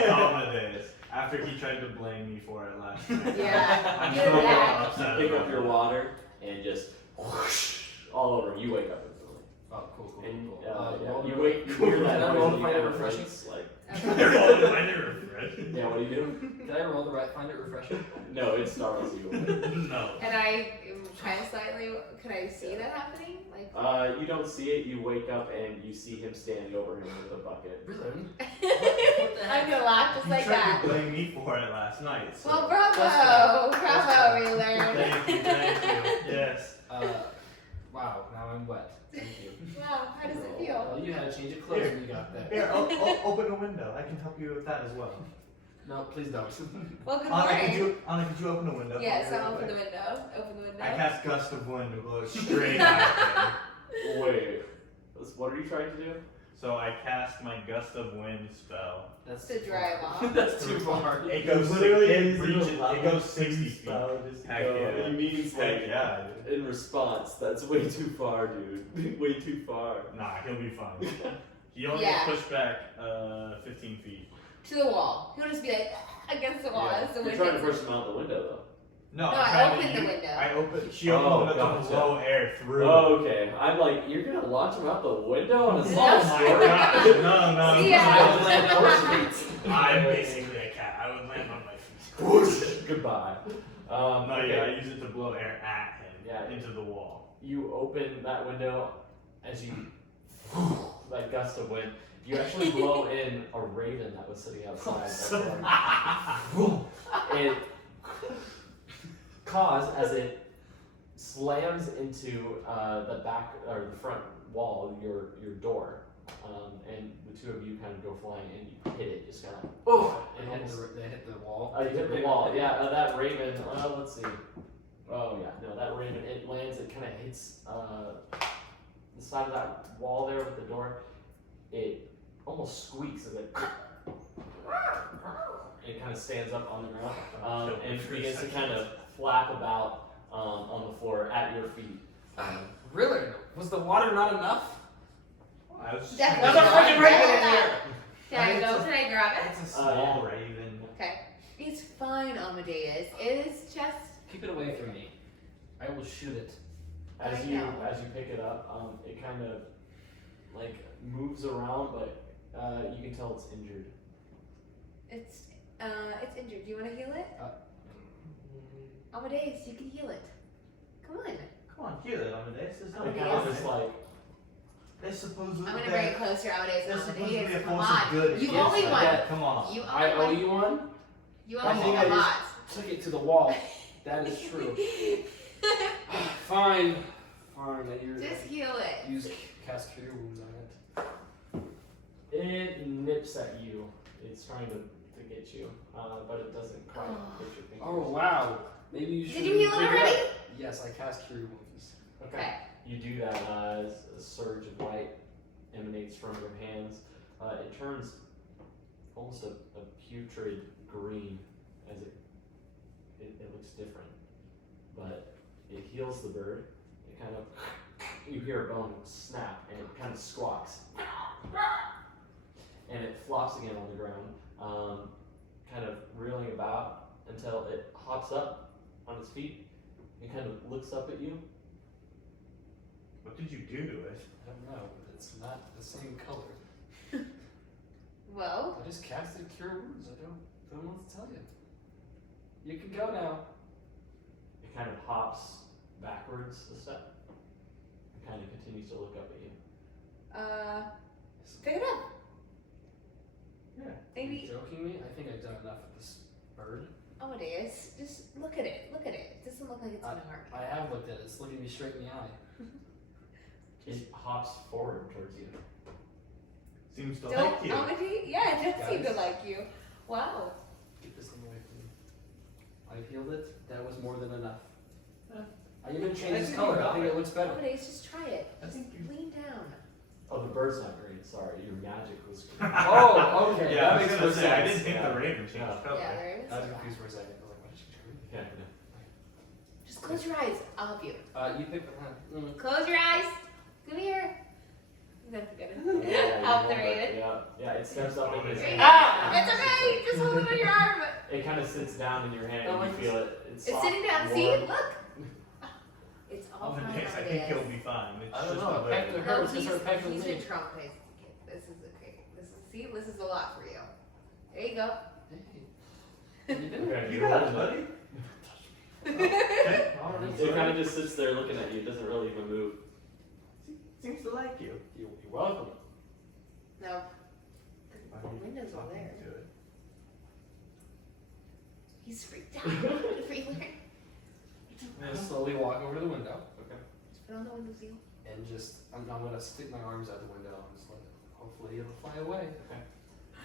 Call it a day. After he tried to blame me for it last night. Yeah. I'm Get still it back. upset Pick about up your it. water and just all over him. You wake up instantly. Oh, cool. And cool. yeah, roll you to- wake. You hear that Can I noise roll and to you find it kinda refreshing? wince, like, I rolled to find it refreshing. yeah, what do you do? Can I roll to find it refreshing? No, it startles you. No. And I am kind of slightly. Can I see that happening? Like. You don't see it. You wake up and you see him standing over him with a bucket. Really? I'm gonna laugh just He like tried that. to blame me for it last night. So. Well, bravo, we learned. Thank you. Yes. Wow, now I'm wet. Thank you. Wow, how does it feel? Well, you had a change of clothes when you got there. Here, open a window. I can help you with that as well. No, please don't. Well, good Anna, morning. could you open a window? Yes, for me I'll real open the quick? window. Open the window. I cast gust of wind to blow it straight at him. Wait, what are you trying to do? So I cast my gust of wind spell. That's To drive off. That's too far. It goes Literally it is reaches. a It goes 60 feet. spell just Heck go. yeah. He means Heck like yeah, dude. in response. That's way too far, dude. Way too far. Nah, he'll be fine. He only Yeah. gets pushed back 15 feet. To the wall. He'll just be like against the wall Yeah. as the You're wind trying to hits push him out the window, though. No, No, I'm I trying opened the window. I opened. She Oh, opened the window gotcha. to blow air through. Oh, okay. I'm like, you're gonna launch him out the window on a No. small Oh my story? gosh! No. See ya. I would land horse feet. I'm basically a cat. I would land on my feet. Whoosh. Goodbye. No, Okay. yeah, I use it to blow air at him. Yeah. Into the wall. You open that window as you that gust of wind. You actually blow in a raven that was sitting outside. It as it slams into the back or the front wall, your door, and the two of you kind of go flying and you hit it, just kind of. They hit the wall. You hit the wall. Yeah, that raven. Let's see. Oh yeah, no, that raven. It lands. It kind of hits the side of that wall there with the door. It almost squeaks as it. It kind of stands up on the ground and begins to kind of flap about on the floor at your feet. Really? Was the water not enough? I was just Definitely. There's a freaking raven in Grab here! Can I go? Can I grab it? It's a small raven. Okay. It's fine, Amadeus. It is just. Keep it away from me. I will shoot it. As I you know. pick it up, it kind of like moves around, but you can tell it's injured. It's It's injured. Do you want to heal it? Amadeus, you can heal it. Come on. Come on, heal it, Amadeus. There's no It Amadeus. kind of just like, There's supposedly I'm gonna bring it closer, Amadeus. there's supposed to be a Amadeus, come force of on. good. You against owe me that. one. Yeah, come on. You I owe owe me you one? one. You I owe me think a I lot. Took it to the wall. That is true. Fine. Fine. Let you Just heal it. use cast cure wounds on it. it nips at you. It's trying to get you, but it doesn't quite hit your fingers. Oh wow. Maybe you should. Did you heal it already? Yes, I cast cure wounds. Okay. You do that as a surge of light emanates from your hands. It turns almost a putrid green as it looks different. But it heals the bird. It kind of, you hear a bone snap and it kind of squawks. And it flops again on the ground, kind of reeling about until it hops up on its feet and kind of looks up at you. What did you do to it? I don't know, but it's not the same color. Well, I just casted cure wounds. I don't know what to tell you. You can go now. It kind of hops backwards a step and kind of continues to look up at you. pick it up. Yeah. Are you Maybe. joking me? I think I've done enough with this bird. Amadeus, just look at it. Look at it. It doesn't look like it's gonna hurt. I have looked at it. It's looking me straight in the eye. It hops forward towards you. Seems to Don't, like you. Amadeus? Yeah, it does seem to Guys. like you. Wow. Get this thing away from me. I've healed it. That was more than enough. Yeah. I even I changed its think color. you I got think it. it looks better. Amadeus, just try it. I think you. Lean down. Oh, the bird's not green. Sorry, your magic was green. Oh, okay. Yeah, that I was makes gonna more say, sense. I didn't think Yeah. the raven changed Yeah. color. Yeah, there is. I was confused for a second. I was like, what is she green? Yeah, no. Just close your eyes. I'll help you. You pick the one. Close your eyes. Come here. That's good. Yeah, Help you the hold raven. it. Yeah, it steps up and Raven. Ah! It's okay. Just hold it on your arm. It kind of sits down in your hand Oh, and you feel it. It's soft, sitting down. See? warm. Look. It's all fine. Amadeus, I think he'll be fine. It's I don't just know, a peck bit. the her. It's just her peck with he's me. been traumatized. Okay, this is okay. This is a lot for you. There you go. Hey. You did it. Okay, You you're got it, holding it. buddy. Okay. It kind of just sits there looking at you. It doesn't really even move. Seems to like you. You're welcome. No. Why The are you windows are talking there. to it? He's freaked out. Freeler. I'm gonna slowly walk over to the window Put on the window seal. and just I'm gonna stick my arms out the window and just let it. Hopefully it'll fly away.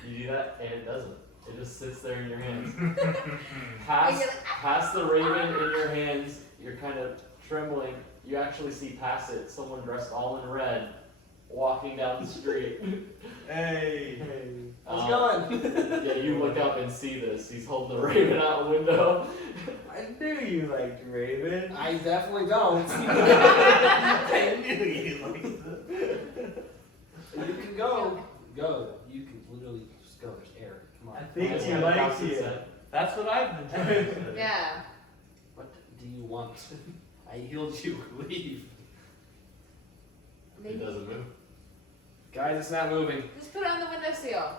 You do that and it doesn't. It just sits there in your hands. And Past, you're like, past the raven in your hands, you're kind of trembling. You actually see past it someone dressed all in red walking down the street. Hey. How's it going? Yeah, you look up and see this. He's holding the raven out the window. I knew you liked Raven. I definitely don't. I knew you liked it. You can go. Go. You can literally just go. There's air. Come I on. think Just he kinda likes pops his you. head. That's what I've been trying to say. yeah. What do you want? I healed you. Leave. He Maybe. doesn't move. Guys, it's not moving. Just put it on the window seal.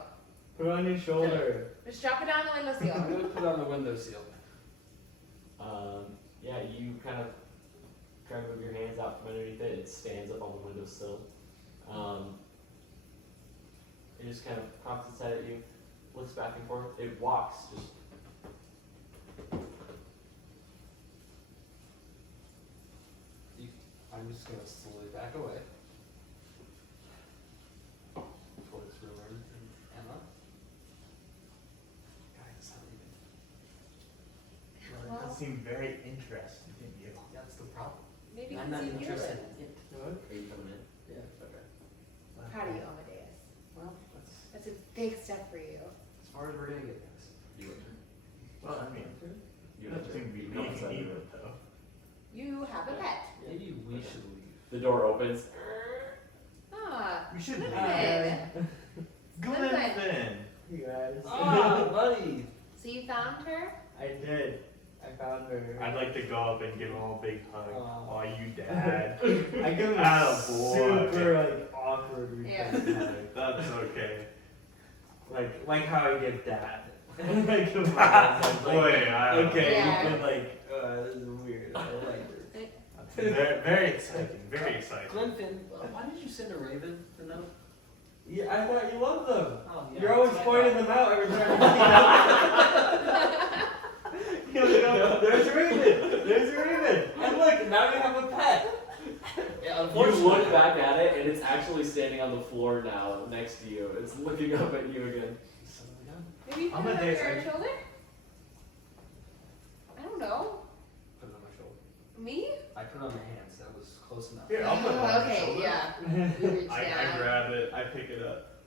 Put it on your shoulder. Just drop it down the window I'm seal. gonna put it on the windowsill. Yeah, you kind of try to move your hands out from underneath it. It stands up on the windowsill. It just kind of cocks its head at you, looks back and forth. It walks just. I'm just gonna slowly back away. Towards Ruin and Emma. Guys, it's not leaving. Well, it does seem very interested in you. That's the problem. Maybe I'm because not you heal interested it. in it. What? Are you coming in? Yeah. Okay. Proud of you, Amadeus. Well, that's That's a big step for you. as far as we're gonna get, guys. You enter. Well, I mean, You it doesn't seem to be You go inside leaving the either, though. You have a pet. Maybe we should leave. The door opens. Ah. We should Look leave. at it. Glinfin. You guys. Ah, buddy! So you found her? I did. I found her. I'd like to go up and give him a big hug. Aw. Aw, you dad. I give him a Attaboy. super like awkward Yeah. return hug. That's okay. Like how I give dad Like, come on, like, Boy, I don't okay, Yeah. you could like, this is weird. I like this. Very, very exciting. Very exciting. Glinfin, why did you send a raven to know? Yeah, I thought you loved them. Oh, yeah, You're always that's what I pointing them out every time you see them. You go, there's a raven, there's a raven. And look, now we have a pet. Yeah, You unfortunately. look back at it, and it's actually standing on the floor now, next to you. It's looking up at you again. Son of a gun. Maybe you I'm put it a on day your side. shoulder? I don't know. Put it on my shoulder. Me? I put it on my hands. That was close enough. Here, I'll put it on my okay, shoulder. yeah. You reach I down. grab it, I pick it up.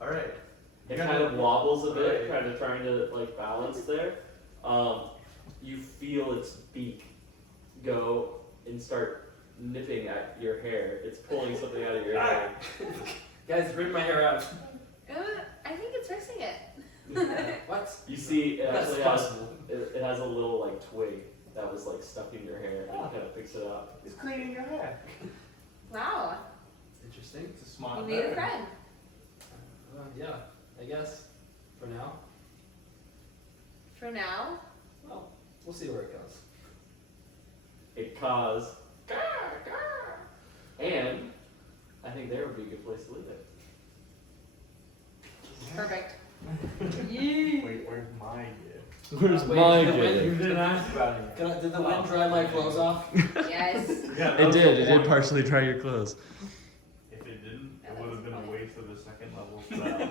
Alright. It kind of wobbles a bit, Right. kind of trying to like balance there. You feel its beak go and start nipping at your hair. It's pulling something out of your hair. Guys, rip my hair out. I think it's fixing it. What? You see, it That's actually has possible. it has a little like twig that was like stuck in your hair, and it kind of picks it up. It's cleaning your hair. Wow. Interesting. It's a smart You made a bird. friend. Yeah, I guess. For now. For now. Well, we'll see where it goes. It caws, and I think there would be a good place to leave it. Perfect. Wait, where's my gift? Where's Wait, my the wind- gift? You didn't ask about it. Did the wind dry my clothes off? Yes. Yeah, It that was did. the It did point. partially dry your clothes. If it didn't, Yeah, it that would was have the been a point. waste of the second level spell.